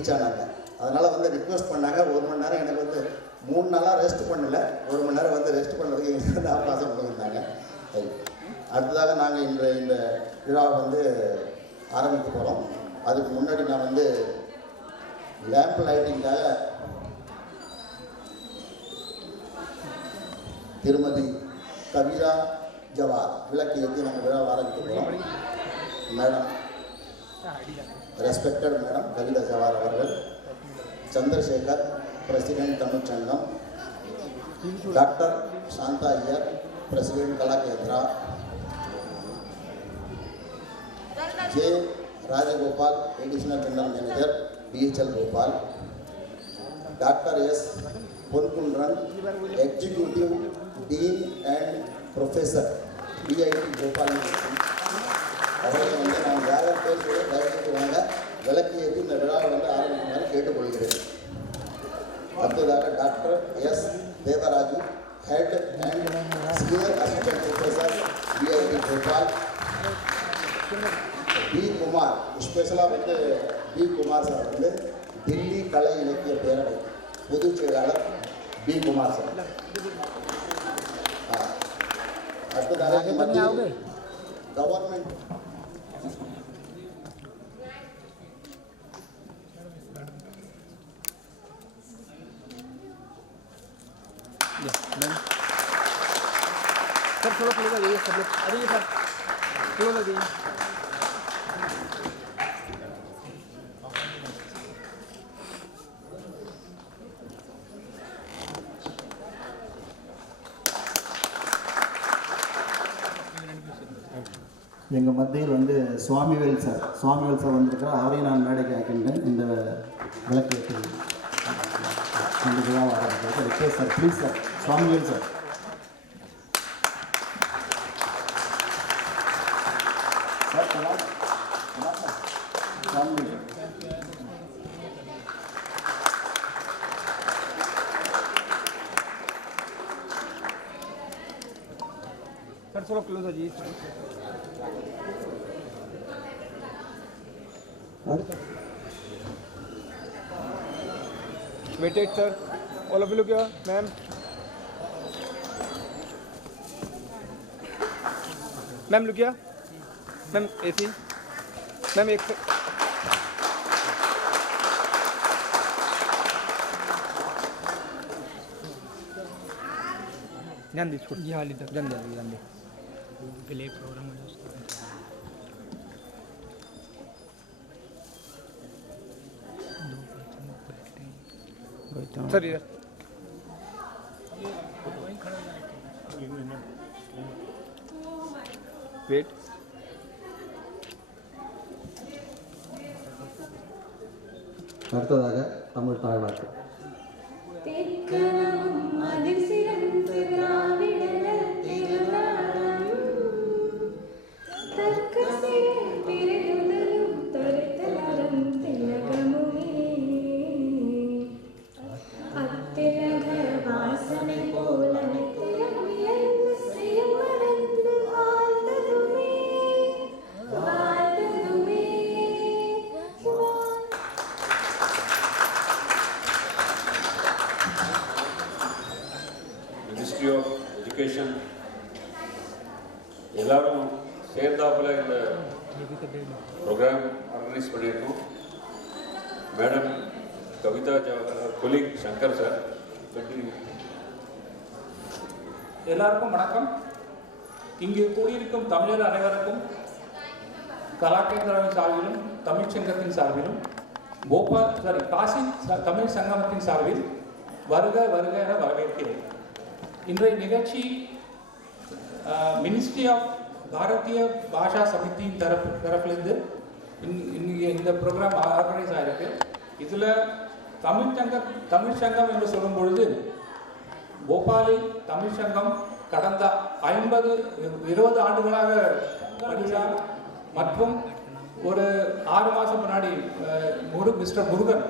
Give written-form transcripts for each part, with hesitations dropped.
Reach ஆனாங்க. அதனால் வந்து ரிக்வெஸ்ட் பண்ணாங்க. 1 மணி நேரம் எனக்கு வந்து 3 நாளாக ரெஸ்ட் பண்ணலை, 1 மணி நேரம் வந்து ரெஸ்ட் பண்ணுறதுக்கு எங்களுக்கு வந்து அவகாசம் கொடுத்துருந்தாங்க. அடுத்ததாக நாங்கள் இந்த விழாவை வந்து ஆரம்பிக்க போகிறோம். அதுக்கு முன்னாடி நான் வந்து லேம்ப் லைட்டிங்காக திருமதி கவிதா ஜவார் விளக்கு ஏற்றி நம்ம விழாவை ஆரம்பிக்க போகிறோம். Madam, respected madam Kavita Jawar அவர்கள், Chandrasekhar president Tamil Sangam, doctor Shanta Iyer president Kalakendra, J Rajagopal additional general manager BHL Bhopal, doctor S Ponkunran executive dean and professor BIT Bhopal. அவர்கள் வந்து நான் வேற பேர் கூட தயவுசெய்து வாங்க விளக்கு ஏற்றி இந்த விழாவை வந்து ஆரம்பிக்குமாறு கேட்டுக்கொள்கிறேன். அடுத்ததாக doctor S Devaraju head and senior assistant professor BIT Bhopal. B. Kumar, ஸ்பெஷலாக வந்து B. குமார் சார் வந்து தில்லி கலை இலக்கிய பேரவை பொதுச் செயலாளர் B. குமார் சார். அடுத்ததாக மத்திய கவர்மெண்ட் सर थोड़ा क्लोज आ जाइए सब लोग, आ जाइए सर क्लोज आ जाइए. எங்கள் மத்தியில் வந்து சுவாமிவேல் சார் வந்திருக்கிறார். அவரையும் நான் மேடைக்கு ஆக்கின்றேன். இந்த விளக்கு ஏற்றி இந்த விழாவை ஆரம்பிக்கிறது request sir, please sir. Swamivel sir. Sir थोड़ा क्लोज आ जाइए. Waited sir, all of you look here. Ma'am, ma'am look here. Ma'am AC. Ma'am एक ध्यान दी छोड़ जी. हाल इधर ध्यान दे प्ले प्रोग्राम है सर इधर वेट. அடுத்ததாக தமிழ் தாழ்வாக்கு. மினிஸ்ட்ரி ஆஃப் எஜுகேஷன் எல்லாரும் சேர்ந்தாப்புல இந்த ப்ரோக்ராம் ஆர்கனைஸ் பண்ணியிருக்கோம். Madam Kavita Jawahar, colleague Shankar sir. எல்லாருக்கும் வணக்கம். இங்கு கூடியிருக்கும் தமிழர் அனைவருக்கும் கலாகேந்திராவின் சார்பிலும் தமிழ்ச்சங்கத்தின் சார்பிலும் காசி தமிழ் சங்கமத்தின் சார்பில் வருக வருக என வரவேற்கிறேன். இன்றைய நிகழ்ச்சி மினிஸ்ட்ரி ஆஃப் பாரதிய பாஷா சமிதியின் தரப்பிலிருந்து இந்த ப்ரோக்ராம் ஆர்கனைஸ் ஆகிருக்கு. இதில் தமிழ் சங்கம் என்று சொல்லும் பொழுது போபாலில் தமிழ் சங்கம் கடந்த 20 ஆண்டுகளாக பணியா மற்றும் ஒரு 6 மாதம் முன்னாடி மிஸ்டர் முருகன்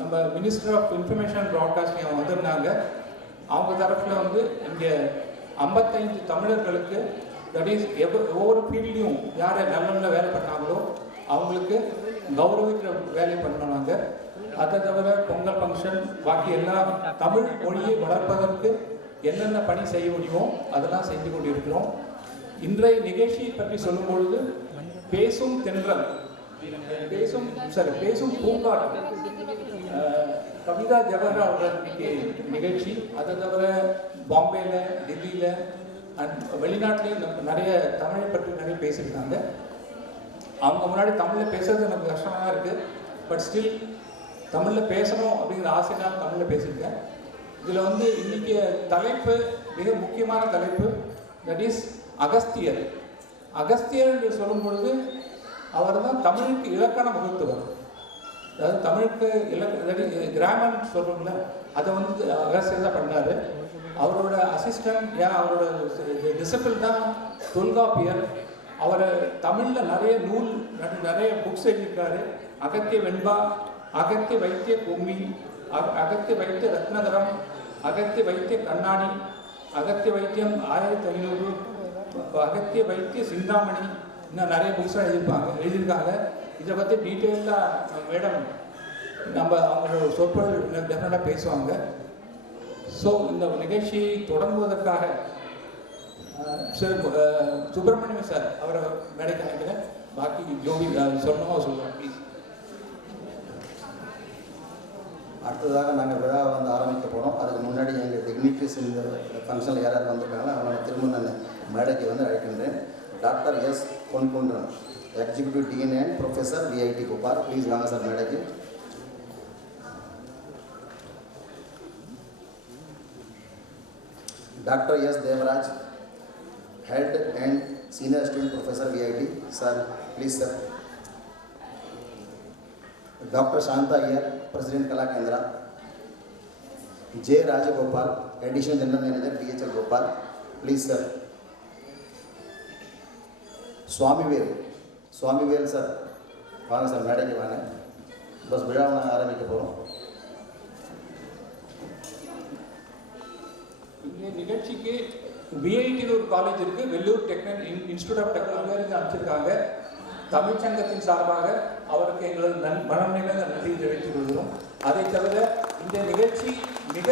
நம்ம மினிஸ்டர் ஆஃப் இன்ஃபர்மேஷன் ப்ராட்காஸ்டிங் அவங்க வந்திருந்தாங்க. அவங்க தரப்பில் வந்து இங்கே 55 தமிழர்களுக்கு தட் இஸ் ஒவ்வொரு ஃபீல்ட்லையும் யார் நல்ல வேலை பண்ணாங்களோ அவங்களுக்கு கௌரவிக்கிற வேலை பண்ணோம் நாங்கள். அதை தவிர பொங்கல் ஃபங்க்ஷன் பாக்கி எல்லாம் தமிழ் மொழியை வளர்ப்பதற்கு என்னென்ன பணி செய்ய முடியுமோ அதெல்லாம் செஞ்சு கொண்டிருக்கிறோம். இன்றைய நிகழ்ச்சியை பற்றி சொல்லும் பொழுது பேசும் தென்றல், பேசும் பூங்காற்று, கவிதா ஜவஹர் அவர்களுக்கு நிகழ்ச்சி. அதை தவிர பாம்பேயில், டெல்லியில் அண்ட் வெளிநாட்டிலையும் நிறைய தமிழை பற்றி நிறைய பேசியிருக்காங்க. அவங்க முன்னாடி தமிழில் பேசுறது எனக்கு கஷ்டமாக தான் இருக்குது. பட் ஸ்டில் தமிழில் பேசணும் அப்படிங்கிற ஆசைனால் தமிழில் பேசியிருக்கேன். இதில் வந்து இன்றைக்கி தலைப்பு மிக முக்கியமான தலைப்பு, தட் இஸ் அகஸ்தியர். அகஸ்தியர் என்று சொல்லும் பொழுது அவர் தான் தமிழுக்கு இலக்கணம் வகுத்தவர். அதாவது தமிழுக்கு கிராமர் சொல்கிறோம்ல, அதை வந்து அகஸ்தியர் தான் பண்ணார். அவரோட அசிஸ்டன்ட் அவரோட டிசிபிள் தான் தொல்காப்பியர். அவர் தமிழில் நிறைய நூல் நிறைய புக்ஸ் எழுதியிருக்காரு. அகத்திய வெண்பா, அகத்திய வைத்திய பொம்மி, அகத்திய வைத்திய ரத்னகரம், அகத்திய வைத்திய கண்ணாடி, அகத்திய வைத்தியம் 1500, அகத்திய வைத்திய சிந்தாமணி, இன்னும் நிறைய புக்ஸாக எழுதியிருக்காங்க. இதை பற்றி டீட்டெயிலாக மேடம் நம்ம அவங்களோட சொற்பொழிவு டெஃபினட்டாக பேசுவாங்க. ஸோ இந்த நிகழ்ச்சியை தொடங்குவதற்காக சுப்பிரமணியம் சார் அவரை மேடைக்கு நினைக்கிறேன். பாக்கி ஜோதி சொல்லணுமா சொல்லுவோம் ப்ளீஸ். அடுத்ததாக நாங்கள் விழாவை வந்து ஆரம்பிக்க போகிறோம். அதுக்கு முன்னாடி எங்கள் டிக்னிட்டிஸ் இந்த ஃபங்க்ஷனில் யாராவது வந்திருக்காங்களோ அவங்கள திரும்ப நான் மேடைக்கு வந்து அழைக்கின்றேன். Doctor S Ponkunran, executive dean and professor VIT Bhopal. Please வாங்க சார் மேடைக்கு. Doctor S Devaraj, head and senior student professor VIT sir, please sir. Doctor Shanta Iyer, president Kala Kendra. J Rajagopal, additional general manager DHL Bhopal, please sir. Swamivel sir वांग सर मैडम के वांग. बस विड़ा आरम्भिक போறோம். இந்த நிகழ்ச்சிக்கு விஐடியில் ஒரு காலேஜ் இருக்குது, வெள்ளூர் இன்ஸ்டியூட் ஆஃப் டெக்னாலஜி அமைச்சிருக்காங்க. தமிழ்ச்சங்கத்தின் சார்பாக அவருக்கு எங்களது மனநிலை நன்றி தெரிவித்துக் கொள்கிறோம். அதை தவிர இந்த நிகழ்ச்சி மிக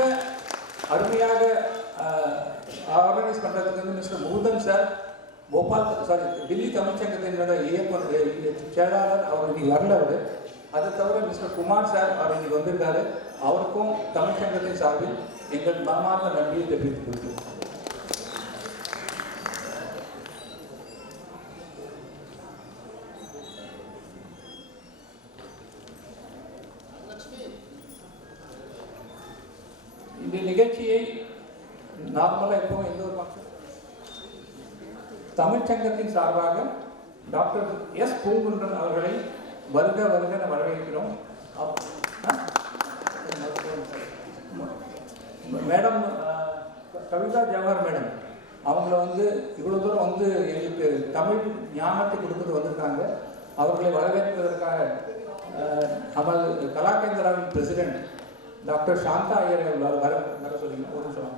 அருமையாக ஆர்கனைஸ் பண்ணுறதுக்கு வந்து மிஸ்டர் முகுந்தன் சார், டெல்லி தமிழ்ச்சங்கத்தினோட செயலாளர், அவர் இன்னைக்கு வரல. அவர் அதை தவிர மிஸ்டர் குமார் சார் அவர் இன்னைக்கு வந்திருக்காரு. அவருக்கும் தமிழ்ச்சங்கத்தின் சார்பில் எங்கள் மனமார்ந்த நன்றியை தெரிவித்துக் கொள்கிறோம். இந்த நிகழ்ச்சியை நார்மலாக எப்பவும் எந்த ஒரு ஃபங்க்ஷன் தமிழ்ச்சங்கத்தின் சார்பாக டாக்டர் எஸ் பூங்குன்றன் அவர்களை வருக வருக வரவேற்கிறோம். மேடம் கவிதா ஜவஹர் மேடம் அவங்கள வந்து இவ்வளோ தூரம் வந்து எங்களுக்கு தமிழ் ஞானத்தை கொடுத்துட்டு வந்திருக்காங்க. அவர்களை வரவேற்பதற்காக அமல் கலாகேந்திராவின் பிரசிடென்ட் டாக்டர் சாந்தா ஐயர் வர சொல்லுங்க. ஒரு நிமிஷம்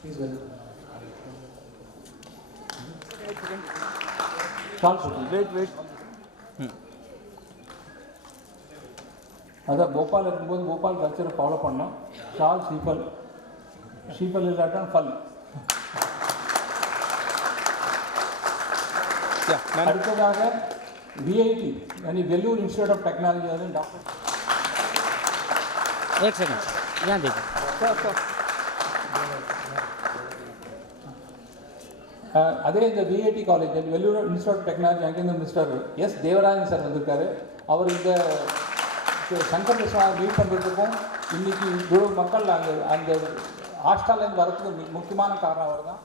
ப்ளீஸ் வெயிட். அதான் போபால் இருக்கும்போது போபால் கல்ச்சரை ஃபாலோ பண்ணோம். ஷால் ஷீஃபல் இல்லாட்டா ஃபல். அடுத்ததாக VIT यानी वेल्लूर इंस्टीट्यूट ऑफ टेक्नोलॉजी वाले डॉक्टर. एक सेकंड यहाँ देखिए. அதே இந்த VIT college Vellore institute of technology அங்கேருந்து மிஸ்டர் எஸ் தேவராஜன் சார் வந்திருக்காரு. அவர் இந்த சங்கர் மிஸ்ரா மீட் பண்ணுறதுக்கும் இன்றைக்கி இவ்வளோ மக்கள் அந்த ஹாஸ்டல்லேருந்து வரதுக்கு முக்கியமான காரணம் அவர் தான்.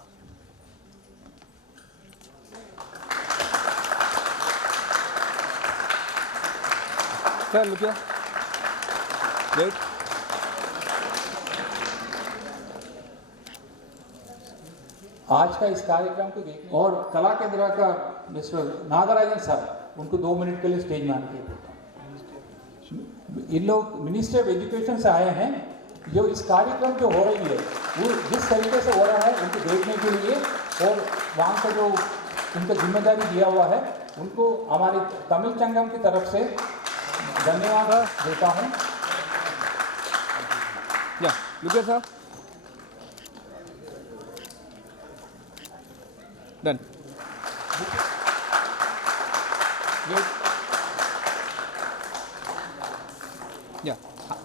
Sir look here wait. आज का इस कार्यक्रम को देखने और कला केंद्र का मिस्टर नागराजन सर, उनको 2 मिनट के लिए स्टेज में आने के. इन लोग मिनिस्ट्री ऑफ एजुकेशन से आए हैं. जो इस कार्यक्रम जो हो रही है वो जिस तरीके से हो रहा है उनको देखने के लिए और वहाँ का जो उनका जिम्मेदारी दिया हुआ है उनको हमारे तमिल संगम की तरफ से धन्यवाद देता हूँ। Yeah, look here, sir. Done. Good. Yeah.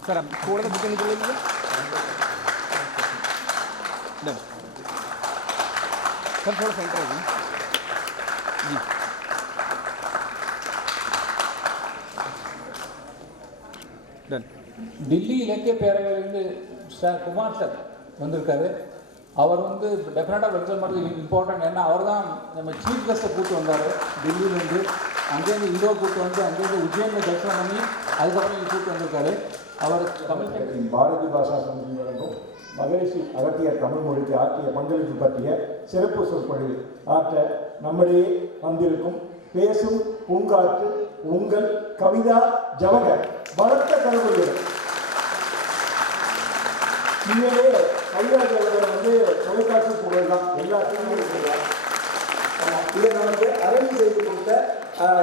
Sir, आप थोड़ा सा बुक नीचे ले लीजिए. Done. सर थोड़ा सेंटर है जी. Done. டில்லி இலக்கிய பேரவையிலிருந்து குமார் சார் வந்திருக்காரு. அவர் வந்து டெஃபினட்டாக வெல்கம் பண்ணுறது இம்பார்ட்டன்ட். ஏன்னா அவர் தான் நம்ம சீஃப் கெஸ்ட்டை கூப்பிட்டு வந்தார் டெல்லியிலேருந்து. அங்கேருந்து இந்தோர் கூப்பிட்டு வந்து அங்கேருந்து உஜ்ஜயினில் தரிசனம் பண்ணி அதுக்கப்புறம் இங்கே கூப்பிட்டு வந்திருக்காரு. அவர் தமிழ் பாரதி பாஷா சமிதி வழங்கும் மகரிஷி அகத்தியர் தமிழ் மொழிக்கு ஆற்றிய பங்களிப்பு பற்றிய சிறப்பு சொற்பொழிவு ஆற்ற நம்மிடையே வந்திருக்கும் பேசும் பூங்காற்று உங்கள் கவிதா ஜவஹர் பலத்த கருவுகள். உண்மையிலே கவிதா ஜவஹர் வந்து தொலைக்காட்சி புகழ் தான், எல்லாத்தையுமே இருக்கிறார். இதை நமக்கு அரேஞ்ச் செய்து கொடுத்த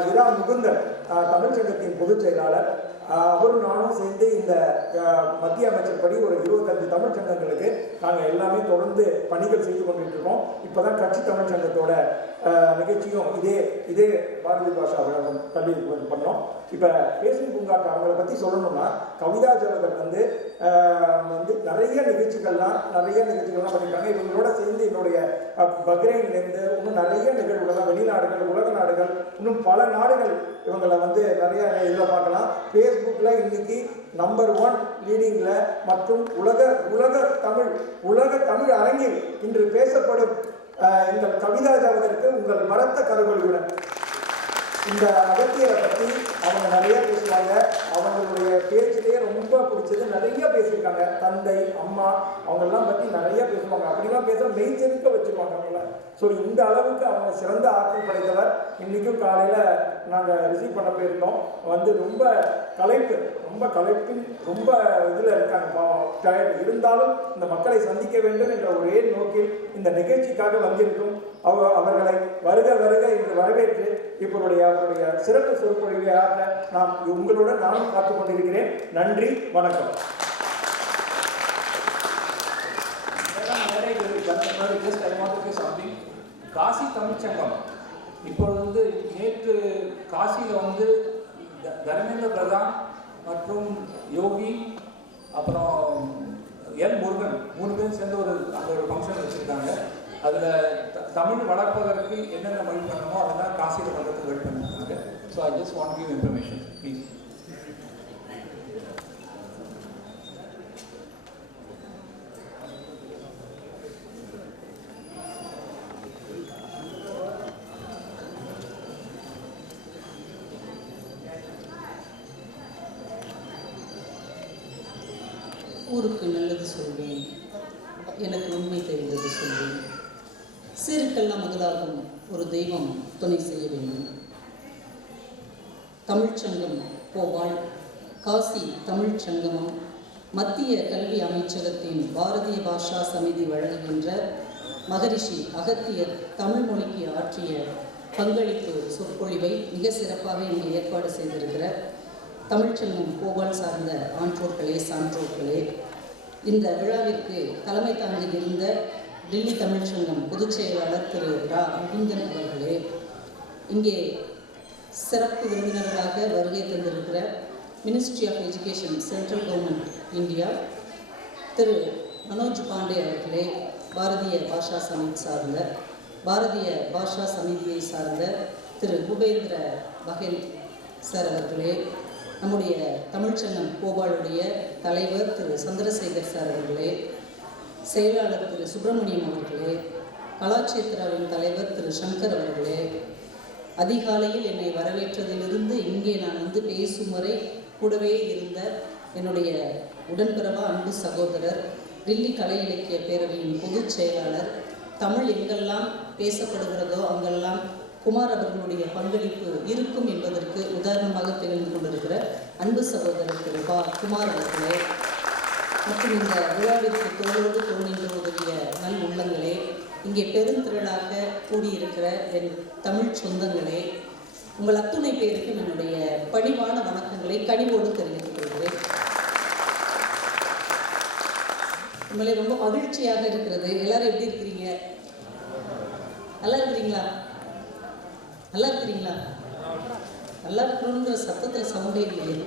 இரா முகுந்தன் தமிழ் சங்கத்தின் பொதுச் செயலாளர், அவரும் நானும் சேர்ந்து இந்த மத்திய அமைச்சர் படி ஒரு 25 தமிழ் சங்கங்களுக்கு நாங்கள் எல்லாமே தொடர்ந்து பணிகள் செய்து கொண்டுட்டு இருக்கோம். இப்போ தான் கட்சி தமிழ் சங்கத்தோட நிகழ்ச்சியும் இதே பாரதி பாஷா வழங்கும் கல்வி பண்ணோம். இப்போ பேசும் பூங்காற்று அவங்கள பற்றி சொல்லணும்னா கவிதா ஜவஹர் வந்து நிறைய நிகழ்ச்சிகள்லாம் பண்ணியிருக்காங்க. இவங்களோட சேர்ந்து என்னுடைய பக்ரைன்லேருந்து இன்னும் நிறைய நிகழ்வுகள்லாம் வெளிநாடுகள் உலக நாடுகள் இன்னும் பல நாடுகள் இவங்களை வந்து நிறைய இதில் பார்க்கலாம். ஃபேஸ்புக்கில் இன்னைக்கு நம்பர் 1 லீடிங்கில் மற்றும் உலக தமிழ் அரங்கில் இன்று பேசப்படும் எங்கள் கவிதா ஜவஹருக்கு உங்கள் பலத்த கரவொலியுடன். இந்த அகத்தியரை பற்றி அவங்க நிறைய பேசுவாங்க. அவங்களுடைய பேச்சிலேயே ரொம்ப பிடிச்சது நிறைய பேசியிருக்காங்க. தந்தை அம்மா அவங்கெல்லாம் பற்றி நிறைய பேசுவாங்க. அப்படிலாம் பேச மெய்ச்செருக்க வச்சுருவாங்க அவங்கள. ஸோ இந்த அளவுக்கு அவங்க சிறந்த ஆற்றல் படைத்தவர். இன்றைக்கும் காலையில் நாங்கள் ரிசீவ் பண்ண போயிருந்தோம். வந்து ரொம்ப களைப்பின் ரொம்ப இதில் இருக்காங்க, டயர்ட் இருந்தாலும் இந்த மக்களை சந்திக்க வேண்டும் என்ற ஒரே நோக்கில் இந்த நிகழ்ச்சிக்காக வந்திருக்கும் அவர்களை வருக என்று வரவேற்று அவருடைய சிறப்பு சொற்பொழிவை ஆற்ற உங்களுடன் நானும் காத்துக் கொண்டிருக்கிறேன். நன்றி, வணக்கம். காசி தமிழ்ச்சங்கம் இப்பொழுது வந்து நேற்று காசியில் வந்து தர்மேந்திர பிரதான் மற்றும் யோகி அப்புறம் எல் முருகன் 3 பேரும் சேர்ந்து அந்த ஒரு ஃபங்க்ஷன் வச்சுருக்காங்க. அதில் தமிழ் வளர்ப்பதற்கு என்னென்ன வழி பண்ணணுமோ அதெல்லாம் காசியில் பண்ணுறதுக்கு வெயிட் பண்ணிருக்காங்க. So I just want give information please. ஊருக்கு நல்லது சொல்வேன், எனக்கு உண்மை தெரிந்தது சொல்வேன். சீருக்கெல்லாம் முதலாகும் ஒரு தெய்வம் துணை செய்ய வேண்டும். தமிழ்ச்சங்கம் போவாள், காசி தமிழ் சங்கமம், மத்திய கல்வி அமைச்சகத்தின் பாரதிய பாஷா சமிதி வழங்குகின்ற மகரிஷி அகத்தியர் தமிழ் மொழிக்கு ஆற்றிய பங்களிப்பு சொற்பொழிவை மிக சிறப்பாக இங்கே ஏற்பாடு செய்திருக்கிற தமிழ்ச்சங்கம் போவாள் சார்ந்த ஆன்றோர்களே சான்றோர்களே, இந்த விழாவிற்கு தலைமை தாங்கி இருந்த டில்லி தமிழ்ச்சங்கம் பொதுச் செயலாளர் திரு ரா முகுந்தன் அவர்களே, இங்கே சிறப்பு விருந்தினர்களாக வருகை தந்திருக்கிற ministry of education central government India திரு மனோஜ் பாண்டே அவர்களே, பாரதிய பாஷா சமிதியை சார்ந்த திரு பூபேந்திர பகேல் சார் அவர்களே, நம்முடைய தமிழ்ச்சங்கம் போபாளுடைய தலைவர் திரு சந்திரசேகர் சார் அவர்களே, செயலாளர் திரு சுப்பிரமணியம் அவர்களே, கலாட்சேத்ராவின் தலைவர் திரு சங்கர் அவர்களே, அதிகாலையில் என்னை வரவேற்றதிலிருந்து இங்கே நான் வந்து பேசும் வரை கூடவே இருந்த என்னுடைய உடன்பிறவா அன்பு சகோதரர், டில்லி கலை இலக்கிய பேரவையின் பொதுச் செயலாளர், தமிழ் எங்கெல்லாம் பேசப்படுகிறதோ அங்கெல்லாம் குமார் அவர்களுடைய பங்களிப்பு இருக்கும் என்பதற்கு உதாரணமாக திகழ்ந்து கொண்டிருக்கிற அன்பு சகோதரர் திரு குமார் அவர்களே, மற்றும் இந்த விழாவிற்கு தோளோடு தோணின்று உதவிய நல் உள்ளங்களே, இங்கே பெருந்திரளாக கூடியிருக்கிற என் தமிழ் சொந்தங்களே, உங்கள் அத்துணை பேருக்கும் என்னுடைய பணிவான வணக்கங்களை கனிவோடு தெரிவித்துக் கொள்கிறேன். உங்களை ரொம்ப மகிழ்ச்சியாக இருக்கிறது. எல்லாரும் எப்படி இருக்கிறீங்க? நல்லா இருக்கிறீங்களா? நல்லா இருக்கிறீங்களா? நல்லா இருக்கணுன்ற சத்தத்தில் சவுண்டே இல்லையே.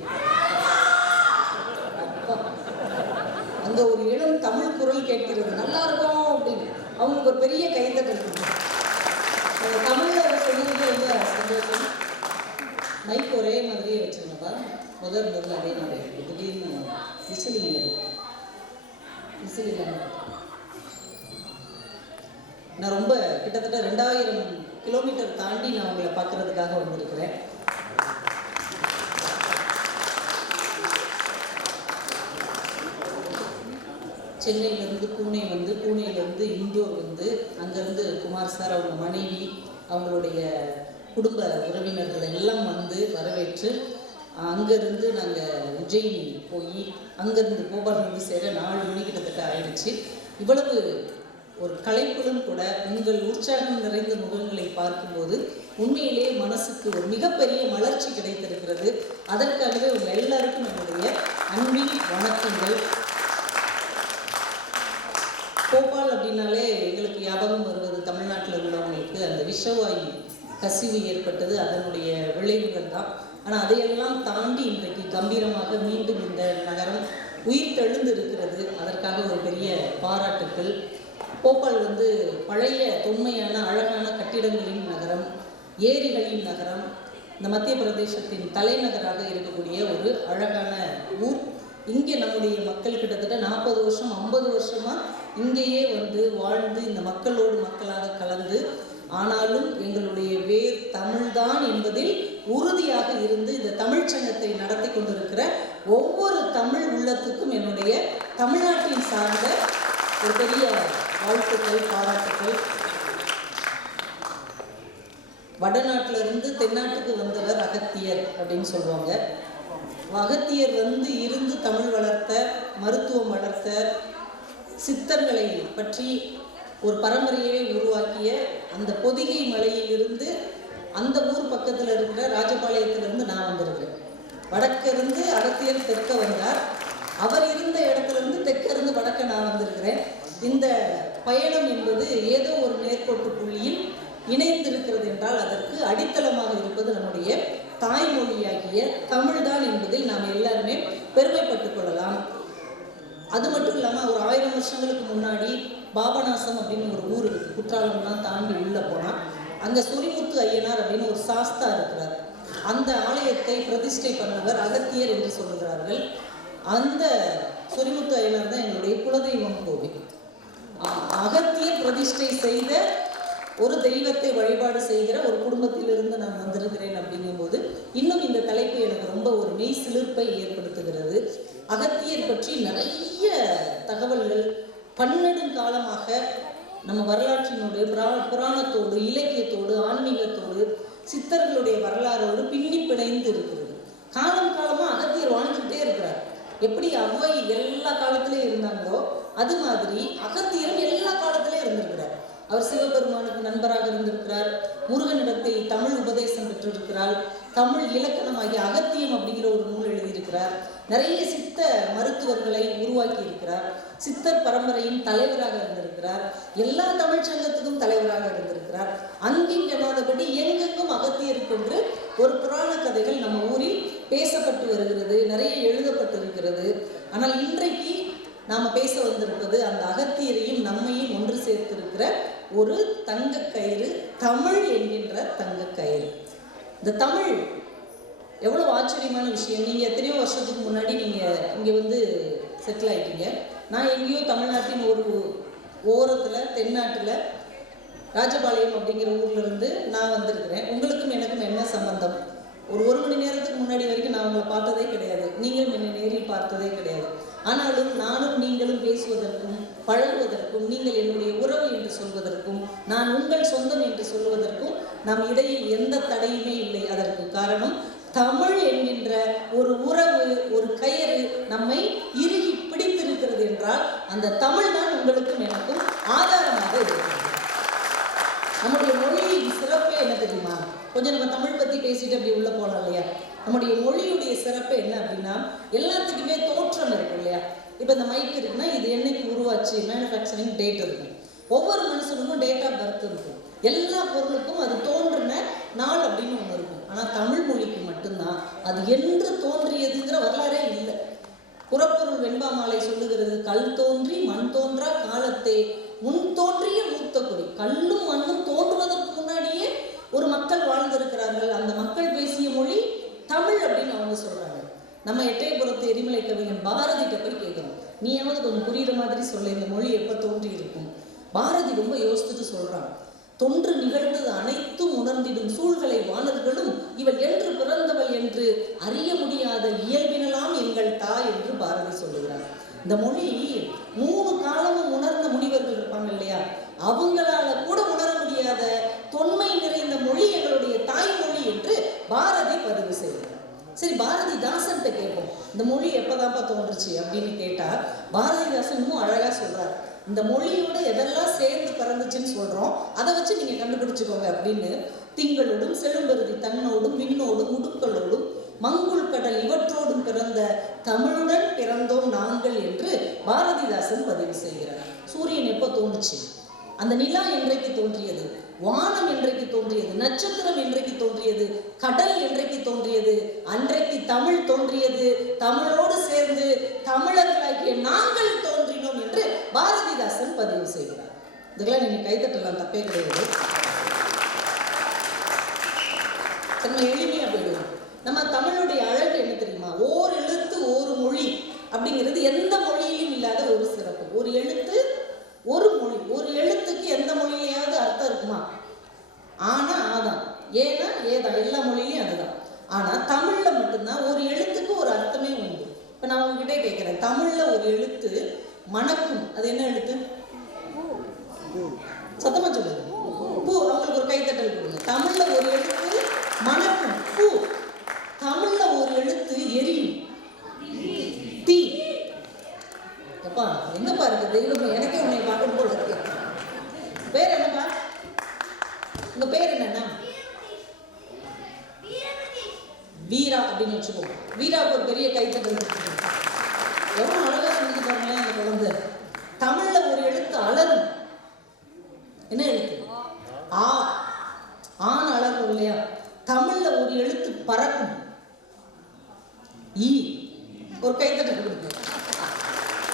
அங்கே ஒரு இளம் தமிழ் குரல் கேட்கிறது, நல்லா இருக்கும் அப்படின்னு. அவங்களுக்கு ஒரு பெரிய கைத்தட்டல் இருக்கு. அந்த தமிழில் சொல்லுறது ரொம்ப சந்தோஷம். மைக் ஒரே மாதிரியே வச்சுருங்கப்பா. முதல் அதே மாதிரி திடீர்னு விசிலிங்க விசில் இல்லாமல். நான் ரொம்ப கிட்டத்தட்ட 2000 கிலோமீட்டர் தாண்டி நான் உங்களை பார்க்கறதுக்காக வந்திருக்கிறேன். சென்னையிலேருந்து பூனே வந்து, பூனேலேருந்து இந்தோர் வந்து, அங்கேருந்து குமார் சார், அவங்க மனைவி, அவங்களுடைய குடும்ப உறவினர்கள் எல்லாம் வந்து வரவேற்று, அங்கேருந்து நாங்கள் உஜ்ஜயினி போய் அங்கேருந்து போபால் வந்து சேர 4 மணி கிட்டத்தட்ட ஆயிடுச்சு. இவ்வளவு ஒரு கலைப்புடன் கூட உங்கள் உற்சாகம் நிறைந்த முகங்களை பார்க்கும்போது உண்மையிலே மனசுக்கு ஒரு மிகப்பெரிய மலர்ச்சி கிடைத்திருக்கிறது. அதற்காகவே உங்கள் எல்லாருக்கும் என்னுடைய அன்பின் வணக்கங்கள். போபால் அப்படின்னாலே எங்களுக்கு ஞாபகம் வருவது தமிழ்நாட்டில் உள்ளவங்களுக்கு அந்த விஷவாயு கசிவு ஏற்பட்டது, அதனுடைய விளைவுகள் தான். ஆனால் அதையெல்லாம் தாண்டி இன்றைக்கு கம்பீரமாக மீண்டும் இந்த நகரம் உயிர் தெழுந்து இருக்கிறது. அதற்காக ஒரு பெரிய பாராட்டுக்கள். போபால் வந்து பழைய தொன்மையான அழகான கட்டிடங்களின் நகரம், ஏரிகளின் நகரம், இந்த மத்திய பிரதேசத்தின் தலைநகராக இருக்கக்கூடிய ஒரு அழகான ஊர். இங்கே நம்முடைய மக்கள் கிட்டத்தட்ட 40 வருஷம் 50 வருஷமாக இங்கேயே வந்து வாழ்ந்து இந்த மக்களோடு மக்களாக கலந்து, ஆனாலும் எங்களுடைய வேர் தமிழ்தான் என்பதில் உறுதியாக இருந்து இந்த தமிழ்ச்சங்கத்தை நடத்தி கொண்டிருக்கிற ஒவ்வொரு தமிழ் உள்ளத்துக்கும் என்னுடைய தமிழ்நாட்டின் சார்ந்த ஒரு பெரிய வாழ்த்துக்கள், பாராட்டுக்கள். வடநாட்டிலிருந்து தென்னாட்டுக்கு வந்தவர் அகத்தியர் அப்படின்னு சொல்லுவாங்க. அகத்தியர் வந்து இருந்து தமிழ் வளர்த்த, மருத்துவம் வளர்த்த, சித்தர்களை பற்றி ஒரு பரம்பரையை உருவாக்கிய அந்த பொதிகை மலையிலிருந்து அந்த ஊர் பக்கத்தில் இருக்கிற ராஜபாளையத்திலிருந்து நான் வந்திருக்கிறேன். வடக்கிருந்து அகத்தியர் தெற்க வந்தார். அவர் இருந்த இடத்துலேருந்து தெற்கிருந்து வடக்க நான் வந்திருக்கிறேன். இந்த பயணம் என்பது ஏதோ ஒரு நேர்கோட்டு புள்ளியில் இணைந்திருக்கிறது என்றால் அதற்கு அடித்தளமாக இருப்பது நம்முடைய தாய்மொழியாகிய தமிழ்தான் என்பதில் நாம் எல்லாருமே பெருமைப்பட்டுக் கொள்ளலாம். அது மட்டும் இல்லாமல் ஒரு 1000 வருஷங்களுக்கு முன்னாடி பாபநாசம் அப்படின்னு ஒரு ஊர் இருக்குது. குற்றாலம்லாம் தாண்டி உள்ளே போனால் அங்கே சுரிமுத்து ஐயனார் அப்படின்னு ஒரு சாஸ்தா இருக்கிறார். அந்த ஆலயத்தை பிரதிஷ்டை பண்ணவர் அகத்தியர் என்று சொல்லுகிறார்கள். அந்த சொரிமுத்து ஐயனார் தான் எங்களுடைய குலதெய்வம் கோவில். அகத்தியர் பிரதிஷ்டை செய்த ஒரு தெய்வத்தை வழிபாடு செய்கிற ஒரு குடும்பத்திலிருந்து நான் வந்திருக்கிறேன். அப்படிங்கும்போது இன்னும் இந்த தலைப்பு எனக்கு ரொம்ப ஒரு மெய் சிலிர்ப்பை ஏற்படுத்துகிறது. அகத்தியர் பற்றி நிறைய தகவல்கள் பன்னெடுங்காலமாக நம்ம வரலாற்றினுடைய புராணத்தோடு, இலக்கியத்தோடு, ஆன்மீகத்தோடு, சித்தர்களுடைய வரலாறோடு பின்னி பிணைந்து இருக்கிறது. காலம் காலமாக அகத்தியர் வாழ்ந்துக்கிட்டே இருக்கிறார். எப்படி அவ்வை எல்லா காலத்திலையும் இருந்தாங்களோ அது மாதிரி அகத்தியரும் எல்லா காலத்திலையும் இருந்திருக்கிறார். அவர் சிவபெருமானுக்கு நண்பராக இருந்திருக்கிறார். முருகனிடத்தில் தமிழ் உபதேசம் பெற்றிருக்கிறார். தமிழ் இலக்கணமாகிய அகத்தியம் அப்படிங்கிற ஒரு நூல் எழுதியிருக்கிறார். நிறைய சித்த மருத்துவர்களை உருவாக்கி இருக்கிறார். சித்தர் பரம்பரையின் தலைவராக இருந்திருக்கிறார். எல்லா தமிழ் சங்கத்துக்கும் தலைவராக இருந்திருக்கிறார். அங்கிங்கனாதபடி எங்கெங்கும் அகத்தியருக்கென்று ஒரு புராண கதைகள் நம்ம ஊரில் பேசப்பட்டு வருகிறது, நிறைய எழுதப்பட்டிருக்கிறது. ஆனால் இன்றைக்கு நாம் பேச வந்திருப்பது அந்த அகத்தியரையும் நம்மையும் ஒன்று சேர்த்திருக்கிற ஒரு தங்கக்கயிறு, தமிழ் என்கின்ற தங்கக்கயிறு. இந்த தமிழ் எவ்வளோ ஆச்சரியமான விஷயம். நீங்கள் எத்தனையோ வருஷத்துக்கு முன்னாடி நீங்கள் இங்கே வந்து செட்டில் ஆகிட்டீங்க. நான் எங்கேயோ தமிழ்நாட்டின் ஒரு ஓரத்தில் தென்னாட்டில் ராஜபாளையம் அப்படிங்கிற ஊர்லேருந்து நான் வந்திருக்கிறேன். உங்களுக்கும் எனக்கும் என்ன சம்பந்தம்? ஒரு மணி நேரத்துக்கு முன்னாடி வரைக்கும் நான் உங்களை பார்த்ததே கிடையாது. நீங்களும் என்னை நேரில் பார்த்ததே கிடையாது. ஆனாலும் நானும் நீங்களும் பேசுவதற்கும் பழகுவதற்கும், நீங்கள் என்னுடைய உறவு என்று சொல்வதற்கும், நான் உங்கள் சொந்தம் என்று சொல்வதற்கும் நம் இடையில் எந்த தடையுமே இல்லை. அதற்கு காரணம் தமிழ் என்கின்ற ஒரு உறவு, ஒரு கயிறு நம்மை இறுகி பிடித்திருக்கிறது என்றால் அந்த தமிழ் தான் உங்களுக்கும் எனக்கும் ஆதாரமாக இருக்கிறது. நம்முடைய மொழியின் சிறப்பே என்ன தெரியுமா? கொஞ்சம் நம்ம தமிழ் பற்றி பேசிட்டு அப்படி உள்ள போகலாம் இல்லையா? நம்முடைய மொழியுடைய சிறப்பு என்ன அப்படின்னா, எல்லாத்துக்குமே தோற்றம் இருக்கும் இல்லையா? இப்போ இந்த மைக் இருக்குன்னா இது என்னைக்கு உருவாச்சு, மேனுஃபேக்சரிங் டேட் இருக்கும். ஒவ்வொரு மனுஷனுக்கும் டேட் ஆஃப் பர்த் இருக்கும். எல்லா பொருளுக்கும் அது தோன்றின நாள் அப்படின்னு ஒன்று இருக்கும். ஆனால் தமிழ் மொழிக்கு மட்டும்தான் அது என்று தோன்றியதுங்கிற வரலாறே இல்லை. புறப்பொருள் வெண்பா மாலை சொல்லுகிறது, கல் தோன்றி மண் தோன்றா காலத்தே முன் தோன்றிய மூத்த குடி. கல்லும் மண்ணும் தோன்றுவதற்கு முன்னாடியே ஒரு மக்கள் வாழ்ந்திருக்கிறார்கள். அந்த மக்கள் பேசிய மொழி தமிழ் அப்படின்னு அவங்க சொல்றாங்க. நம்ம எட்டயபுரத்து எரிமலை கவிஞன் பாரதிட்ட போய் கேட்கிறோம், நீயாவது கொஞ்சம் புரியுற மாதிரி சொல்ல, இந்த மொழி எப்போ தோன்றி இருக்கும்? பாரதி ரொம்ப யோசிச்சுட்டு சொல்றான், தொன்று நிகழ்ந்தது அனைத்தும் உணர்ந்திடும் சூழ்களை வானர்களும் இவள் என்று பிறந்தவள் என்று அறிய முடியாத இயல்பினலாம் எங்கள் தாய் என்று பாரதி சொல்லுகிறார். இந்த மொழி 3 காலமும் உணர்ந்த முனிவர்கள் இருப்பாங்க இல்லையா, அவங்களால கூட உணர முடியாத தொன்மை நிறைந்த மொழி எங்களுடைய தாய்மொழி என்று பாரதி பதிவு செய்கிறார். சரி, பாரதிதாசன்கிட்ட கேட்போம், இந்த மொழி எப்போதாப்பா தோன்றுச்சு அப்படின்னு கேட்டா பாரதிதாசன் இன்னும் அழகா சொல்றார், இந்த மொழியோட எதெல்லாம் சேர்ந்து பிறந்துச்சுன்னு சொல்றோம், அதை வச்சு நீங்க கண்டுபிடிச்சுக்கோங்க அப்படின்னு. திங்களோடும் செழும்பருதி தன்னோடும் விண்ணோடும் உடுக்களோடும் மங்குள் கடல் இவற்றோடும் பிறந்த தமிழுடன் பிறந்தோம் நாங்கள் என்று பாரதிதாசன் பதிவு செய்கிறார். சூரியன் எப்போ தோன்றுச்சு, அந்த நிலா என்றைக்கு தோன்றியது, வானம் என்றைக்கு தோன்றியது, நட்சத்திரம் என்றைக்கு தோன்றியது, கடல் என்றைக்கு தோன்றியது, அன்றைக்கு தமிழ் தோன்றியது, தமிழோடு சேர்ந்து தமிழர்களாகிய நாங்கள் தோன்றினோம் என்று பாரதிதாசன் பதிவு செய்கிறார். இதெல்லாம் நீங்க கைத்தட்டலாம், தப்பே கிடையாது. நம்ம எளிமையா போயிடுவோம். நம்ம தமிழுடைய அழகு என்ன தெரியுமா? ஓர் எழுத்து ஒரு மொழி அப்படிங்கிறது எந்த மொழியிலும் இல்லாத ஒரு சிறப்பு. ஒரு எழுத்து ஒரு மொழி. ஒரு எழுத்துக்கு எந்த மொழியிலையாவது அர்த்தம் இருக்குமா? ஆனா ஆதான், ஏன்னா ஏதான், எல்லா மொழியிலையும் அதுதான். ஆனா தமிழ்ல மட்டும்தான் ஒரு எழுத்துக்கு ஒரு அர்த்தமே உண்டு. இப்ப நான் உங்ககிட்ட கேட்கிறேன், தமிழ்ல ஒரு எழுத்து மணக்கும், அது என்ன எழுத்து? சத்தமா சொல்லுங்க. பூ. அவங்களுக்கு ஒரு கைத்தட்டல் கொடுங்க. தமிழ்ல ஒரு எழுத்து மணக்கும், பூ. தமிழ்ல ஒரு எழுத்து எரியும், தீ. எப்பா எங்கப்பா இருக்கு தெய்வம்? எனக்கே உன்னை பார்க்கும் போல இருக்கு. பேர் என்னப்பா? உங்க பேர் என்னன்னா? வீரா அப்படின்னு வச்சுக்கோங்க. வீராவுக்கு ஒரு பெரிய கைத்தட்டல். எவ்வளவு அழகா சொல்லிட்டு பாருங்களேன் அந்த குழந்தை. தமிழ்ல ஒரு எழுத்து அலரும். என்ன எழுத்து? ஆ. ஆண் அலரும் இல்லையா? தமிழ்ல ஒரு எழுத்து பறக்கும், ஈ. ஒரு கைத்தட்டல் கொடுங்க.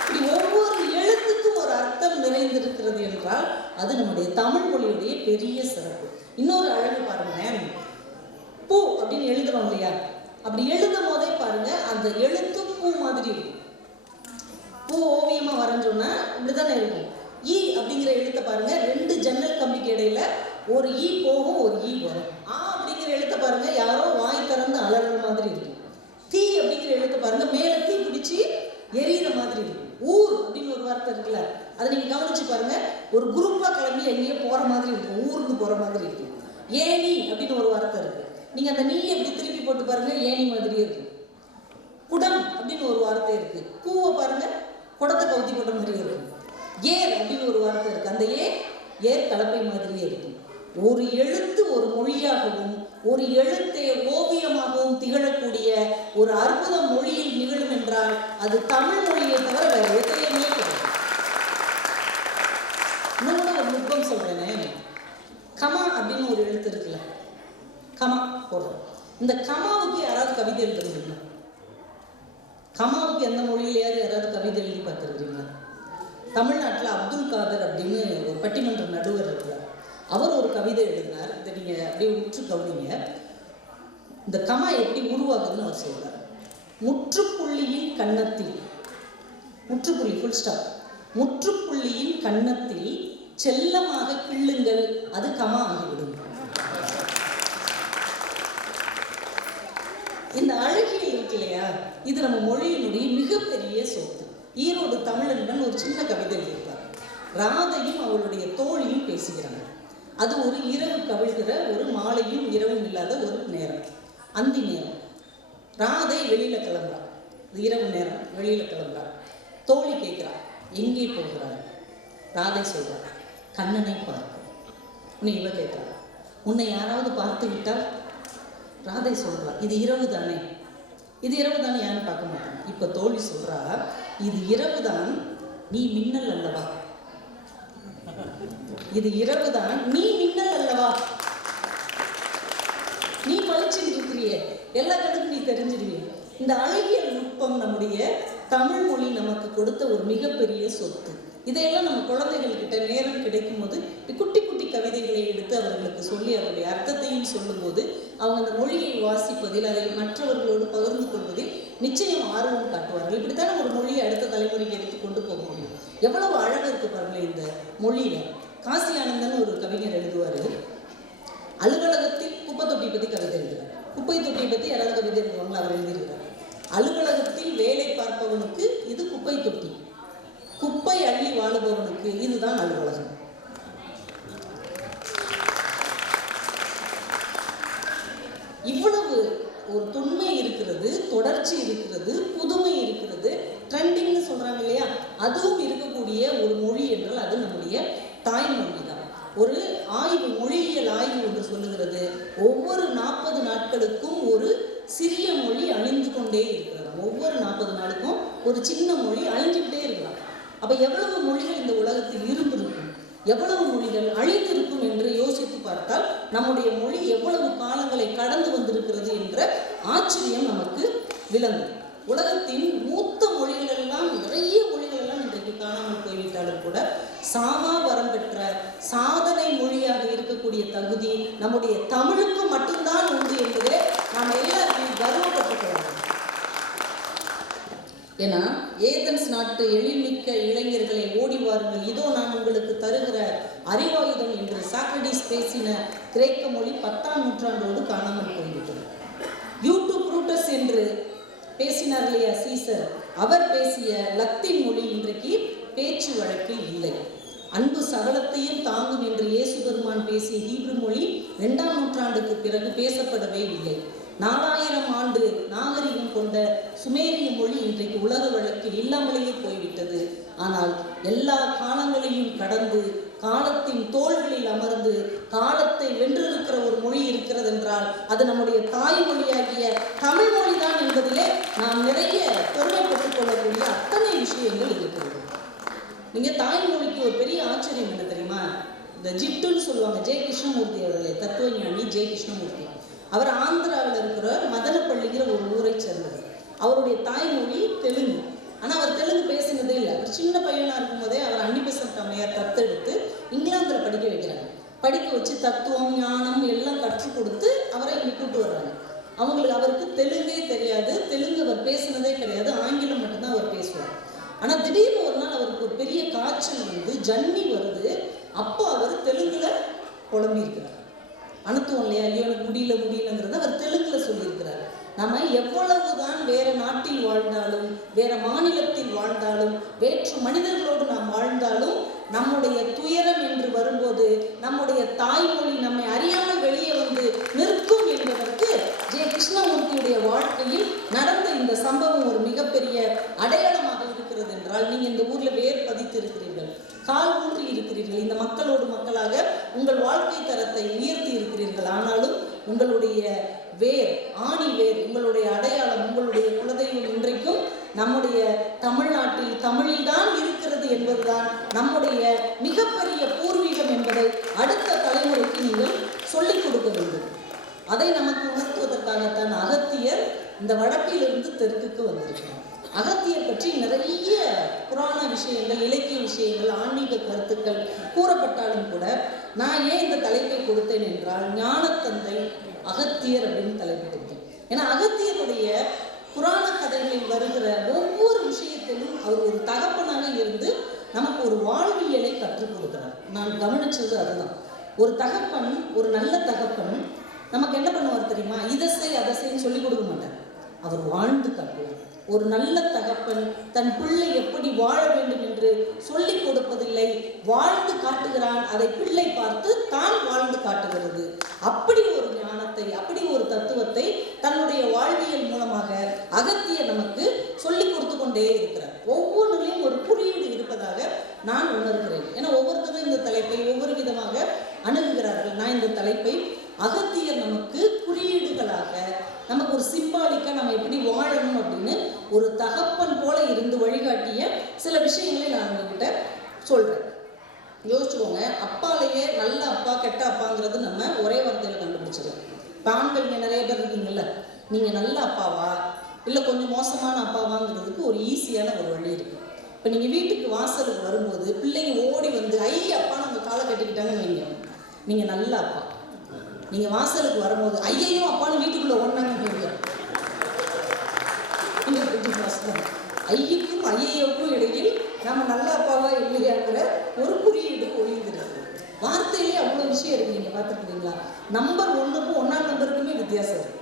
இப்படி ஒவ்வொரு எழுத்துக்கும் ஒரு அர்த்தம் நிறைந்திருக்கிறது என்றால் அது நம்முடைய தமிழ் மொழியுடைய பெரிய சிறப்பு. இன்னொரு அழகு பாருங்க, பூ அப்படின்னு எழுதுறோம் இல்லையா, அப்படி எழுதும் போதே பாருங்க அந்த எழுத்து பூ மாதிரி இருக்கும். பூ ஓவியமா வரைஞ்சோன்னா இப்படிதானே இருக்கும். ஈ அப்படிங்கிற எழுத்தை பாருங்க, 2 ஜன்னல் கம்பிக்கு இடையில ஒரு ஈ போகும், ஒரு ஈ வரும். ஆ அப்படிங்கிற எழுத்தை பாருங்க, யாரோ வாய் திறந்து அலற மாதிரி இருக்கும். தீ அப்படிங்கிற எழுத்தை பாருங்க, மேல தீ பிடிச்சி எரியிற மாதிரி இருக்கும். ஊர் அப்படின்னு ஒரு வார்த்தை இருக்குல்ல, அதை நீங்க கவனிச்சு பாருங்க, ஒரு குரூப்பா கிளம்பி எங்கேயோ போற மாதிரி இருக்கும், ஊருக்கு போற மாதிரி இருக்கும். ஏனி அப்படின்னு ஒரு வார்த்தை இருக்கு, நீங்க அந்த நீ எப்படி திருப்பி போட்டு பாருங்க, ஏனி மாதிரியே இருக்கும். குடம் அப்படின்னு ஒரு வார்த்தை இருக்கு, கூவை பாருங்க, குடத்தை கவுத்தி போட்ட மாதிரியே இருக்கும். ஏர் அப்படின்னு ஒரு வார்த்தை இருக்கு, அந்த ஏர் கலப்பை மாதிரியே இருக்கும். ஒரு எழுத்து ஒரு மொழியாகவும் ஒரு எழுத்தை ஓவியமாகவும் திகழக்கூடிய ஒரு அற்புத மொழியில் நிகழும் என்றால் அது தமிழ் மொழியை தவிர வேற எதையுமே கிடையாது. இன்னொரு ஒரு நுட்பம் சொல்றேனே, கமா அப்படின்னு ஒரு எழுத்து இருக்குல்ல, கமா போடுறோம். இந்த கமாவுக்கு யாராவது கவிதை எழுத முடியுமா? கமாவுக்கு எந்த மொழியிலையாவது யாராவது கவிதை எழுதி பார்த்துருக்கீங்களா? தமிழ்நாட்டில் அப்துல் காதர் அப்படின்னு ஒரு பட்டிமன்ற நடுவர் இருக்கிறார். அவர் ஒரு கவிதை எழுதினார். இதை நீங்க அப்படியே உற்று கவனிங்க. இந்த கமா எப்படி உருவாகுதுன்னு அவர் சொல்றார். முற்றுப்புள்ளியின் கன்னத்தில், முற்றுப்புள்ளி ஃபுல் ஸ்டாப், முற்றுப்புள்ளியின் கன்னத்தில் செல்லமாக கிள்ளுங்கள், அது கமா ஆகிவிடும். இந்த அழகியல் இருக்கு இல்லையா, இது நம்ம மொழியினுடைய மிகப்பெரிய சொத்து. ஈரோடு தமிழன்பன் ஒரு சின்ன கவிதை எழுதியிருப்பார். ராதையும் அவளுடைய தோழியும் பேசுகிறாங்க. அது ஒரு இரவு கவிழ்கிற ஒரு மாலையும் இரவும் இல்லாத ஒரு நேரம், அந்தி நேரம். ராதை வெளியில கிளம்புறா, இரவு நேரம் வெளியில கிளம்புறா. தோழி கேட்கிறா, எங்கே போகிறார்? ராதை சொல்றார், கண்ணனை பார்க்க. நீ இவ கேட்குறா, உன்னை யாராவது பார்த்து விட்டால்? ராதை சொல்றா, இது இரவு தானே, இது இரவு தானே, யாரும் பார்க்க மாட்டாங்க. இப்போ தோழி சொல்றா, இது இரவு தான், நீ மின்னல் அல்லவா, இது இரவு தான், நீ மின்னல் அல்லவா, நீ பழிச்சுட்டு இருக்கிறியே, எல்லா கணக்கும் நீ தெரிஞ்சிடுவிய. இந்த அழகியல் நுட்பம் நம்முடைய தமிழ் மொழி நமக்கு கொடுத்த ஒரு மிகப்பெரிய சொத்து. இதையெல்லாம் நம்ம குழந்தைகள்கிட்ட நேரம் கிடைக்கும் போது குட்டி குட்டி கவிதைகளை எடுத்து அவர்களுக்கு சொல்லி அவருடைய அர்த்தத்தையும் சொல்லும்போது அவங்க அந்த மொழியை வாசிப்பதில் அதை மற்றவர்களோடு பகிர்ந்து கொள்வதில் நிச்சயம் ஆர்வம் காட்டுவார்கள். இப்படித்தான் ஒரு மொழியை அடுத்த தலைமுறைக்கு எடுத்து கொண்டு போக முடியும். எவ்வளவு அழகு இருக்கு பாருங்களேன் இந்த மொழியில. காசி ஆனந்தன் ஒரு கவிஞர் எழுதுவார், அலுவலகத்தில் குப்பை தொட்டி பற்றி கவிதை எழுதுகிறார். குப்பை தொட்டியை பற்றி யாராவது கவிதை எழுதுவாங்க, அவர் எழுதியிருக்கிறார். அலுவலகத்தில் வேலை பார்ப்பவனுக்கு இது குப்பை தொட்டி, குப்பை அள்ளி வாழுபவனுக்கு இதுதான் அலுவலகம். இவ்வளவு ஒரு தொன்மை இருக்கிறது, தொடர்ச்சி இருக்கிறது, புதுமை இருக்கிறது, ட்ரெண்டிங்னு சொல்றாங்க இல்லையா, அதுவும் இருக்கக்கூடிய ஒரு மொழி என்றால் அது நம்முடைய தாய்மொழி தான். ஒரு ஆய்வு, மொழியியல் ஆய்வு ஒன்று சொல்லுகிறது, ஒவ்வொரு 40 நாட்களுக்கும் ஒரு சிறிய மொழி அழிந்து கொண்டே இருக்கிறது. ஒவ்வொரு 40 நாளுக்கும் ஒரு சின்ன மொழி அழிஞ்சுக்கிட்டே இருக்கலாம். அப்போ எவ்வளவு மொழிகள் இந்த உலகத்தில் இருந்திருக்கும், எவ்வளவு மொழிகள் அழிந்திருக்கும் என்று யோசித்து பார்த்தால் நம்முடைய மொழி எவ்வளவு காலங்களை கடந்து வந்திருக்கிறது என்ற ஆச்சரியம் நமக்கு விளங்கும். உலகத்தின் மூத்த மொழிகள் எல்லாம், நிறைய மொழிகள் எல்லாம் இன்றைக்கு காணாமல் போய்விட்டாலும் கூட சாமா வரம் பெற்ற சாதனை மொழியாக இருக்கக்கூடிய தகுதி நம்முடைய தமிழுக்கு மட்டும்தான் உண்டு என்பதே நாம் எல்லாருமே கர்வப்பட்டுக்கிறோம். ஏன்னா ஏதென்ஸ் நாட்டு எழில்மிக்க இளைஞர்களை ஓடி வாருங்கள், இதோ நான் உங்களுக்கு தருகிற அறிவாயுதம் என்று சாக்ரடிஸ் பேசின கிரேக்க மொழி 10ஆம் நூற்றாண்டோடு காணாமல் போய்விட்டது. யூடியூப் ரூட்டஸ் என்று பேசினார் இல்லையா சீசர், அவர் பேசிய லத்தீன் மொழி இன்றைக்கு பேச்சு வழக்கில் இல்லை. அன்பு சகலத்தையும் தாங்கும் என்று இயேசு பெருமான் பேசிய ஹீப்ரு மொழி 2ஆம் நூற்றாண்டுக்கு பிறகு பேசப்படவே இல்லை. 4000 ஆண்டு நாகரிகம் கொண்ட சுமேரிய மொழி இன்றைக்கு உலக வழக்கில் இல்லாமலேயே போய்விட்டது. ஆனால் எல்லா காலங்களையும் கடந்து காலத்தின் தோள்களில் அமர்ந்து காலத்தை வென்றிருக்கிற ஒரு மொழி இருக்கிறது என்றால் அது நம்முடைய தாய்மொழியாகிய தமிழ் மொழி தான் என்பதிலே நாம் நிறைய பெருமைப்பட்டுக் கொள்ளக்கூடிய அத்தனை விஷயங்கள் இருக்கிறது. நீங்க தாய்மொழிக்கு ஒரு பெரிய ஆச்சரியம் என்ன தெரியுமா? இந்த ஜிட்டுன்னு சொல்லுவாங்க, ஜெய கிருஷ்ணமூர்த்தி அவர்களே, தத்துவஞானி ஜெய கிருஷ்ணமூர்த்தி. அவர் ஆந்திராவில் இருக்கிற மதனப்பள்ளிங்கிற ஒரு ஊரை சேர்ந்தவர். அவருடைய தாய்மொழி தெலுங்கு. ஆனால் அவர் தெலுங்கு பேசினதே இல்லை. அவர் சின்ன பையனாக இருக்கும்போதே அவர் அன்னிபெசன்ட் அம்மையார் தத்தெடுத்து இங்கிலாந்தில் படிக்க வைக்கிறாங்க. படிக்க வச்சு தத்துவம், ஞானம் எல்லாம் கற்றுக் கொடுத்து அவரை இங்கே கூட்டு வர்றாங்க. அவருக்கு தெலுங்கே தெரியாது, தெலுங்கு அவர் பேசினதே கிடையாது, ஆங்கிலம் மட்டும்தான் அவர் பேசுவார். ஆனால் திடீர்னு ஒரு நாள் அவருக்கு ஒரு பெரிய காய்ச்சல் வந்து ஜன்னி வருது. அப்போ அவர் தெலுங்குல புலம்பியிருக்கிறார். அனுத்துவம் இல்லையா, ஐயோ எனக்கு முடியலங்கிறத அவர் தெலுங்குல சொல்லியிருக்கிறார். நம்ம எவ்வளவுதான் வேற நாட்டில் வாழ்ந்தாலும், வேற மாநிலத்தில் வாழ்ந்தாலும், வேற்று மனிதர்களோடு நாம் வாழ்ந்தாலும் நம்முடைய துயரம் என்று வரும்போது நம்முடைய தாய்மொழி நம்மை அறியாமல் வெளியே வந்து நிற்கும் என்பதற்கு ஜெய கிருஷ்ணமூர்த்தியுடைய வாழ்க்கையில் நடந்த இந்த சம்பவம் ஒரு மிகப்பெரிய அடையாளமாக இருக்கிறது என்றால், நீங்க இந்த ஊர்ல வேர் பதித்து இருக்கிறீர்கள், கால் ஊன்றி இருக்கிறீர்கள், இந்த மக்களோடு மக்களாக உங்கள் வாழ்க்கை தரத்தை உயர்த்தி இருக்கிறீர்கள். ஆனாலும் உங்களுடைய வேர், ஆணி வேர், உங்களுடைய அடையாளம், உங்களுடைய குலதெய்வம் இன்றைக்கும் நம்முடைய தமிழ்நாட்டில் தமிழில்தான் இருக்கிறது என்பதுதான் நம்முடைய மிகப்பெரிய பூர்வீகம் என்பதை அடுத்த தலைமுறைக்கு நீங்கள் சொல்லிக் கொடுக்க வேண்டும். அதை நமக்கு உணர்த்துவதற்காகத்தான் அகத்தியர் இந்த வடக்கிலிருந்து தெற்குக்கு வந்திருக்கிறார். அகத்தியர் பற்றி நிறைய புராண விஷயங்கள், இலக்கிய விஷயங்கள், ஆன்மீக கருத்துக்கள் கூறப்பட்டாலும் கூட நான் ஏன் இந்த தலைப்பை கொடுத்தேன் என்றால், ஞானத்தந்தை அகத்தியர் அப்படின்னு தலைப்பு கொடுத்தேன். ஏன்னா அகத்தியருடைய புராண கதைகளில் வருகிற ஒவ்வொரு விஷயத்திலும் அவர் ஒரு தகப்பனாக இருந்து நமக்கு ஒரு வாழ்வியலை கற்றுக் கொடுக்கிறார். நான் கவனிச்சது அதுதான். ஒரு தகப்பன், ஒரு நல்ல தகப்பன் நமக்கு என்ன பண்ணுவார் தெரியுமா? இதசை அதசைன்னு சொல்லிக் கொடுக்க மாட்டார், அவர் வாழ்ந்து காட்டுவார். ஒரு நல்ல தகப்பன் தன் பிள்ளை எப்படி வாழ வேண்டும் என்று சொல்லிக் கொடுப்பதில்லை, வாழ்ந்து காட்டுகிறான். அதை பிள்ளை பார்த்து தான் வாழ்ந்து காட்டுகிறது. அப்படி ஒரு ஞானத்தை, அப்படி ஒரு தத்துவத்தை தன்னுடைய வாழ்வியல் மூலமாக அகத்தியர் நமக்கு சொல்லிக் கொடுத்து கொண்டே இருக்கிறார். ஒவ்வொன்றிலையும் ஒரு குறியீடு இருப்பதாக நான் உணர்கிறேன். ஏன்னா ஒவ்வொருத்தரும் இந்த தலைப்பை ஒவ்வொரு விதமாக அணுகுகிறார்கள். நான் இந்த தலைப்பை அகத்தியர் நமக்கு குறியீடுகளாக, நமக்கு ஒரு சிம்பாலிக்காக நம்ம எப்படி வாழணும் அப்படின்னு ஒரு தகப்பன் போல இருந்து வழிகாட்டிய சில விஷயங்களை நான் உங்ககிட்ட சொல்கிறேன். யோசிச்சுக்கோங்க, அப்பாலேயே நல்ல அப்பா கெட்ட அப்பாங்கிறது நம்ம ஒரே வார்த்தையில் கண்டுபிடிச்சிடலாம். இப்போ ஆண்கள் இங்கே நிறைய பேர் இருக்கீங்கல்ல, நீங்கள் நல்ல அப்பாவா இல்லை கொஞ்சம் மோசமான அப்பாவாங்கிறதுக்கு ஒரு ஈஸியான ஒரு வழி இருக்குது. இப்போ நீங்கள் வீட்டுக்கு வாசலுக்கு வரும்போது பிள்ளைங்க ஓடி வந்து அப்பா நம்ம காலை கட்டிக்கிட்டாங்கன்னு வைங்க, நீங்கள் நல்ல அப்பா. நீங்கள் வாசலுக்கு வரும்போது ஐயையும் அப்பான்னு வீட்டுக்குள்ளே ஒன்றாங்க வைங்க, நீங்கள் கொஞ்சம் கஷ்டம். ஐயுக்கும் ஐயையோக்கும் இடையில் நம்ம நல்ல அப்பாவா இல்லையாங்கிற ஒரு குறியீடு ஒளிந்துருக்கு. வார்த்தையிலே அவ்வளோ விஷயம் இருக்குது. நீங்கள் பார்த்துருக்கீங்களா? நம்பர் 1க்கும் 1ஆம் நம்பருக்குமே வித்தியாசம் இருக்குது.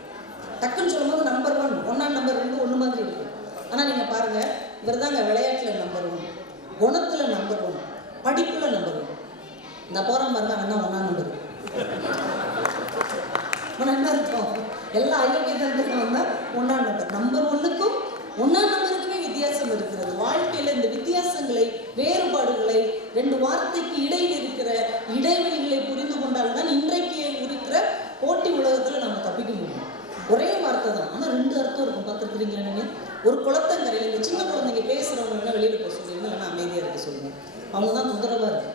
டக்குன்னு சொல்லும்போது நம்பர் 1 1ஆம் நம்பர் 2 ஒன்று மாதிரி இருக்கும். ஆனால் நீங்கள் பாருங்கள், இவர் தாங்க விளையாட்டில் நம்பர் 1, குணத்தில் நம்பர் 1, படிப்பில் நம்பர் 1. இந்த போகிற மாதிரி தான் வேணா 1ஆம் நம்பர். என்ன இருக்கும்? எல்லா ஐயோக்கியத்தனத்துக்கும் வந்தால் 1ஆம் நம்பர். நம்பர் 1க்கும் 1ஆம் நம்பருக்குமே வித்தியாசம் இருக்கிறது. வாழ்க்கையில் இந்த வித்தியாசங்களை, வேறுபாடுகளை, 2 வார்த்தைக்கு இடையில் இருக்கிற இடைவெளிகளை புரிந்து கொண்டால்தான் இன்றைக்கு இருக்கிற போட்டி உலகத்தில் நம்ம தப்பிக்க முடியும். ஒரே வார்த்தை தான், ஆனால் 2 அர்த்தம் இருக்கும். பார்த்துருக்குறீங்களா நீங்கள்? ஒரு குளத்தங்கரையில் இந்த சின்ன குழந்தைங்க பேசுகிறவங்க வேணால் வெளியில் போக சொல்லுவீங்க, இல்லைன்னா அமைதியாக இருக்க சொல்லுங்கள். அவங்க தான் தொந்தரவாக இருக்கு.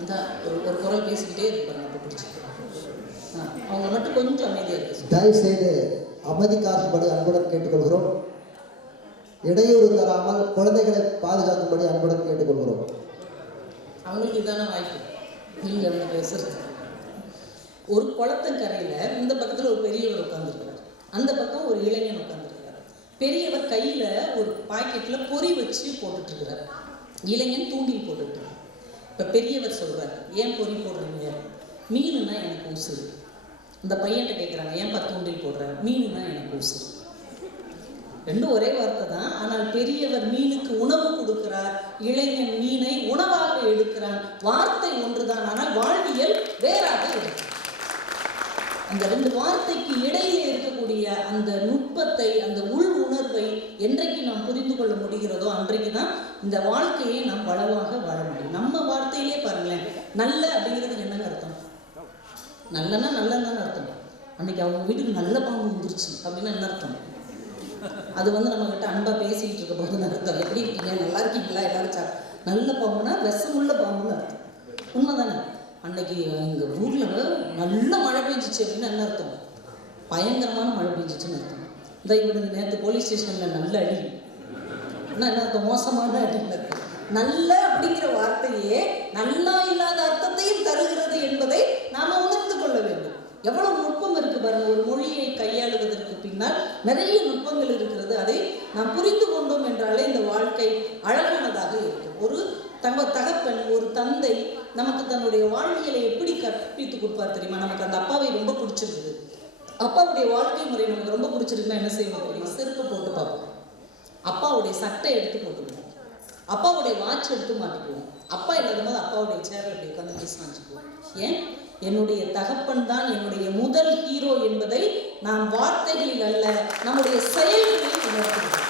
அந்த ஒரு குரல் பேசிக்கிட்டே இருப்பாங்க, அப்போ பிடிச்சி அவங்க மட்டும் கொஞ்சம் அமைதியாக இருக்க சொல்லுங்கள். தயவு செய்து அமைதி காக்கும்படி அன்புடன் கேட்டுக்கொள்கிறோம். இடையூறு தராமல் குழந்தைகளை பாதுகாக்கும்படி அன்புடன் கேட்டுக்கொள்கிறோம். அவங்களுக்கு இதான வாய்ப்பு நீங்கள் அவங்க பேசுறது. ஒரு குளத்தங்கரையில் இந்த பக்கத்தில் ஒரு பெரியவர் உட்காந்துருக்கிறார், அந்த பக்கம் ஒரு இளைஞன் உட்காந்துருக்கிறார். பெரியவர் கையில் ஒரு பாக்கெட்டில் பொறி வச்சு போட்டுட்ருக்கிறார், இளைஞன் தூண்டில் போட்டுட்ருக்கார். இப்போ பெரியவர் சொல்கிறார், ஏன் பொறி போடுறீங்க? மீனுன்னா எனக்கு உசுறு. இந்த பையன்கிட்ட கேட்குறாங்க, ஏன் தூண்டில் போடுற? மீனுன்னா எனக்கு உசுறு. 2 ஒரே வார்த்தை தான். ஆனால் பெரியவர் மீனுக்கு உணவு கொடுக்கிறார், இளைஞன் மீனை உணவாக எடுக்கிறான். வார்த்தை ஒன்றுதான், ஆனால் வாழ்வியல் வேறாக இருக்கு. அந்த 2 வார்த்தைக்கு இடையிலே இருக்கக்கூடிய அந்த நுட்பத்தை, அந்த உள் உணர்வை என்றைக்கு நாம் புரிந்து கொள்ள முடிகிறதோ அன்றைக்கு தான் இந்த வாழ்க்கையை நாம் வளவாக வாழ முடியும். நம்ம வார்த்தையிலே பாருங்களேன், நல்ல அப்படிங்கிறதுக்கு என்னங்க அர்த்தம்? நல்லன்னா நல்லன்னு அர்த்தம். அன்னைக்கு அவங்க வீட்டுக்கு நல்ல பாம்பு வந்துருச்சு அப்படின்னா என்ன அர்த்தம்? அது நம்ம கிட்ட அன்பாக பேசிக்கிட்டு இருக்க போது அர்த்தம். எப்படி இருக்கீங்க, நல்லா இருக்கீங்களா, எல்லாரும் நல்ல பாம்புனா விஷமுள்ள பாம்புன்னு அர்த்தம். உண்மை தானே? அன்னைக்கு எங்கள் ஊரில் நல்ல மழை பெஞ்சிச்சு அப்படின்னு என்ன அர்த்தம்? பயங்கரமான மழை பெஞ்சிச்சுன்னு அர்த்தம். இந்த இவனுக்கு நேற்று போலீஸ் ஸ்டேஷனில் நல்ல அடி என்ன அர்த்தம்? மோசமான அடின்னு அர்த்தம். நல்ல அப்படிங்கிற வார்த்தையே நல்லா இல்லாத அர்த்தத்தையும் தருகிறது என்பதை நாம் உணர்ந்து கொள்ள வேண்டும். எவ்வளவு நுட்பம் இருக்கு பாருங்க. ஒரு மொழியை கையாளுவதற்கு பின்னால் நிறைய நுட்பங்கள் இருக்கிறது. அதை நாம் புரிந்து கொண்டோம் என்றாலே இந்த வாழ்க்கை அழகானதாக இருக்கும். ஒரு தகப்பன், ஒரு தந்தை நமக்கு தன்னுடைய வாழ்வியலை எப்படி கற்பித்து கொடுப்பார் தெரியுமா? நமக்கு அந்த அப்பாவை ரொம்ப பிடிச்சிருக்குது, அப்பாவுடைய வாழ்க்கை முறை நமக்கு ரொம்ப பிடிச்சிருக்குன்னா என்ன செய்வோம் தெரியுமா? செருப்பு போட்டு பார்ப்போம், அப்பாவுடைய சட்டை எடுத்து போட்டுக்குவோம், அப்பாவுடைய வாட்ச் எடுத்து மாட்டிக்குவோம். அப்பா இல்லாத போது அப்பாவுடைய சேர்ல போய் உட்காந்து பேசி வாங்கிக்குவோம். ஏன்? என்னுடைய தகப்பன் தான் என்னுடைய முதல் ஹீரோ என்பதை நாம் வார்த்தைகளில் அல்ல, நம்முடைய செயல்களில் உணர்த்துகிறோம்.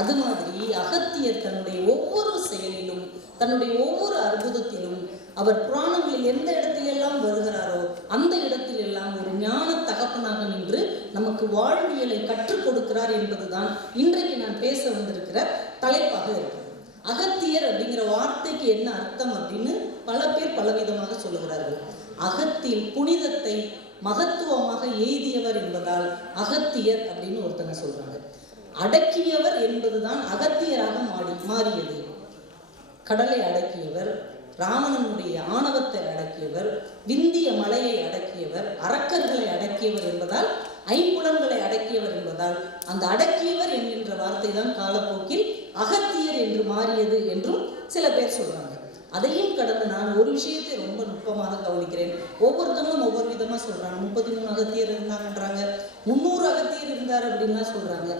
அது மாதிரி அகத்தியர் தன்னுடைய ஒவ்வொரு செயலிலும், தன்னுடைய ஒவ்வொரு அற்புதத்திலும், அவர் புராணங்களில் எந்த இடத்திலெல்லாம் வருகிறாரோ அந்த இடத்திலெல்லாம் ஒரு ஞான தகப்பனாக நின்று நமக்கு வாழ்வியலை கற்றுக் கொடுக்கிறார் என்பதுதான் இன்றைக்கு நான் பேச வந்திருக்கிற தலைப்பாக இருக்கிறது. அகத்தியர் அப்படிங்கிற வார்த்தைக்கு என்ன அர்த்தம் அப்படின்னு பல பேர் பலவிதமாக சொல்லுகிறார்கள். அகத்தில் புனிதத்தை மகத்துவமாக எய்தியவர் என்பதால் அகத்தியர் அப்படின்னு ஒருத்தங்க சொல்றாங்க. அடக்கியவர் என்பதுதான் அகத்தியராக மாறியது. கடலை அடக்கியவர், ராவணனுடைய ஆணவத்தை அடக்கியவர், விந்திய மலையை அடக்கியவர், அரக்கர்களை அடக்கியவர் என்பதால், ஐம்புலன்களை அடக்கியவர் என்பதால் அந்த அடக்கியவர் என்கின்ற வார்த்தை தான் காலப்போக்கில் அகத்தியர் என்று மாறியது என்றும் சில பேர் சொல்றாங்க. அதையும் கடந்து நான் ஒரு விஷயத்தை ரொம்ப நுட்பமாக கவனிக்கிறேன். ஒவ்வொருத்தவங்களும் ஒவ்வொரு விதமா சொல்றாங்க. 33 அகத்தியர் இருந்தாங்கன்றாங்க, 300 அகத்தியர் இருந்தார் அப்படின்லாம் சொல்றாங்க.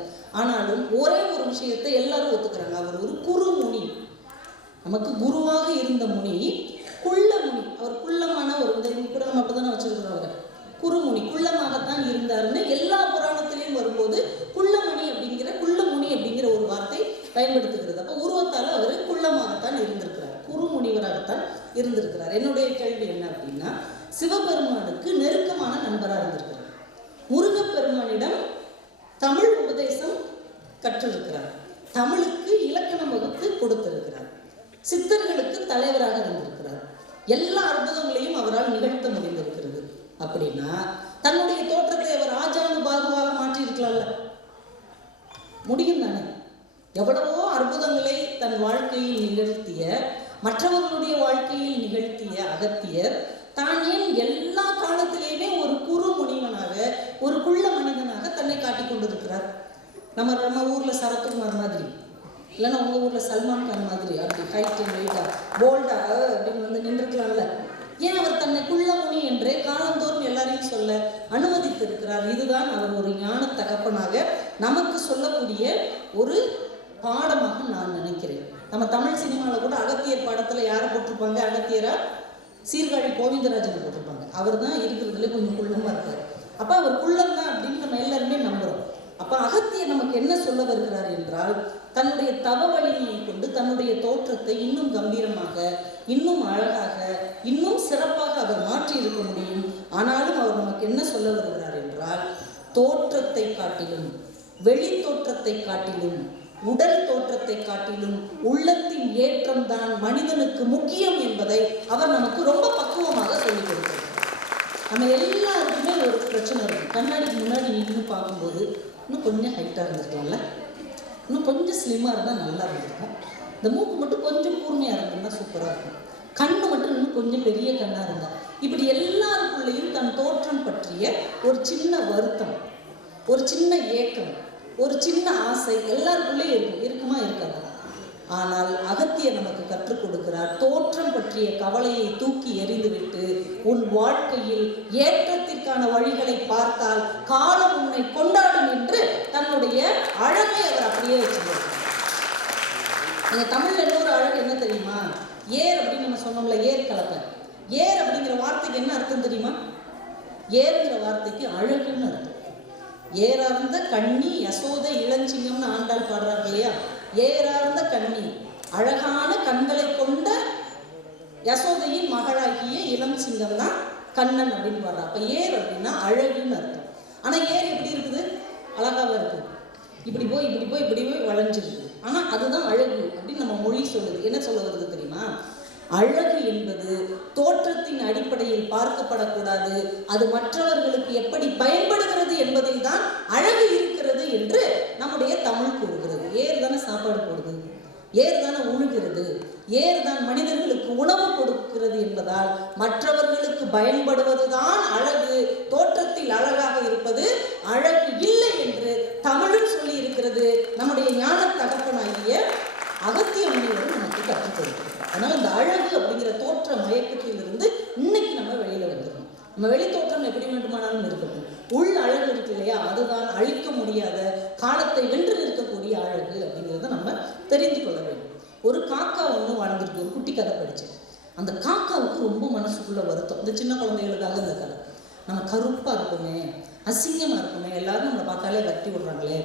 ஆனாலும் ஒரே ஒரு விஷயத்தை எல்லாரும் ஒத்துக்கிறாங்க, அவர் ஒரு குறுமுனி. நமக்கு குருவாக இருந்த முனி குள்ள முனி. அவர் குள்ளமான ஒரு கூட நம்ம அப்படித்தானே வச்சிருக்கிறோம். அவர் குறுமுனி குள்ளமாகத்தான் இருந்தாருன்னு எல்லா புராணத்திலையும் வரும்போது குள்ளமுனி அப்படிங்கிற ஒரு வார்த்தை பயன்படுத்துகிறது. அப்போ உருவத்தால் அவர் குள்ளமாகத்தான் இருந்திருக்கிறார். குறுமுனி முனிவராகத்தான் இருந்திருக்கிறார். என்னுடைய கேள்வி என்ன அப்படின்னா, சிவபெருமானுக்கு நெருக்கமான நண்பராக இருந்திருக்கிறார். முருகப்பெருமானிடம் தமிழ் உபதேசம் கற்றிருக்கிறார். தமிழுக்கு இலக்கணம் வகுத்து கொடுத்திருக்கிறார். சித்தர்களுக்கு தலைவராக இருந்திருக்கிறார். எல்லா அற்புதங்களையும் அவரால் நிகழ்த்த முடிந்திருக்கிறது. அப்படின்னா தன்னுடைய தோற்றத்தை அவர் ஆஜானு பாகுவாக மாற்றி இருக்கலாம்ல, முடியும் தானே? எவ்வளவோ அற்புதங்களை தன் வாழ்க்கையில் நிகழ்த்திய, மற்றவர்களுடைய வாழ்க்கையில் நிகழ்த்திய அகத்தியர் தான் ஏன் எல்லா காலத்திலேயுமே ஒரு குறு முனிவனாக, ஒரு குள்ள மனிதனாக தன்னை காட்டிக் கொண்டிருக்கிறார்? நம்ம ஊர்ல சரத்குமார் மாதிரி, இல்லைன்னா உங்க ஊர்ல சல்மான் கான் மாதிரி அப்படி ஹைட் அண்ட் வெயிட்டா போல்டா அப்படின்னு வந்து நின்றுக்கலாம்ல. ஏன் அவர் தன்னை குள்ளமுனி என்றே காலந்தோறும் எல்லாரையும் சொல்ல அனுமதித்திருக்கிறார்? இதுதான் அவர் ஒரு ஞான தகப்பனாக நமக்கு சொல்லக்கூடிய ஒரு பாடமாக நான் நினைக்கிறேன். நம்ம தமிழ் சினிமாவில் கூட அகத்தியர் பாடத்தில் யாரை போட்டிருப்பாங்க? அகத்தியரா சீர்காழி கோவிந்தராஜனை போட்டிருப்பாங்க. அவர் தான் இருக்கிறதுல கொஞ்சம் குள்ளமாக இருக்கார். அப்போ அவர் குள்ளம் தான் அப்படின்னு நம்ம எல்லாருமே நம்புகிறோம். அப்போ அகத்தியர் நமக்கு என்ன சொல்ல வருகிறார் என்றால், தன்னுடைய தவ வலிமையை கொண்டு தன்னுடைய தோற்றத்தை இன்னும் கம்பீரமாக, இன்னும் அழகாக, இன்னும் சிறப்பாக அவர் மாற்றி இருக்க முடியும். ஆனாலும் அவர் நமக்கு என்ன சொல்ல வருகிறார் என்றால், தோற்றத்தை காட்டிலும், வெளி தோற்றத்தை காட்டிலும், உடல் தோற்றத்தை காட்டிலும் உள்ளத்தின் ஏற்றம் தான் மனிதனுக்கு முக்கியம் என்பதை அவர் நமக்கு ரொம்ப பக்குவமாக சொல்லிக் கொடுக்கிறார். நம்ம எல்லாருக்குமே ஒரு பிரச்சனை இருக்கும். கண்ணாடிக்கு முன்னாடி நின்று பார்க்கும்போது இன்னும் கொஞ்சம் ஹைட்டாக இருந்திருக்கலாம்ல, இன்னும் கொஞ்சம் ஸ்லிம்மாக இருந்தால் நல்லா இருந்திருக்கும், இந்த மூக்கு மட்டும் கொஞ்சம் கூர்மையாக இருந்ததுன்னா சூப்பராக இருக்கும், கண்ணு மட்டும் இன்னும் கொஞ்சம் பெரிய கண்ணாக இருந்தால், இப்படி எல்லாருக்குள்ளேயும் தன் தோற்றம் பற்றிய ஒரு சின்ன வருத்தம், ஒரு சின்ன ஏக்கம், ஒரு சின்ன ஆசை எல்லாருக்குள்ளேயும் இருக்குமா இருக்காது. ஆனால் அகத்தியர் நமக்கு கற்றுக் கொடுக்கிறார், தோற்றம் பற்றிய கவலையை தூக்கி எறிந்துவிட்டு உன் வாழ்க்கையில் ஏற்றத்திற்கான வழிகளை பார்த்தால் காலம் உன்னை கொண்டாடும் என்று தன்னுடைய அழகை அவர் அப்படியே வச்சிருக்கிறார். எங்க தமிழ்ல இன்னொரு அழகு என்ன தெரியுமா? ஏர் அப்படின்னு நம்ம சொன்னோம்ல, ஏர் கலப்பை. ஏர் அப்படிங்கிற வார்த்தைக்கு என்ன அர்த்தம் தெரியுமா? ஏறுங்கிற வார்த்தைக்கு அழகுன்னு அர்த்தம். ஏறார்ந்த கண்ணி யசோத இளஞ்சிங்கம்னு ஆண்டாள் பாடுறாங்க இல்லையா? ஏறார்ந்த கண்ணி, அழகான கண்களை கொண்ட யசோதையின் மகளாகிய இளம் சிங்கம் தான் கண்ணன் அப்படின்னு பாடுறா. அப்ப ஏர் அப்படின்னா அழகுன்னு அர்த்தம். ஆனா ஏர் எப்படி இருக்குது? அழகாவா இருக்குது. இப்படி போய் இப்படி போய் இப்படி போய் வளைஞ்சிருக்கு. ஆனா அதுதான் அழகு அப்படின்னு நம்ம மொழி சொல்லுது. என்ன சொல்ல வருது தெரியுமா? அழகு என்பது தோற்றத்தின் அடிப்படையில் பார்க்கப்படக்கூடாது, அது மற்றவர்களுக்கு எப்படி பயன்படுகிறது என்பதில் தான் அழகு இருக்கிறது என்று நம்முடைய தமிழ் கூறுகிறது. ஏர் தானே சாப்பாடு போடுது, ஏர் தானே உழுகிறது, ஏர் தான் மனிதர்களுக்கு உணவு கொடுக்கிறது என்பதால் மற்றவர்களுக்கு பயன்படுவதுதான் அழகு, தோற்றத்தில் அழகாக இருப்பது அழகு இல்லை என்று தமிழும் சொல்லி இருக்கிறது. நம்முடைய ஞான தகப்பனாகிய அகத்திய முனிவர் நமக்கு கற்றுக் கொடுக்கிறார். அதனால இந்த அழகு அப்படிங்கிற தோற்ற மயக்கத்திலிருந்து இன்னைக்கு நம்ம வெளியில வந்துடணும். நம்ம வெளி தோற்றம் எப்படி வேண்டுமானாலும் இருக்கட்டும், உள் அழகு இருக்கு இல்லையா, அதுதான் அழிக்க முடியாத, காலத்தை வென்று இருக்கக்கூடிய அழகு அப்படிங்கிறத நம்ம தெரிந்து கொள்ள வேண்டும். ஒரு காக்கா ஒன்று வாழ்ந்துருக்கு. ஒரு குட்டி கதை படித்தேன். அந்த காக்காவுக்கு ரொம்ப மனசுக்குள்ள வருத்தம். இந்த சின்ன குழந்தைகளுக்காக இந்த கதை. நம்ம கருப்பாக இருக்குமே, அசிங்கமாக இருக்குமே, எல்லாரும் நம்மளை பார்த்தாலே கட்டி விடுறாங்களே,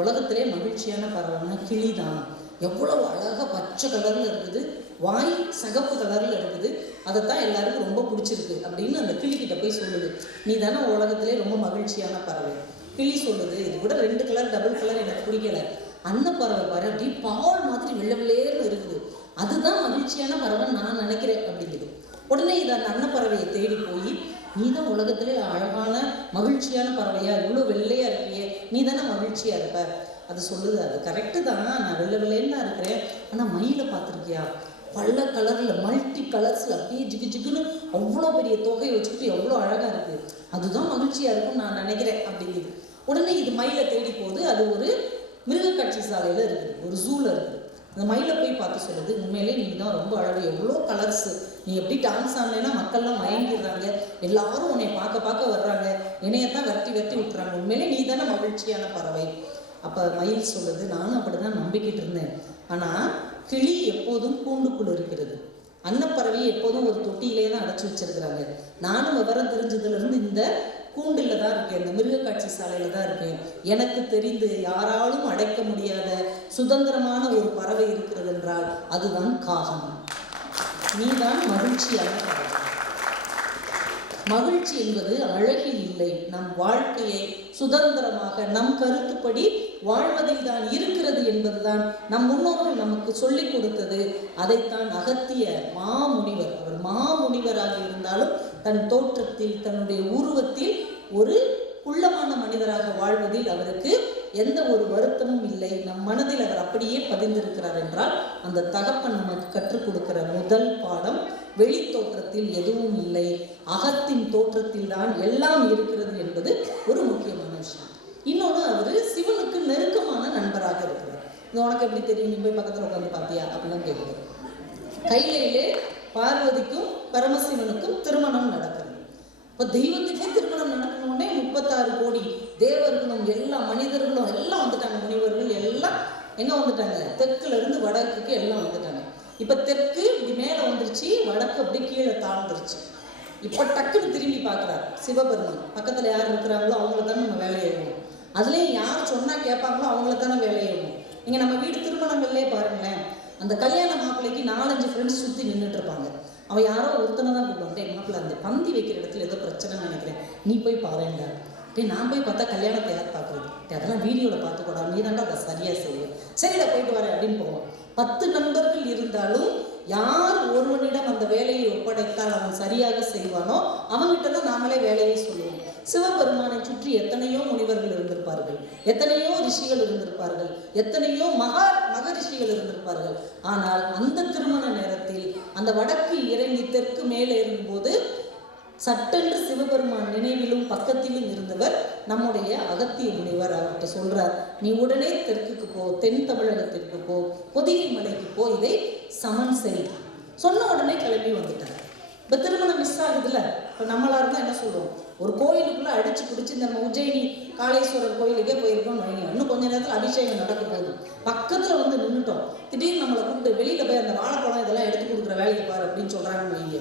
உலகத்திலே மகிழ்ச்சியான பறவைன்னா கிளி தான். எவ்வளவு அழகாக பச்சை கலரில் இருக்குது, வாய் சகப்பு கலரில் இருக்குது, அதைத்தான் எல்லாருக்கும் ரொம்ப பிடிச்சிருக்கு அப்படின்னு அந்த கிளிக்கிட்ட போய் சொல்லுது. நீ தானே உலகத்திலே ரொம்ப மகிழ்ச்சியான பறவை. கிளி சொல்லுது, இது கூட 2 கலர் டபுள் கலர் எனக்கு பிடிக்கல, அன்னப்பறவை பாரு அப்படி பால் மாதிரி வெள்ளை வெள்ளையேன்னு இருக்குது, அதுதான் மகிழ்ச்சியான பறவை நான் நினைக்கிறேன் அப்படிங்குது. உடனே இது அந்த அன்னப்பறவையை தேடி போய், நீ தான் உலகத்திலே அழகான மகிழ்ச்சியான பறவையா, இவ்வளோ வெள்ளையா இருக்கியே, நீ தானே மகிழ்ச்சியா இருப்ப. அது சொல்லுது, அது கரெக்டு தான், நான் வெள்ளை வெள்ளைன்னு தான் இருக்கிறேன், ஆனால் மயிலை பார்த்துருக்கியா, பல கலரில் மல்டி கலர்ஸில் அப்படியே ஜிகு ஜிகுன்னு அவ்வளோ பெரிய தொகையை வச்சுக்கிட்டு எவ்வளோ அழகாக இருக்குது, அதுதான் மகிழ்ச்சியாக இருக்கும்னு நான் நினைக்கிறேன் அப்படிங்குது. உடனே இது மயிலை தேடி போகுது. அது ஒரு மிருகக்காட்சி சாலையில் இருக்குது, ஒரு ஜூவில் இருக்குது. அந்த மயிலை போய் பார்த்து சொல்லுது, உண்மையிலே நீ தான் ரொம்ப அழகு, எவ்வளோ கலர்ஸு, நீ எப்படி டான்ஸ் ஆனேன்னா மக்கள்லாம் மயங்கிடுறாங்க, எல்லாரும் உன்னை பார்க்க வர்றாங்க, என்னையத்தான் வெட்டி விட்டுறாங்க, உண்மையிலே நீ தானே மகிழ்ச்சியான பறவை. அப்போ மயில் சொல்லுது, நானும் அப்படி தான் நம்பிக்கிட்டு இருந்தேன், ஆனால் கிளி எப்போதும் கூண்டுக்குள் இருக்கிறது, அன்னப்பறவை எப்போதும் ஒரு தொட்டியிலே தான் அடைச்சி வச்சிருக்கிறாங்க, நானும் விவரம் தெரிஞ்சதுலேருந்து இந்த கூண்டில் தான் இருக்கேன், இந்த மிருகக்காட்சி சாலையில் தான் இருக்கேன், எனக்கு தெரிந்து யாராலும் அடைக்க முடியாத சுதந்திரமான ஒரு பறவை இருக்கிறது என்றால் அதுதான் காகம். நீதான் மகிழ்ச்சியான கடவுள். மகிழ்ச்சி என்பது அழகில் இல்லை, நம் வாழ்க்கையை சுதந்திரமாக நம் கருத்துப்படி வாழ்வதில் தான் இருக்கிறது என்பதுதான் நம் முன்னோர்கள் நமக்கு சொல்லிக் கொடுத்தது. அதைத்தான் அகத்திய மாமுனிவர், அவர் மாமுனிவராக இருந்தாலும் தன் தோற்றத்தில் தன்னுடைய உருவத்தில் ஒரு குள்ளமான மனிதராக வாழ்வதில் அவருக்கு எந்த ஒரு வருத்தமும் இல்லை. நம் மனதில் அவர் அப்படியே பதிந்திருக்கிறார் என்றால் அந்த தகப்பன் நமக்கு கற்றுக் கொடுக்கிற முதல் பாடம் வெளி தோற்றத்தில் எதுவும் இல்லை, அகத்தின் தோற்றத்தில் தான் எல்லாம் இருக்கிறது என்பது ஒரு முக்கியமான விஷயம். இன்னொன்று, அவர் சிவனுக்கு நெருக்கமான நண்பராக இருக்கிறார். இது உனக்கு எப்படி தெரியும், நீ போய் பக்கத்தில் உட்காந்து பார்த்தியா அப்படிலாம் கேட்குது. கையிலே பார்வதிக்கும் பரமசிவனுக்கும் திருமணம் நடக்கிறது. இப்போ தெய்வத்துக்கே திருமணம் நடக்கணுன்னே 36 கோடி தேவர்களும் எல்லா மனிதர்களும் எல்லாம் வந்துட்டாங்க. முனிவர்கள் எல்லாம் எங்கே வந்துட்டாங்க, தெற்குல இருந்து வடக்குக்கு எல்லாம் வந்துட்டாங்க. இப்போ தெற்கு இப்படி மேலே வந்துருச்சு, வடக்கு அப்படி கீழே தாழ்ந்துருச்சு. இப்போ டக்குன்னு திரும்பி பார்க்குறாரு சிவபெருமான். பக்கத்தில் யார் இருக்கிறாங்களோ அவங்கள தானே நம்ம வேலையேறணும், அதுலேயும் யார் சொன்னால் கேட்பாங்களோ அவங்கள தானே வேலையேறணும். நீங்கள் நம்ம வீடு திருமணங்கள்லேயே பாருங்களேன், அந்த கல்யாண மாப்பிள்ளைக்கு 4-5 ஃப்ரெண்ட்ஸ் சுற்றி நின்றுட்டு இருப்பாங்க. அவன் யாரோ ஒருத்தனை தான் கூப்பிடுவான், மாப்பிள்ளை அந்த பந்தி வைக்கிற இடத்துல ஏதோ பிரச்சனைன்னு நினைக்கிறேன், நீ போய் பாருங்க. நான் போய் பார்த்தா கல்யாணத்தை யார் பார்க்குறது, அதெல்லாம் வீடியோவில் பார்த்துக்கூடா, நீ தாண்டா அதை சரியாக செய்யும், சரிடா போயிட்டு வரேன் அப்படின்னு போவோம். 10 நண்பர்கள் இருந்தாலும் யார் ஒருவனிடம் அந்த வேலையை ஒப்படைத்தால் அவன் சரியாக செய்வானோ அவன்கிட்ட தான் நாமளே வேலையை சொல்லுவோம். சிவபெருமானை சுற்றி எத்தனையோ முனிவர்கள் இருந்திருப்பார்கள், எத்தனையோ ரிஷிகள் இருந்திருப்பார்கள், எத்தனையோ மகரிஷிகள் இருந்திருப்பார்கள். ஆனால் அந்த திருமண நேரத்தில் அந்த வடக்கு இறங்கி தெற்கு மேலே இருக்கும்போது சட்டென்று சிவபெருமான் நினைவிலும் பக்கத்திலும் இருந்தவர் நம்முடைய அகத்திய முனிவர். அவர்கிட்ட சொல்றார், நீ உடனே தெற்குக்கு போ, தென் தமிழகத்திற்கு போ, பொதிகை மலைக்கு போ, இதை சமன் செய். சொன்ன உடனே கிளம்பி வந்துட்டார். இப்போ திருமணம் மிஸ் ஆகுதுல்ல, இப்போ நம்மளா இருந்தால் என்ன சொல்லுவோம், ஒரு கோயிலுக்குள்ளே அடிச்சு பிடிச்சி நம்ம உஜ்ஜயினி காளேஸ்வரர் கோயிலுக்கே போயிருக்கோம்னு வைங்க, இன்னும் கொஞ்ச நேரத்தில் அபிஷேகம் நடக்க போகுது, பக்கத்தில் வந்து நின்றுட்டோம், திடீர்னு நம்மளை கூப்பிட்டு வெளியில் போய் அந்த வாழைப்பழம் இதெல்லாம் எடுத்து கொடுக்குற வேலையை பாரு அப்படின்னு சொல்கிறாங்கன்னு வைங்க.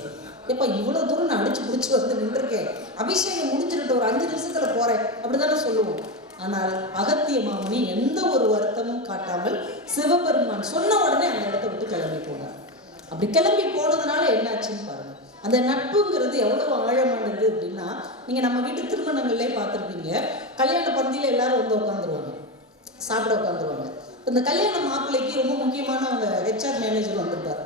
எப்போ இவ்வளோ தூரம் நான் அடிச்சு பிடிச்சி வந்து நின்றுருக்கேன், அபிஷேகம் முடிஞ்சுட்டு ஒரு 5 நிமிஷத்தில் போகிறேன் அப்படி தானே சொல்லுவோம். ஆனால் அகத்திய மாமுனி எந்த ஒரு வருத்தமும் காட்டாமல் சிவபெருமான் சொன்ன உடனே அந்த இடத்த விட்டு கிளம்பி போனார். அப்படி கிளம்பி போனதுனால என்னாச்சுன்னு பாருங்க. அந்த நட்புங்கிறது எவ்வளவு ஆழமானது அப்படின்னா, நீங்கள் நம்ம வீட்டு திருமணங்கள்லே பார்த்துருப்பீங்க, கல்யாண பந்தியில் எல்லாரும் வந்து உட்காந்துருவாங்க, சாப்பிட உட்காந்துருவாங்க. இந்த கல்யாண மாப்பிள்ளைக்கு ரொம்ப முக்கியமான அவங்க ஹெச்ஆர் மேனேஜர் வந்திருப்பார்.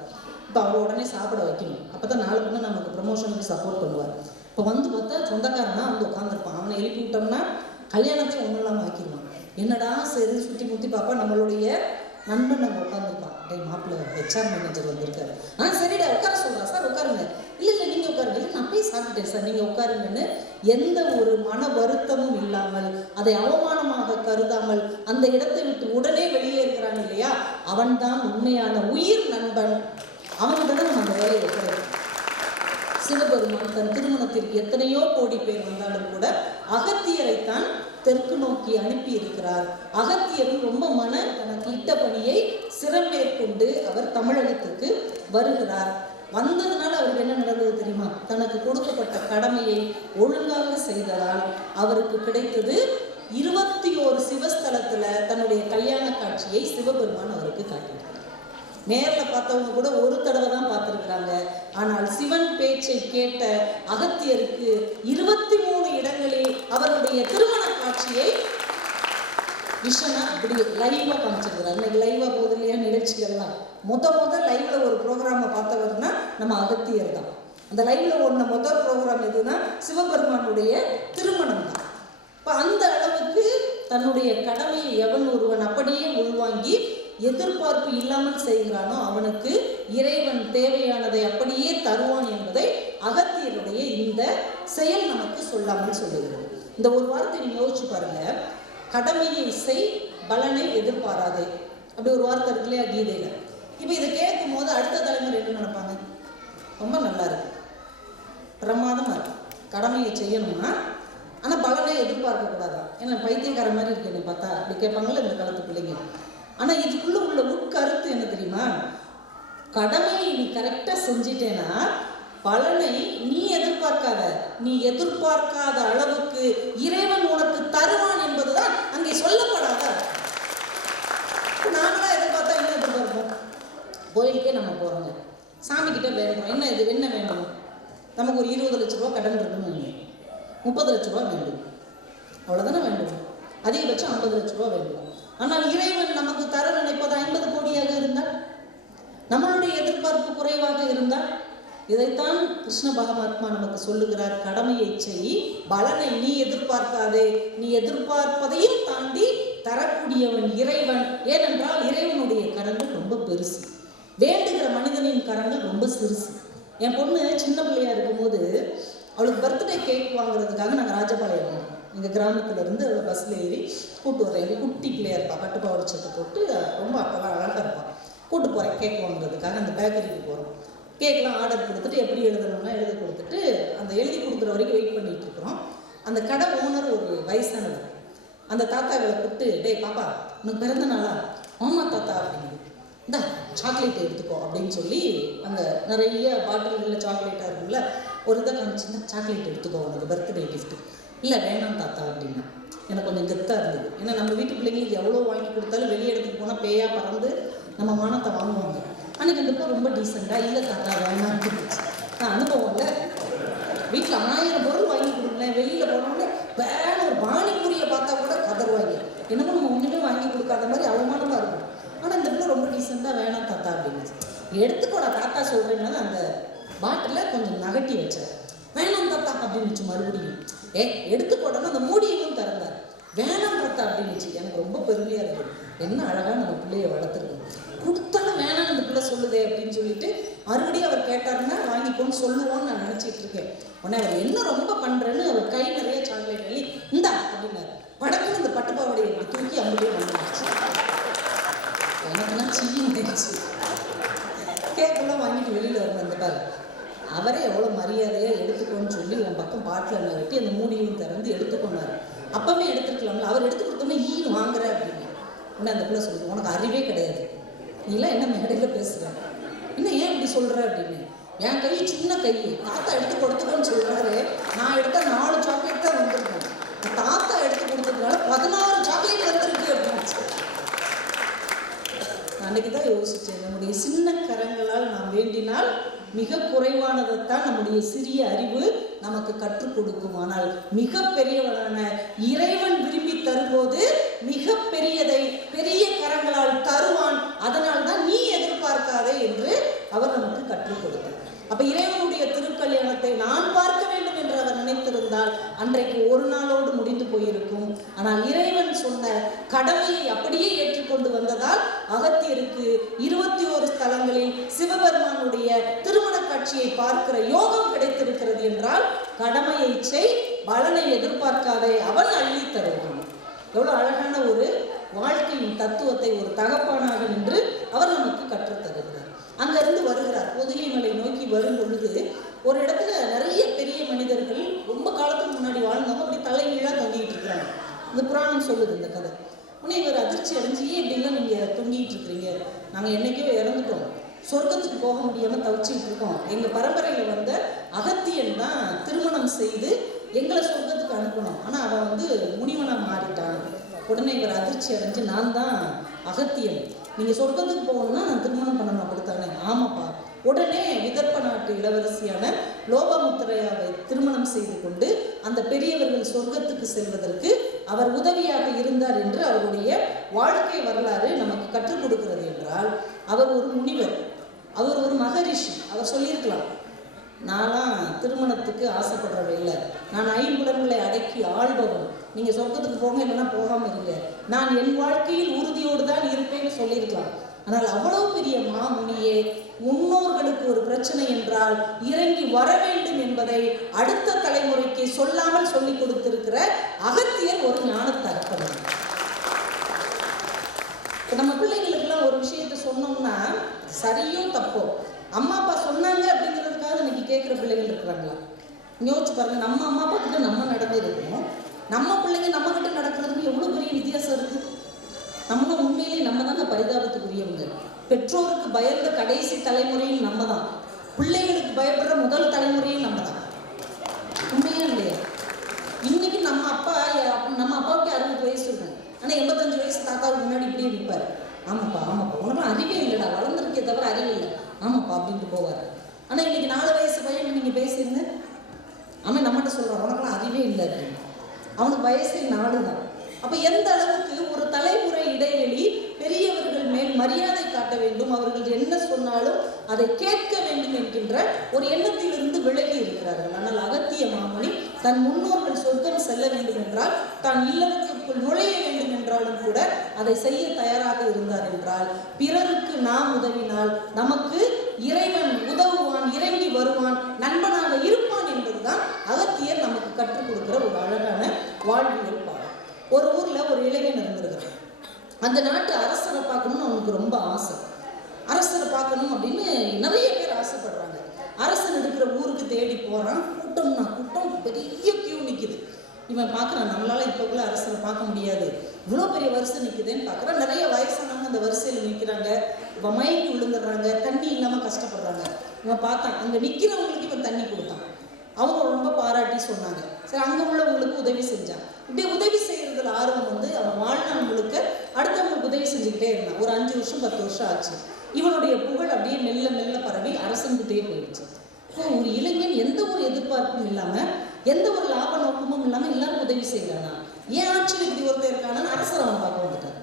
இப்போ அவர் உடனே சாப்பிட வைக்கணும், அப்போ தான் நாலு பொண்ணு நமக்கு ப்ரமோஷனுக்கு சப்போர்ட் பண்ணுவார். இப்போ வந்து பார்த்தா சொந்தக்காரனா வந்து உட்காந்துருப்பான், அவனை எழுப்பி விட்டோம்னா கல்யாணத்தையும் ஒன்றும் இல்லாமல் ஆக்கிடுவான். என்னடா சரி சுற்றி முற்றி பார்ப்பா, நம்மளுடைய நண்பன் நம்ம உட்காந்துருப்பான், டே மாப்பிள்ளை ஹெச்ஆர் மேனேஜர் வந்திருக்காரு, சரிடா உட்கார சொல்கிறா சார் உட்காருங்க, இல்லை நீங்கள் உட்காருங்க, இல்லை நான் போய் சாப்பிட்டேன் சார் நீங்கள் உட்காருங்கன்னு எந்த ஒரு மன வருத்தமும் இல்லாமல், அதை அவமானமாக கருதாமல் அந்த இடத்தை விட்டு உடனே வெளியேறுகிறான் இல்லையா, அவன்தான் உண்மையான உயிர் நண்பன். அவன்கிட்ட தான் நம்ம அந்த வேலையை வைக்கிறது. சிவபெருமான் தன் திருமணத்திற்கு எத்தனையோ கோடி பேர் வந்தாலும் கூட அகத்தியரைத்தான் தெற்கு நோக்கி அனுப்பி இருக்கிறார். அகத்தியரும் ரொம்ப தனக்கு இட்ட பணியை சிறமேற்கொண்டு அவர் தமிழகத்துக்கு வருகிறார். வந்ததுனால அவருக்கு என்ன நடந்தது தெரியுமா, தனக்கு கொடுக்கப்பட்ட கடமையை ஒழுங்காக செய்ததால் அவருக்கு கிடைத்தது 21 சிவஸ்தலத்துல தன்னுடைய கல்யாண காட்சியை சிவபெருமான் அவருக்கு காட்டினார். நேரில் பார்த்தவங்க கூட ஒரு தடவை தான் பார்த்துருக்குறாங்க. ஆனால் சிவன் பேச்சை கேட்ட அகத்தியருக்கு 23 இடங்களில் அவருடைய திருமண காட்சியை விஷனா அப்படி லைவாக காமிச்சிருக்கிறார். இன்னைக்கு லைவாக போகுது இல்லையா நிகழ்ச்சிகள்லாம், முதல் லைவ்ல ஒரு ப்ரோக்ராமை பார்த்தவர்னா நம்ம அகத்தியர் தான். அந்த லைவ்ல ஒன்ன முதல் ப்ரோக்ராம் எதுனா சிவபெருமானுடைய திருமணம் தான். இப்போ அந்த அளவுக்கு தன்னுடைய கடமையை எவன் ஒருவன் அப்படியே உள்வாங்கி எதிர்பார்ப்பு இல்லாமல் செய்கிறானோ அவனுக்கு இறைவன் தேவையானதை அப்படியே தருவான் என்பதை அகத்தியருடைய இந்த செயல் நமக்கு சொல்லாமல் சொல்லுகிறது. இந்த ஒரு வார்த்தை நீங்க யோசிச்சு பாருங்க, கடமையை செய் பலனை எதிர்பாராதே, அப்படி ஒரு வார்த்தை இருக்கு இல்லையா கீதையில. இப்போ இதை கேட்கும் போது அடுத்த தலைமுறை என்ன நினைப்பாங்க, ரொம்ப நல்லா இருக்கு, பிரமாதமா இருக்கு, கடமையை செய்யணும்னா ஆனால் பலனை எதிர்பார்க்க கூடாதான், ஏன்னா பைத்தியக்கார மாதிரி இருக்கு என்னை பார்த்தா அப்படி கேட்பாங்கல்ல இந்த காலத்து பிள்ளைங்க. ஆனால் இதுக்குள்ள உள்ள உட்கருத்து என்ன தெரியுமா, கடமையை நீ கரெக்டாக செஞ்சிட்டேன்னா பலனை நீ எதிர்பார்க்காத, நீ எதிர்பார்க்காத அளவுக்கு இறைவன் உனக்கு தருவான் என்பதுதான் அங்கே சொல்லப்படாத. நாங்களா எதிர்பார்த்தா என்ன எதிர்பார்ப்போம், கோயிலுக்கே நம்ம போகிறோங்க, சாமிக்கிட்ட வேணும், என்ன இது என்ன வேணும், நமக்கு ஒரு 20 லட்ச ரூபா கடன் இருக்குன்னு வைங்க, 30 லட்ச ரூபா வேண்டும், அவ்வளோதானே வேண்டும், அதிகபட்சம் 50 லட்ச ரூபா வேண்டும். ஆனால் இறைவன் நமக்கு தர நினைப்பது 50 கோடியாக இருந்தால், நம்மளுடைய எதிர்பார்ப்பு குறைவாக இருந்தால், இதைத்தான் கிருஷ்ண பரமாத்மா நமக்கு சொல்லுகிறார். கடமையை செய், பலனை நீ எதிர்பார்க்காதே, நீ எதிர்பார்ப்பதையும் தாண்டி தரக்கூடியவன் இறைவன். ஏனென்றால் இறைவனுடைய கரங்கள் ரொம்ப பெருசு, வேண்டுகிற மனிதனின் கரங்கள் ரொம்ப சிறுசு. என் பொண்ணு சின்ன பிள்ளையா இருக்கும்போது அவளுக்கு பர்த்டே கேக் வாங்குறதுக்காக நாங்கள் ராஜபாளையம் வந்தோம். எங்கள் கிராமத்துலேருந்து அவளை பஸ்ஸில் ஏறி கூட்டு வரேன். எங்கள் குட்டி பிள்ளையா இருப்பாள், பட்டுப்பாவோட சட்டை போட்டு ரொம்ப அப்போலாம் அழகாக இருப்பாள். கூட்டு போகிறேன் கேக் வாங்குறதுக்காக. அந்த பேக்கரிக்கு போகிறோம். கேக்லாம் ஆர்டர் கொடுத்துட்டு எப்படி எழுதணும்னா எழுதி கொடுத்துட்டு அந்த எழுதி கொடுக்குற வரைக்கும் வெயிட் பண்ணிகிட்டு இருக்கிறோம். அந்த கடை ஓனர் ஒரு வயசானவர். அந்த தாத்தாவை கூப்பிட்டு, டேய் பாப்பா உனக்கு பிறந்த நாளா? ஆமாம் தாத்தா அப்படிங்குது. இந்தா சாக்லேட் எடுத்துக்கோ அப்படின்னு சொல்லி அங்கே நிறைய பாட்டில்களில் சாக்லேட்டாக இருக்குல்ல, ஒரு இதை காமிச்சுன்னா சாக்லேட் எடுத்துக்கோ உனக்கு பர்த்டே கிஃப்ட்டு. இல்லை வேணாம் தாத்தா அப்படின்னா எனக்கு கொஞ்சம் கெத்தாக இருந்தது. ஏன்னா நம்ம வீட்டு பிள்ளைங்களுக்கு எவ்வளோ வாங்கி கொடுத்தாலும் வெளியே எடுத்துகிட்டு போனால் பேயாக பறந்து நம்ம மானத்தை வாங்குவாங்க. அன்றைக்கி அந்த பிள்ளை ரொம்ப டீசெண்டாக இல்லை தாத்தா வேணான்னு இருந்துச்சு. நான் அனுபவம்ல வீட்டில் 1000 பொருள் வாங்கி கொடுங்களேன், வெளியில் போனோடனே வேற ஒரு பானிபூரியை பார்த்தா கூட கதறுவாங்க. என்னமோ நம்ம ஒன்றுமே வாங்கி கொடுக்காத மாதிரி அவமானமாக இருக்கும். ஆனால் இந்த பிள்ளை ரொம்ப டீசெண்டாக வேணாம் தாத்தா அப்படின்னு எடுத்துக்கோடா தாத்தா சொல்கிறேன்னா அந்த பாட்டில் கொஞ்சம் நகட்டி வச்சார். வேணாம் தாத்தா அப்படின்னுச்சு மறுபடியும். எடுத்துக்கோடனா அந்த மூடியையும் திறந்தார். வேணாம் தாத்தா அப்படின்னுச்சு. எனக்கு ரொம்ப பெருமையாக இருக்குது. என்ன அழகாக நம்ம பிள்ளைய வளர்த்துருக்கோம். கொடுத்தாலும் வேணாம் அந்த பிள்ளை சொல்லுதே அப்படின்னு சொல்லிட்டு மறுபடியும் அவர் கேட்டாருன்னா வாங்கிக்கோன்னு சொல்லுவோன்னு நான் நினச்சிட்டு இருக்கேன். உடனே அவர் என்ன ரொம்ப பண்ணுறேன்னு அவர் கை நிறைய சாக்லேட் அள்ளி இந்தா அப்படின்னாரு. படக்குன்னு இந்த பட்டுப்பாவடையை இப்படி தூக்கி அம்புலேயே வந்துடுச்சு. எனக்குன்னா சின்னிடுச்சு. கேக்கெல்லாம் வாங்கிட்டு வெளியில் வர வந்தார். அவரே எவ்வளோ மரியாதையாக எடுத்துக்கோன்னு சொல்லி உன் பக்கம் பாட்டில் வெட்டி அந்த மூடியும் திறந்து எடுத்துக்கொண்டார். அப்பவே எடுத்துக்கலாம்ல, அவர் எடுத்து கொடுத்தோன்னே ஈன்னு வாங்குற அப்படின்னு. உடனே அந்த பிள்ளை சொல்லுது, உனக்கு அறிவே கிடையாது, நீலாம் என்ன மேடையில் பேசுகிற, இன்னும் ஏன் இப்படி சொல்கிற அப்படின்னு. என் கை சின்ன கை, தாத்தா எடுத்து கொடுத்துக்கோன்னு சொல்கிறாரு. நான் எடுத்தால் 4 சாக்லேட் தான் வந்திருக்கேன். தாத்தா எடுத்து கொடுத்ததுனால 16 சாக்லேட் வந்திருக்கு அப்படின்னு. அன்றைக்கி தான் யோசித்தேன், நம்முடைய சின்ன கரங்களால் நாம் வேண்டினால் மிக குறைவானதைத்தான் நம்முடைய சிறிய அறிவு நமக்கு கற்றுக் கொடுக்கும். ஆனால் மிகப்பெரியவனான இறைவன் விரும்பி தரும்போது மிகப்பெரியதை பெரிய கரங்களால் தருவான். அதனால் தான் நீ எதிர்பார்க்காதே என்று அவர் நமக்கு கற்றுக் கொடுத்தார். அப்ப இறைவனுடைய திருக்கல்யாணத்தை நான் பார்க்க வேண்டும் என்று அவர் நினைத்திருந்தால் அன்றைக்கு ஒரு நாளோடு முடிந்து போயிருக்கும். ஆனால் இறைவன் சொன்ன கடமையை அப்படியே ஏற்றுக்கொண்டு வந்ததால் அகத்தியருக்கு 21 ஸ்தலங்களில் சிவபெருமானுடைய திருமண காட்சியை பார்க்கிற யோகம் கிடைத்திருக்கிறது. என்றால் கடமையை செய், பலனை எதிர்பார்க்காதே, அவன் அள்ளி தருவான். எவ்வளவு அழகான ஒரு வாழ்க்கையின் தத்துவத்தை ஒரு தகப்பானாக நின்று அவர் நமக்கு கற்றுத்தருகிறார். அங்கிருந்து வருகிறார். பொதிகை மலை நோக்கி வரும் பொழுது ஒரு இடத்துல நிறைய பெரிய மனிதர்கள் ரொம்ப காலத்துக்கு முன்னாடி வாழ்ந்தவங்க அப்படி தலைகீழாக தொங்கிட்டு இருக்கிறாங்க. இந்த புராணம் சொல்லுது இந்த கதை. உடனே இவர் அதிர்ச்சி அடைஞ்சு, இப்படிலாம் நீங்கள் தொங்கிட்டு இருக்கிறீங்க, நாங்கள் என்னைக்கோ இறந்துட்டோம், சொர்க்கத்துக்கு போக முடியாமல் தவிச்சிட்டு இருக்கோம், எங்கள் பரம்பரையில் வந்த அகத்தியன் தான் திருமணம் செய்து எங்களை சொர்க்கத்துக்கு அனுப்பணும், ஆனால் அவன் முனிவனாக மாறிட்டான். உடனே இவர் அதிர்ச்சி அடைஞ்சு, நான் தான் அகத்தியன், நீங்கள் சொர்க்கத்துக்கு போகணும்னா நான் திருமணம் பண்ணணும் அப்படித்தானே? ஆமாப்பா. உடனே விதர்ப்ப நாட்டு இளவரசியான லோபமுத்திரையாவை திருமணம் செய்து கொண்டு அந்த பெரியவர்கள் சொர்க்கத்துக்கு செல்வதற்கு அவர் உதவியாக இருந்தார் என்று அவருடைய வாழ்க்கை வரலாறு நமக்கு கற்றுக் கொடுக்கிறது. என்றால் அவர் ஒரு முனிவர், அவர் ஒரு மகரிஷி. அவர் சொல்லியிருக்கலாம், நான்லாம் திருமணத்துக்கு ஆசைப்படுறவ இல்லை, நான் 5 புலன்களை அடக்கி ஆள்பவன், நீங்கள் சொர்க்கத்துக்கு போங்க இல்லைன்னா போகாமல் இருங்க, நான் என் வாழ்க்கையில் உறுதியோடு தான் இருப்பேன்னு சொல்லியிருக்கலாம். ஆனால் அவ்வளவு பெரிய மாமுனியே முன்னோர்களுக்கு ஒரு பிரச்சனை என்றால் இறங்கி வர வேண்டும் என்பதை அடுத்த தலைமுறைக்கு சொல்லாமல் சொல்லிக் கொடுத்திருக்கிற அகத்தியர் ஒரு ஞானத்தகப்பன். நம்ம பிள்ளைங்களுக்கெல்லாம் ஒரு விஷயத்த சொன்னோம்னா சரியோ தப்போ அம்மா அப்பா சொன்னாங்க அப்படிங்கிறதுக்காக இன்னைக்கு கேட்குற பிள்ளைகள் இருக்கிறாங்களா? யோசிச்சு பாருங்க. நம்ம அம்மா அப்பா கிட்ட நம்ம நடந்து இருக்கோம், நம்ம பிள்ளைங்க நம்ம கிட்ட நடக்கிறதுக்கு எவ்வளோ பெரிய வித்தியாசம் இருக்கு. நம்ம உண்மையிலேயே நம்ம தாங்க பரிதாபத்துக்குரியவங்க. பெற்றோருக்கு பயந்த கடைசி தலைமுறையும் நம்ம தான், பிள்ளைகளுக்கு பயப்படுற முதல் தலைமுறையும் நம்ம தான். உண்மையா இல்லையா? இன்னைக்கு நம்ம அப்பாவுக்கு 60 வயசு இருக்கும், ஆனால் 85 வயசு தாத்தாவுக்கு முன்னாடி இப்படியே நிற்பார். ஆமாப்பா உனக்கெல்லாம் அறிவே இல்லைடா, வளர்ந்துருக்கே தவிர அறிவு இல்லை, ஆமாப்பா அப்படின்ட்டு போவார். ஆனால் இன்னைக்கு 4 வயசு பையன் நீங்கள் பேசியிருங்க, அவன் நம்மகிட்ட சொல்கிறான் உனக்கெல்லாம் அறிவே இல்லை அப்படின்னு. அவனுக்கு வயசே 4 தான். அப்போ எந்த அளவுக்கு ஒரு தலைமுறை இடைவெளி பெரியவர்கள் மேல் மரியாதை காட்ட வேண்டும், அவர்கள் என்ன சொன்னாலும் அதை கேட்க வேண்டும் என்கின்ற ஒரு எண்ணத்திலிருந்து விலகி இருக்கிறார்கள். ஆனால் அகத்திய மாமுனி தன் முன்னோர்கள் சொர்க்கம் செல்ல வேண்டும் என்றால், தான் இல்லறத்திற்குள் நுழைய வேண்டும் என்றாலும் கூட அதை செய்ய தயாராக இருந்தார் என்றால், பிறருக்கு நாம் உதவினால் நமக்கு இறைவன் உதவுவான், இறங்கி வருவான், நண்பனாக இருப்பான் என்பதுதான் அகத்தியர் நமக்கு கற்றுக் கொடுக்கிற ஒரு அழகான வாழ்வியல் பாடம். ஒரு ஊர்ல ஒரு இளைஞன் இருந்திருக்கிறான். அந்த நாட்டு அரசரை பார்க்கணும்னு அவனுக்கு ரொம்ப ஆசை. அரசரை பார்க்கணும் அப்படின்னு நிறைய பேர் ஆசைப்படுறாங்க. அரசன் இருக்கிற ஊருக்கு தேடி போறான். கூட்டம் பெரிய கியூ நிக்குது. இவன் பார்க்குறான், நம்மளால இப்போக்குள்ள அரசரை பார்க்க முடியாது, இவ்வளோ பெரிய வரிசை நிற்குதுன்னு பார்க்குறான். நிறைய வயசானவங்க அந்த வரிசையில் நிற்கிறாங்க, இவன் மயங்கி விழுந்துடுறாங்க, தண்ணி இல்லாமல் கஷ்டப்படுறாங்க. இவன் பார்த்தான், அங்கே நிற்கிறவங்களுக்கு இவன் தண்ணி கொடுத்தான். அவங்க ரொம்ப பாராட்டி சொன்னாங்க. சரி, அங்கே உள்ளவங்களுக்கு உதவி செஞ்சான். இப்படி உதவி செய்யறதுல ஆர்வம் வந்து அவன் வாழ்நாள் முழுக்க அடுத்தவங்களுக்கு உதவி செஞ்சுக்கிட்டே இருந்தான். ஒரு 5 வருஷம் 10 வருஷம் ஆச்சு. இவனுடைய புகழ் அப்படியே மெல்ல மெல்ல பரவி அரசன்கிட்டே போயிடுச்சு. ஒரு இளைஞன் எந்த ஒரு எதிர்பார்ப்பும் இல்லாமல், எந்த ஒரு லாப நோக்கமும் இல்லாமல் எல்லாரும் உதவி செய்யறானா, ஏன் ஆட்சியில் இப்படி ஒருத்தர் இருக்கானு அரசர் அவன் பார்க்க வந்துட்டான்.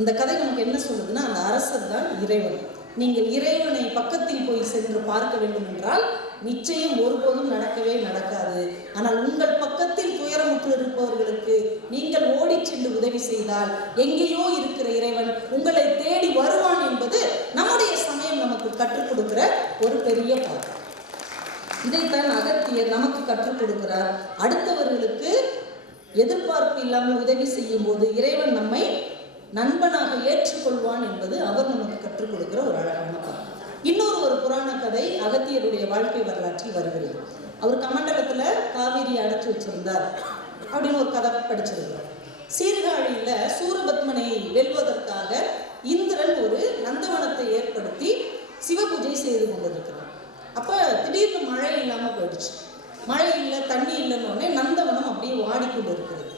இந்த கதை நமக்கு என்ன சொல்லுதுன்னா, அந்த அரசர் தான் இறைவன். நீங்கள் இறைவனை பக்கத்தில் போய் சென்று பார்க்க வேண்டும் என்றால் நிச்சயம் ஒருபோதும் நடக்காது. ஆனால் உங்கள் பக்கத்தில் துயரமுற்று இருப்பவர்களுக்கு நீங்கள் ஓடி சென்று உதவி செய்தால் எங்கேயோ இருக்கிற இறைவன் உங்களை தேடி வருவான் என்பது நம்முடைய சமயம் நமக்கு கற்றுக் கொடுக்கிற ஒரு பெரிய பாடம். இதைத்தான் அகத்தியர் நமக்கு கற்றுக் கொடுக்கிறார். அடுத்தவர்களுக்கு எதிர்பார்ப்பு இல்லாமல் உதவி செய்யும் போது இறைவன் நம்மை நண்பனாக ஏற்றுக்கொள்வான் என்பது அவர் நமக்கு கற்றுக் கொடுக்கிற ஒரு அழகான பாடம். இன்னொரு ஒரு புராண கதை அகத்தியருடைய வாழ்க்கை வரலாற்றில் வருகிறது. அவர் கமண்டலத்துல காவிரி அடைச்சி வச்சிருந்தார் அப்படின்னு ஒரு கதை படிச்சிருக்கிறார். சீர்காழியில சூரபத்மனை வெல்வதற்காக இந்திரன் ஒரு நந்தவனத்தை ஏற்படுத்தி சிவபூஜை செய்து கொண்டிருக்கிறார். அப்ப திடீர்னு மழை இல்லாம போயிடுச்சு. மழை இல்லை, தண்ணி இல்லைன்னு நந்தவனம் அப்படியே வாடிக்கொண்டு இருக்கிறது.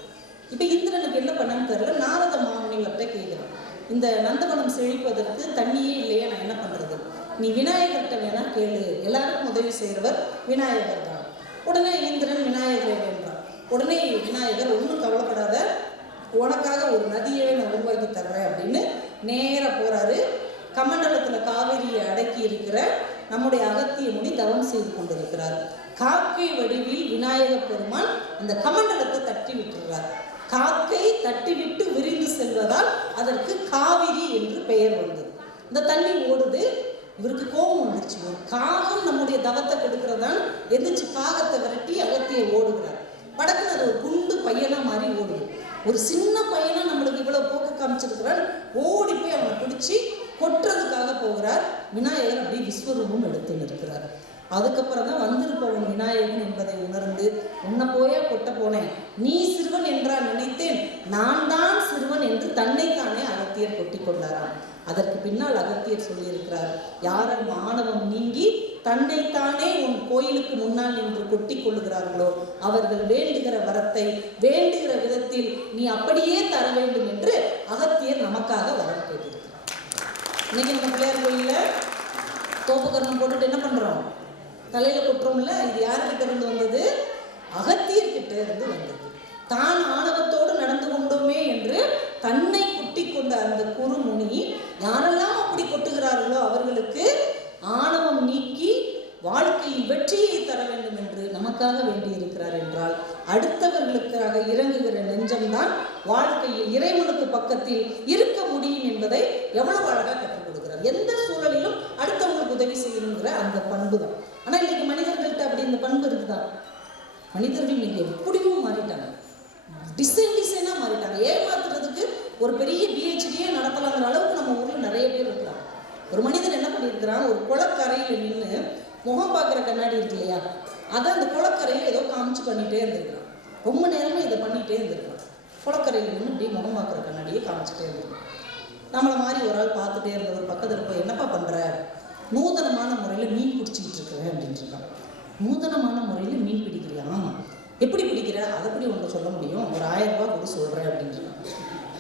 இப்ப இந்திரனுக்கு என்ன பண்ணன்னு தெரியல. நாரத மாமுனிவர்கிட்ட கேட்கிறான், இந்த நந்தவனம் செழிப்பதற்கு தண்ணியே இல்லையா, நான் என்ன பண்றது, நீ விநாயகர்கிட்ட வேணா கேளு, எல்லாருக்கும் உதவி செய்கிறவர் விநாயகர் தான். உடனே இந்திரன் விநாயகரை வேண்டான். உடனே விநாயகர், ஒன்றும் கவலைப்படாத, உனக்காக ஒரு நதியை நான் உருவாக்கி தர்றேன் அப்படின்னு நேராக போறாரு. கமண்டலத்தில் காவிரியை அடக்கி இருக்கிற நம்முடைய அகத்திய முனி தவம் செய்து கொண்டிருக்கிறார். காக்கை வடிவில் விநாயக பெருமான் அந்த கமண்டலத்தை தட்டி விட்டுறார். காக்கை தட்டிவிட்டு விரிந்து செல்வதால் அதற்கு காவிரி என்று பெயர் வந்தது. இந்த தண்ணி ஓடுது. இவருக்கு கோபம் வந்துருச்சு. ஒரு காகம் நம்முடைய தவத்தை கெடுக்கிறதான் எந்திரிச்சு காகத்தை விரட்டி அகத்திய ஓடுகிறார். படக்குன்னு அது ஒரு குண்டு பையனா மாதிரி ஓடுது. ஒரு சின்ன பையனா நம்மளுக்கு இவ்வளவு போக்கு காமிச்சிருக்கிறார். ஓடி போய் அவனை பிடிச்சி கொட்டுறதுக்காக போகிறார். விநாயகர் அப்படி விஸ்வரூபம் எடுத்து நிற்கிறார். அதுக்கப்புறம் தான் வந்திருப்பவன் விநாயகன் என்பதை உணர்ந்து, உன்னை போயா கொட்ட போனேன், நீ சிறுவன் என்றால் நினைத்தேன், நான் தான் சிறுவன் என்று தன்னைத்தானே அகத்தியர் கொட்டி கொண்டாராம். அதற்கு பின்னால் அகத்தியர் சொல்லியிருக்கிறார், யாரும் ஆணவம் நீங்கி தன்னைத்தானே உன் கோயிலுக்கு முன்னால் நின்று கொட்டி கொள்ளுகிறார்களோ அவர்கள் வேண்டுகிற வரத்தை வேண்டுகிற விதத்தில் நீ அப்படியே தர வேண்டும் என்று அகத்தியர் நமக்காக வரம் கேட்டிருக்கிறார். இன்னைக்கு நம்ம பிள்ளையார் கோயில தோப்புக்கரணம் போட்டுட்டு என்ன பண்றோம், தலையில கொட்டுறோம்ல. இது யாருக்கிட்ட இருந்து வந்தது? அகத்தியர்கிட்ட இருந்து வந்தது. தான் ஆணவத்தோடு நடந்து கொண்டோமே என்று தன்னை குட்டி கொண்ட அந்த குருமுனி யாரெல்லாம் அப்படி கொட்டுகிறார்களோ அவர்களுக்கு ஆணவம் நீக்கி வாழ்க்கையில் வெற்றியை தர வேண்டும் என்று நமக்காக வேண்டியிருக்கிறார் என்றால், அடுத்தவர்களுக்காக இறங்குகிற நெஞ்சம்தான் வாழ்க்கையில் இறைவனுக்கு பக்கத்தில் இருக்க முடியும் என்பதை எவ்வளவு அழகாக கற்றுக் கொடுக்கிறார். எந்த சூழலிலும் அடுத்தவங்களுக்கு உதவி செய்யணுங்கிற அந்த பண்பு தான். ஆனா இன்னைக்கு மனிதர்கள்ட்ட அப்படி இந்த பண்பு இருக்குதா? மனிதர்கள் இன்னைக்கு எப்படியும் மாறிட்டாங்க, டிசைனா மாறிட்டாங்க. ஏமாத்துறதுக்கு ஒரு பெரிய பிஹெச்டியே நடத்தலாங்கிற அளவுக்கு நம்ம ஊர்ல நிறைய பேர் இருக்கிறாங்க. ஒரு மனிதன் என்ன பண்ணியிருக்கிறான், ஒரு குளக்கரையில் நின்று முகம் பார்க்குற கண்ணாடி இருக்கு இல்லையா, அதை அந்த குளக்கரையில் ஏதோ காமிச்சு பண்ணிகிட்டே இருந்திருக்கிறான். ரொம்ப நேரமே இதை பண்ணிகிட்டே இருந்திருக்கிறான். குளக்கரையில் நின்று இப்படி முகம் பார்க்குற கண்ணாடியே காமிச்சிட்டே இருந்திருக்கான். நம்மளை மாதிரி ஒரு ஆள் பார்த்துட்டே இருந்த ஒரு பக்கத்தில் போய், என்னப்பா பண்ணுற, நூதனமான முறையில் மீன் பிடிச்சிக்கிட்டு இருக்கிறேன் அப்படின்ட்டு இருக்கான். நூதனமான முறையில் மீன் பிடிக்கிறியா? ஆமாம். எப்படி பிடிக்கிற? அதை படி ஒன்று சொல்ல முடியும், ஒரு 1000 ரூபா கூட சொல்கிறேன் அப்படின்ட்டு இருக்கான்.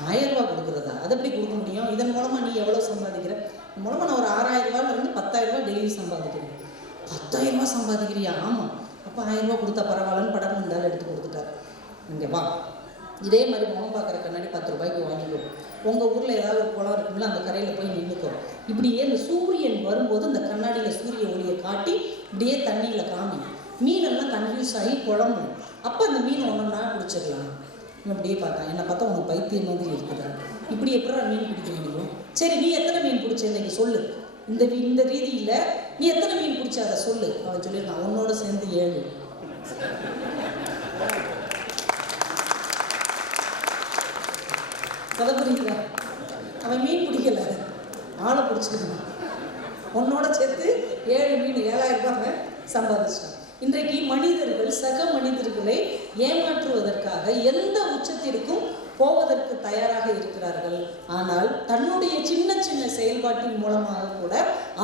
1000 ரூபா கொடுக்குறதா? அதை எப்படி கொடுக்க முடியும்? இதன் மூலமாக நீ எவ்வளோ சம்பாதிக்கிற? இதன் மூலமாக நான் ஒரு 6000 ரூபாயிலிருந்து 10,000 ரூபா டெய்லி சம்பாதிக்கிறேன். 10,000 ரூபா சம்பாதிக்கிறியா? ஆமாம். அப்போ 1000 ரூபா கொடுத்தா பரவாயில்லன்னு படம் இருந்தாலும் எடுத்து கொடுத்துட்டாரு. இங்கே வா, இதே மாதிரி முகம் பார்க்குற கண்ணாடி 10 ரூபாய்க்கு வாங்கிக்கோ. உங்கள் ஊரில் ஏதாவது ஒரு குளம் இருக்குங்களா, அந்த கரையில் போய் நின்றுக்கோ. இப்படியே இந்த சூரியன் வரும்போது இந்த கண்ணாடியில் சூரிய ஒளியை காட்டி இப்படியே தண்ணியில் காமி, மீனெல்லாம் கன்ஃபியூஸ் ஆகி குழம்பும். அப்போ அந்த மீன் ஒன்றா பிடிச்சிடலாம். அப்படியே பார்த்தான். என்னை பார்த்தா உனக்கு பைத்தியம் மாதிரி இருக்குதா? இப்படி எப்படி மீன் பிடிக்க முடியும்? சரி, நீ எத்தனை மீன் பிடிச்ச இன்னைக்கு சொல்லு. இந்த ரீதியில் நீ எத்தனை மீன் பிடிச்ச அதை சொல்லு. அவன் சொல்லியிருக்கான், உன்னோட சேர்ந்து 7. கதை புரியுதா? அவன் மீன் பிடிக்கல, ஆளை பிடிச்சிருக்கான். உன்னோட சேர்த்து 7 மீன் 7000 ரூபாய் சம்பாதிச்சிட்டான். இன்றைக்கு மனிதர்கள் சக மனிதர்களை ஏமாற்றுவதற்காக எந்த உச்சத்திற்கும் போவதற்கு தயாராக இருக்கிறார்கள். ஆனால் தன்னுடைய சின்ன சின்ன செயல்பாட்டின் மூலமாக கூட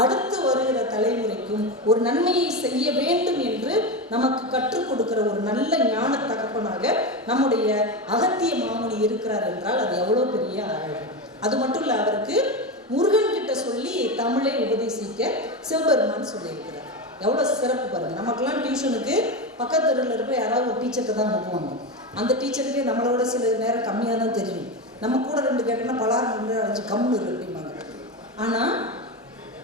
அடுத்து வருகிற தலைமுறைக்கும் ஒரு நன்மையை செய்ய வேண்டும் என்று நமக்கு கற்றுக் கொடுக்கிற ஒரு நல்ல ஞான தகப்பனாக நம்முடைய அகத்திய மாமுனி இருக்கிறார் என்றால் அது எவ்வளோ பெரிய அழகு. அது மட்டும் இல்லை, அவருக்கு முருகன் கிட்ட சொல்லி தமிழை உபதேசிக்க சிவபெருமான் சொல்லியிருக்கிறார். எவ்வளோ சிறப்பு பாருங்கள். நமக்கெல்லாம் டியூஷனுக்கு பக்கத்து தெருவில் இருக்கிற யாராவது ஒரு டீச்சருக்கு தான் அனுப்புவாங்க. அந்த டீச்சருக்கே நம்மளோட சில நேரம் கம்மியாக தான் தெரியும். நம்ம கூட 2 கேட்டோம்னா பலாரம் 2 அழைச்சி கம்முன்னு அப்படிம்பாங்க. ஆனால்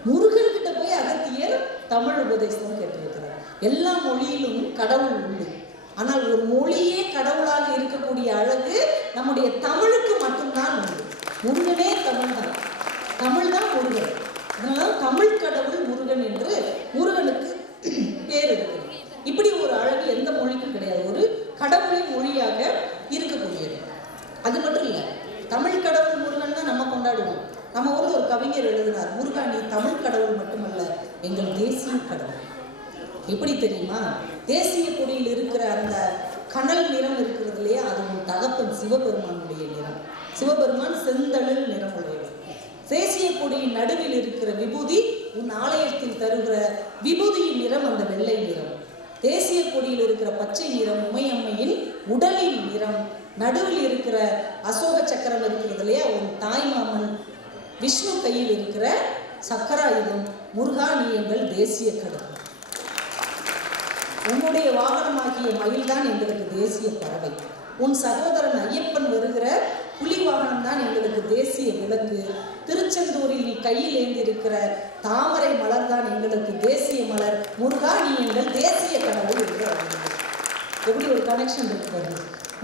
முருகன்கிட்ட போய் அகத்தியர் தமிழ் உபதேசம் கேட்டிருக்கிறார். எல்லா மொழியிலும் கடவுள் உண்டு. ஆனால் ஒரு மொழியே கடவுளாக இருக்கக்கூடிய அழகு நம்முடைய தமிழுக்கு மட்டும்தான் உண்டு. முருகனே தமிழ் தான், தமிழ் தான் முருகன். அதனால தமிழ் கடவுள் முருகன் என்று முருகனுக்கு பேர் இருக்குது. இப்படி ஒரு அழகு எந்த மொழிக்கும் கிடையாது. ஒரு கடவுளின் மொழியாக இருக்கக்கூடியது. அது மட்டும் இல்லை, தமிழ் கடவுள் முருகன் தான் நம்ம கொண்டாடுவோம். நம்ம ஊரில் ஒரு கவிஞர் எழுதினார், முருகா நீ தமிழ் கடவுள் மட்டுமல்ல, எங்கள் தேசிய கடவுள். எப்படி தெரியுமா? தேசிய கொடியில் இருக்கிற அந்த கனல் நிறம் இருக்கிறது இல்லையா, அது உன் தகப்பன் சிவபெருமானுடைய நிறம். சிவபெருமான் செந்தமிழ் நிறம் உடையவர். தேசிய கொடியின் நடுவில் இருக்கிற விபூதி உன் ஆலயத்தில் தருகிற விபூதியின் நிறம் அந்த வெள்ளை நிறம். தேசிய கொடியில் இருக்கிற பச்சை நிறம் உமையம்மையின் உடலின் நிறம். நடுவில் இருக்கிற அசோக சக்கரம் இருக்கிறது இல்லையா, உன் தாய்மாமன் விஷ்ணு கையில் இருக்கிற சக்கராயுதம். முருகா நீ எங்கள் தேசிய கடவுள். உன்னுடைய வாகனமாகிய மயில்தான் எங்களுக்கு தேசிய பறவை. உன் சகோதரன் ஐயப்பன் வருகிற புலி வாகனம் தான் எங்களுக்கு தேசிய விலங்கு. திருச்செந்தூரில் நீ கையில் ஏந்தி இருக்கிற தாமரை மலர் தான் எங்களுக்கு தேசிய மலர். முருகா நீ எங்கள் தேசிய கடவுள் என்று. எப்படி ஒரு கனெக்ஷன் இருக்கிறது.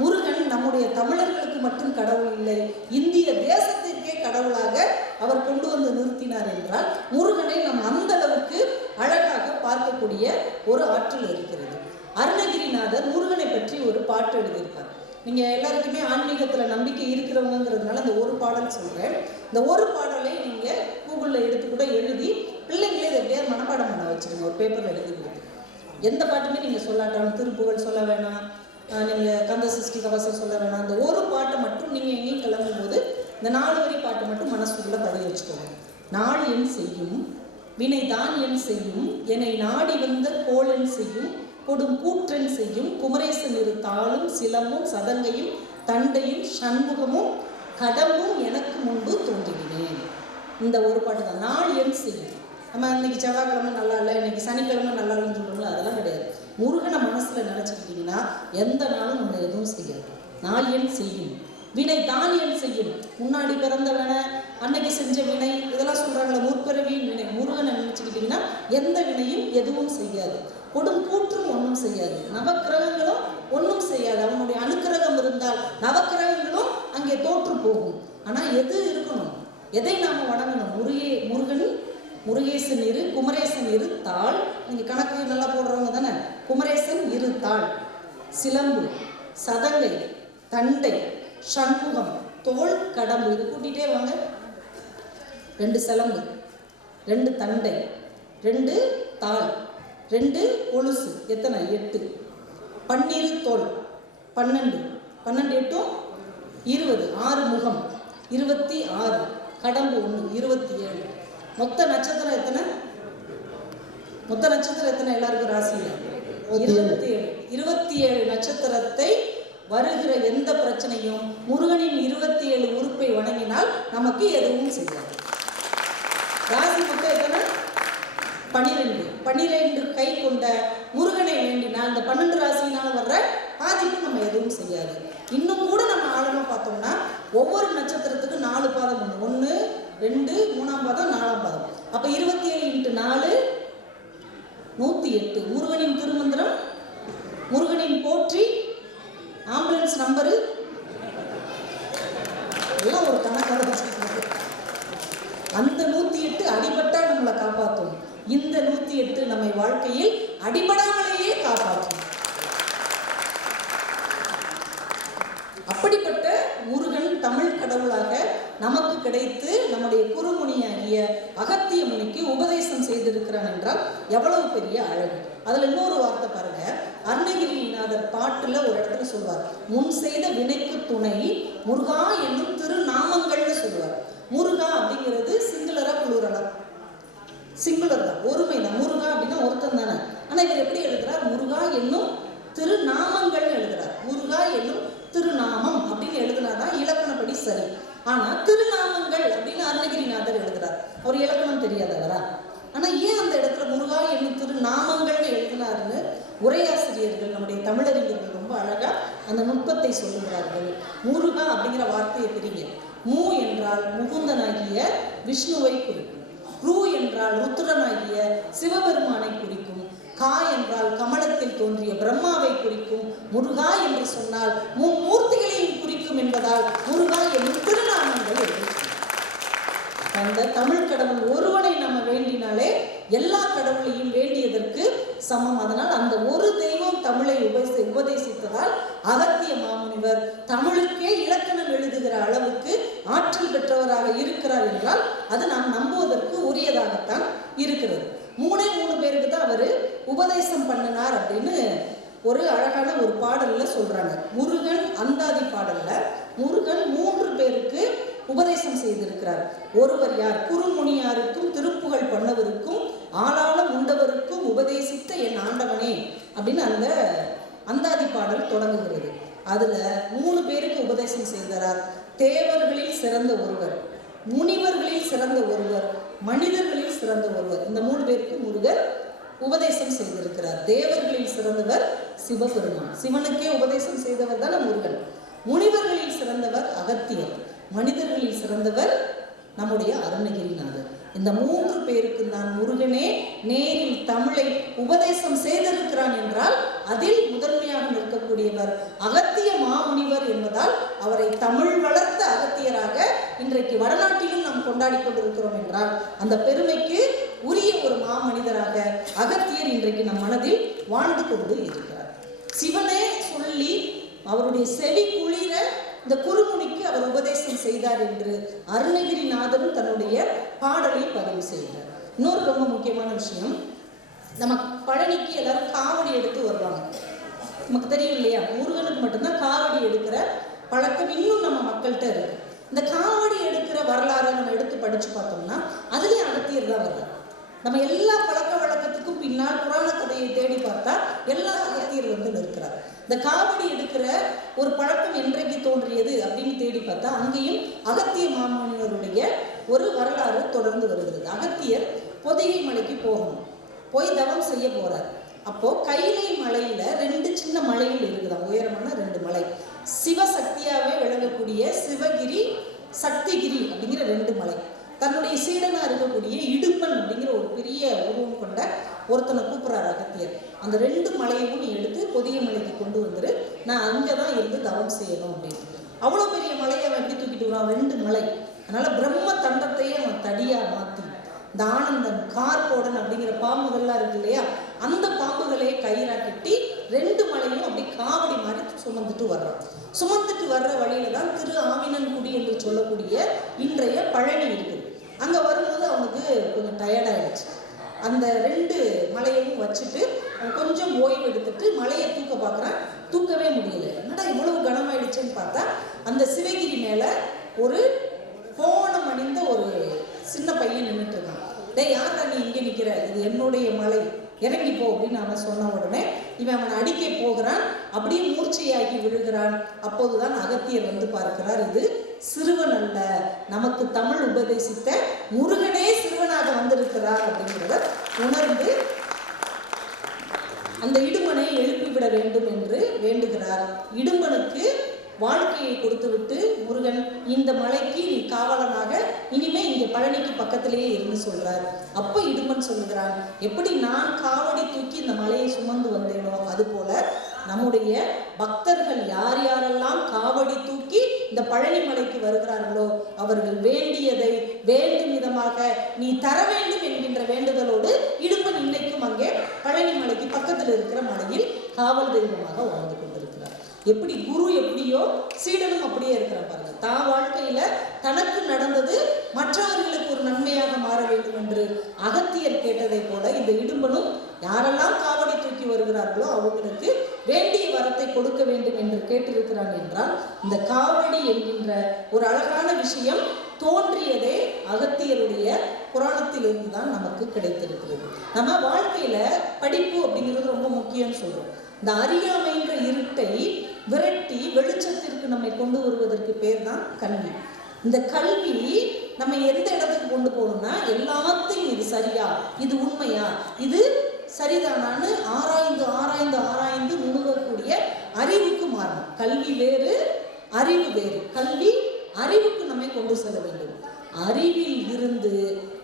முருகன் நம்முடைய தமிழர்களுக்கு மட்டும் கடவுள் இல்லை, இந்திய தேசத்திற்கே கடவுளாக அவர் கொண்டு வந்து நிறுத்தினார் என்றால் முருகனை நாம் அந்த அளவுக்கு அழகாக பார்க்கக்கூடிய ஒரு ஆற்றல் இருக்கிறது. அருணகிரிநாதர் முருகனை பற்றி ஒரு பாட்டு எழுதியிருப்பார். நீங்கள் எல்லாருக்குமே ஆன்மீகத்தில் நம்பிக்கை இருக்கிறவங்கிறதுனால அந்த ஒரு பாடல் சொல்கிறேன். இந்த ஒரு பாடலை நீங்கள் கூகுளில் எடுத்து கூட எழுதி பிள்ளைங்களே இதை எப்படியாவது மனப்பாடம் பண்ண வச்சுருங்க. ஒரு பேப்பரில் எழுதி கொடுத்து எந்த பாட்டுமே நீங்கள் சொல்லாட்டாலும் திருப்புகழ் சொல்ல வேணாம், நீங்கள் கந்த சஷ்டி கவசம் சொல்ல வேணாம். அந்த ஒரு பாட்டை மட்டும் நீங்கள் எங்கேயும் கிளம்பும் போது இந்த 4 வரி பாட்டு மட்டும் மனசுக்குள்ளே பதிவு வச்சுக்கோங்க. நாள் என் செய்யும் வினை தான் என் செய்யும், என்னை நாடி வந்த கோளன் செய்யும், கொடும் கூற்றன் செய்யும், குமரேசன் இரு தாளும் சிலம்பும் சதங்கையும் தண்டையும் சண்முகமும் கடம்பும் எனக்கு முன்பு தோன்றினேன். இந்த ஒரு பாட்டு தான். நாள் என் செய்யும். நம்ம இன்னைக்கு செவ்வாய்க்கிழமை நல்லா இல்லை, இன்னைக்கு சனிக்கிழமை நல்லா இல்லைன்னு சொல்கிறோம்ல, அதெல்லாம் கிடையாது. முருகனை மனசில் நினச்சிக்கிட்டிங்கன்னா எந்த நாளும் நம்ம எதுவும் செய்யாது. நாள் என் செய்யும் வினை தான் என் செய்யும். முன்னாடி பிறந்தவனை அன்னைக்கு செஞ்ச வினை இதெல்லாம் சொல்கிறாங்களே, முற்பிறவியின் வினை. முருகனை நினச்சிக்கிட்டிங்கன்னா எந்த வினையும் எதுவும் செய்யாது. கொடும் கூற்றும் ஒன்றும் செய்யாது. நவக்கிரகங்களும் ஒன்றும் செய்யாது. அவனுடைய அனுக்கிரகம் இருந்தால் நவக்கிரகங்களும் அங்கே தோற்று போகும். ஆனால் எது இருக்கணும், எதை நாம் வணங்கணும்? முருகன் முருகேசன் இரு குமரேசன் இரு தாள். நீங்கள் கணக்கு நல்லா போடுறவங்க தானே. குமரேசன் இரு தாள், சிலம்பு சதங்கை தண்டை சண்முகம் தோள் கடம்பு. இது கூட்டிகிட்டே வாங்க. 2 சிலம்பு, 2 தண்டை, 2 தாள், 2 கொலுசு. எத்தனை? 8. 12 தோல், 12 12 8 20. 6 முகம் 26. கடம்பு 1 27. மொத்த நட்சத்திரம் எத்தனை? எல்லாருக்கும் ராசியில் 27. 27 நட்சத்திரத்தை வருகிற எந்த பிரச்சனையும் முருகனின் 27 உறுப்பை வணங்கினால் நமக்கு எதுவும் செய்யாது. ராசி மொத்தம் எத்தனை? 12 கை கொண்ட முருகனை வேண்டினால் இந்த 12 ராசியினால் வர்ற பாதிப்பு நம்ம எதுவும் செய்யாது. இன்னும் கூட நம்ம ஆழமாக பார்த்தோம்னா ஒவ்வொரு நட்சத்திரத்துக்கு 4 பாதம் உண்டு. 1, 2, 3ஆம் பாதம், 4ஆம் பாதம். அப்போ 27 × 4 108. முருகனின் திருமந்திரம், முருகனின் போற்றி, ஆம்புலன்ஸ் நம்பரு எல்லாம் ஒரு கணக்காக வச்சுருக்காங்க. அந்த 108 அடிபட்டா நம்மளை காப்பாற்றும். இந்த 108 நம்மை வாழ்க்கையில் அடிபடாமலேயே காப்பாற்றும். அப்படிப்பட்ட முருகன் தமிழ் கடவுளாக நமக்கு கிடைத்து நம்முடைய குருமுனியாகிய அகத்திய முனிக்கு உபதேசம் செய்திருக்கிறான் என்றால் எவ்வளவு பெரிய அழகு. அதுல இன்னொரு வார்த்தை பாருங்க. அருணகிரிநாதர் பாட்டுல ஒரு இடத்துல சொல்வார், முன் செய்த வினைக்கு துணை முருகா என்னும் திருநாமங்கள்னு சொல்லுவார். முருகா அப்படிங்கிறது சிங்குலரா புளூரலா? சிங்குலர் தான், ஒருமை தான். முருகா அப்படின்னா ஒருத்தன் தானே. ஆனா இவர் எப்படி எழுதுறார்? முருகா என்னும் திருநாமங்கள்னு எழுதுறார். முருகா என்னும் திருநாமம் அப்படின்னு எழுதுனாதான் இலக்கணப்படி சரி. ஆனா திருநாமங்கள் அப்படின்னு அருணகிரிநாதர் எழுதுறார். அவர் இலக்கணம் தெரியாதவரா? ஆனா ஏன் அந்த இடத்துல முருகா என்னும் திருநாமங்கள்னு எழுதினாருன்னு உரையாசிரியர்கள், நம்முடைய தமிழறிஞர்கள் ரொம்ப அழகா அந்த நுட்பத்தை சொல்லுகிறார்கள். முருகா அப்படிங்கிற வார்த்தையை பிரிங்க. மூ என்றால் முகுந்தனாகிய விஷ்ணுவை குறிக்கும். ரூ என்றால் ருத்ரனாகிய சிவபெருமானை குறிக்கும். கா என்றால் கமலத்தில் தோன்றிய பிரம்மாவை குறிக்கும். முருகா என்று சொன்னால் மும்மூர்த்திகளையும் குறிக்கும் என்பதால் முருகா என்னும் திருநாமங்கள் எழுதும். அந்த தமிழ் கடவுள் ஒருவனை நம்ம வேண்டினாலே எல்லா கடவுளையும் வேண்டியதற்கு சமம். அதனால் அந்த ஒரு தெய்வம் தமிழை உபதேசித்ததால் அகத்திய மாமுனிவர் தமிழுக்கே இலக்கணம் எழுதுகிற அளவுக்கு ஆற்றல் பெற்றவராக இருக்கிறார் என்றால் அது நாம் நம்புவதற்கு உரியதாகத்தான் இருக்கிறது. 3 பேருக்கு தான் அவர் உபதேசம் பண்ணினார் அப்படின்னு ஒரு அழகான ஒரு பாடல்ல சொல்றாங்க. முருகன் அந்தாதி பாடல்ல முருகன் 3 பேருக்கு உபதேசம் செய்திருக்கிறார். ஒருவர் யார்? குருமுனியாருக்கும் திருப்புகழ் பண்ணவருக்கும் ஆளாளம் உண்டவருக்கும் உபதேசித்த என் ஆண்டவனே அப்படின்னு அந்த அந்தாதி பாடல் தொடங்குகிறது. அதுல 3 பேருக்கு உபதேசம் செய்கிறார். தேவர்களில் சிறந்த ஒருவர், முனிவர்களில் சிறந்த ஒருவர், மனிதர்களில் சிறந்த ஒருவர். இந்த 3 பேருக்கு முருகர் உபதேசம் செய்திருக்கிறார். தேவர்களில் சிறந்தவர் சிவபெருமான், சிவனுக்கே உபதேசம் செய்தவர் தானே முருகன். முனிவர்களில் சிறந்தவர் அகத்தியர், மனிதர்களில் சிறந்தவர் நம்முடைய அருணகிரிநாதர். இந்த 3 பேருக்கு நான் முருகனே நேரில் தமிழை உபதேசம் செய்திருக்கிறான் என்றால் அதில் முதன்மையாக நிற்கக்கூடியவர் அகத்திய மாமுனிவர் என்பதால் அவரை தமிழ் வளர்த்த அகத்தியராக இன்றைக்கு வடநாட்டிலும் நாம் கொண்டாடி கொண்டிருக்கிறோம் என்றால் அந்த பெருமைக்கு உரிய ஒரு மாமனிதராக அகத்தியர் இன்றைக்கு நம் மனதில் வாழ்ந்து கொண்டு இருக்கிறார். சிவனே சொல்லி அவருடைய செவி குளிர இந்த குருமுனிக்கு அவர் உபதேசம் செய்தார் என்று அருணகிரிநாதரும் தன்னுடைய பாடலில் பதிவு செய்கிறார். இன்னொரு ரொம்ப முக்கியமான விஷயம், நம்ம பழனிக்கு எல்லாரும் காவடி எடுத்து வருவாங்க. நமக்கு தெரியும் இல்லையா, முருகனுக்கு மட்டும்தான் காவடி எடுக்கிற பழக்கம் இன்னும் நம்ம மக்கள்கிட்ட இருக்கு. இந்த காவடி எடுக்கிற வரலாறை நம்ம எடுத்து படிச்சு பார்த்தோம்னா அதுலேயும் அகத்தியர் தான் வர்றார். நம்ம எல்லா பழக்க வழக்கத்துக்கும் பின்னால் புராண கதையை தேடி பார்த்தா எல்லா அகத்தியர் நிற்கிறார். இந்த காவடி எடுக்கிற ஒரு பழக்கம் என்றைக்கு தோன்றியது அப்படின்னு தேடி பார்த்தா அங்கேயும் அகத்திய மாமுனிவருடைய ஒரு வரலாறு தொடர்ந்து வருகிறது. அகத்தியர் பொதிகை மலைக்கு போகணும், போய் தவம் செய்ய போறார். அப்போ கைலை மலையில 2 சின்ன மலைகள் இருக்குதான், உயரமான 2 மலை. சிவசக்தியாவே விளங்கக்கூடிய சிவகிரி, சக்திகிரி அப்படிங்கிற 2 மலை. தன்னுடைய சீடனா இருக்கக்கூடிய இடுப்பன் அப்படிங்கிற ஒரு பெரிய உருவம் கொண்ட ஒருத்தனை கூப்பிடுறாரு அகத்தியர். அந்த 2 மலையையும் நீ எடுத்து பொதிகை மலைக்கு கொண்டு வந்துரு, நான் அங்கதான் இருந்து தவம் செய்யணும் அப்படின்னு. அவ்வளவு பெரிய மலையை அவன் எப்படி தூக்கிட்டு வரான்? 2 மலை. அதனால பிரம்ம தண்டத்தையே அவன் தடியா மாத்தி இந்த ஆனந்தன், கார்கோடன் அப்படிங்கிற பாம்புகள்லாம் இருக்கு இல்லையா, அந்த பாம்புகளே கயிறா கட்டி 2 மலையும் அப்படி காவடி மாதிரி சுமந்துட்டு வர்றான். சுமந்துட்டு வர்ற வழியில தான் திரு ஆவினன்குடி என்று சொல்லக்கூடிய இன்றைய பழனி இருக்குது. அங்க வரும்போது அவனுக்கு கொஞ்சம் டயர்டாயிடுச்சு. அந்த 2 மலையையும் வச்சுட்டு அவன் கொஞ்சம் ஓய்வு எடுத்துட்டு மலையை தூக்க பார்க்குறான், தூக்கவே முடியல. என்னடா இவ்வளவு கனமாயிடுச்சுன்னு பார்த்தா அந்த சிவகிரி மேல ஒரு கோணம் அணிந்த ஒரு சின்ன பையன் நின்றுட்டு இருக்கான். டேய், யாரா நீ இங்கே நிற்கிற? இது என்னுடைய மலை இறங்கி போ அப்படின்னு அவன் சொன்ன உடனே இவன் அவனை அடிக்க போகிறான், அப்படியே மூர்ச்சையாகி விழுகிறான். அப்போதுதான் அகத்தியர் வந்து பார்க்கிறார், இது சிறுவன் அல்ல, நமக்கு தமிழ் உபதேசித்த முருகனே சிறுவனாக வந்திருக்கிறார் அப்படிங்கிறத உணர்ந்து அந்த இடும்பனை எழுப்பிவிட வேண்டும் என்று வேண்டுகிறார். இடும்பனுக்கு வாழ்க்கையை கொடுத்துவிட்டு முருகன் இந்த மலைக்கு நீ காவலனாக இனிமே இங்க பழனிக்கு பக்கத்திலேயே இருந்து சொல்றார். அப்ப இடும்பன் சொல்லுகிறான், எப்படி நான் காவடி தூக்கி இந்த மலையை சுமந்து வந்தேனோ அது போல நம்முடைய பக்தர்கள் யார் யாரெல்லாம் காவடி தூக்கி இந்த பழனி மலைக்கு வருகிறார்களோ அவர்கள் வேண்டியதை வேண்டும் விதமாக நீ தர வேண்டும் என்கின்ற வேண்டுதலோடு இடும்பன் இன்னைக்கும் அங்கே பழனி மலைக்கு பக்கத்தில் இருக்கிற மலையில் காவல் தெய்வமாக வாழ்ந்து கொண்டிருக்கிறார். எப்படி குரு எப்படியோ சீடனும் அப்படியே இருக்கிறான் பாருங்க. தான் வாழ்க்கையில தனக்கு நடந்தது மற்றவர்களுக்கு ஒரு நன்மையாக மாற வேண்டும் என்று அகத்தியர் கேட்டதை போல இந்த இடும்பனும் யாரெல்லாம் காவடி தூக்கி வருகிறார்களோ அவங்களுக்கு வேண்டிய வரத்தை கொடுக்க வேண்டும் என்று கேட்டிருக்கிறான் என்றால் இந்த காவடி என்கின்ற ஒரு அழகான விஷயம் தோன்றியதே அகத்தியருடைய புராணத்திலிருந்து தான் நமக்கு கிடைத்திருக்கிறது. நம்ம வாழ்க்கையில படிப்பு அப்படிங்கிறது ரொம்ப முக்கியம்னு சொல்றோம். இந்த அறியாமைன்ற இருட்டை விரட்டி வெளிச்சத்திற்கு நம்மை கொண்டு வருவதற்கு பேர் தான் கல்வி. இந்த கல்வி நம்ம எந்த இடத்துக்கு கொண்டு போகணும்னா எல்லாத்தையும் இது சரியா, இது உண்மையா, இது சரிதானான்னு ஆராய்ந்து ஆராய்ந்து ஆராய்ந்து முழுகக்கூடிய அறிவுக்கு மாறணும். கல்வி வேறு, அறிவு வேறு. கல்வி அறிவுக்கு நம்மை கொண்டு செல்ல வேண்டும். அறிவில் இருந்து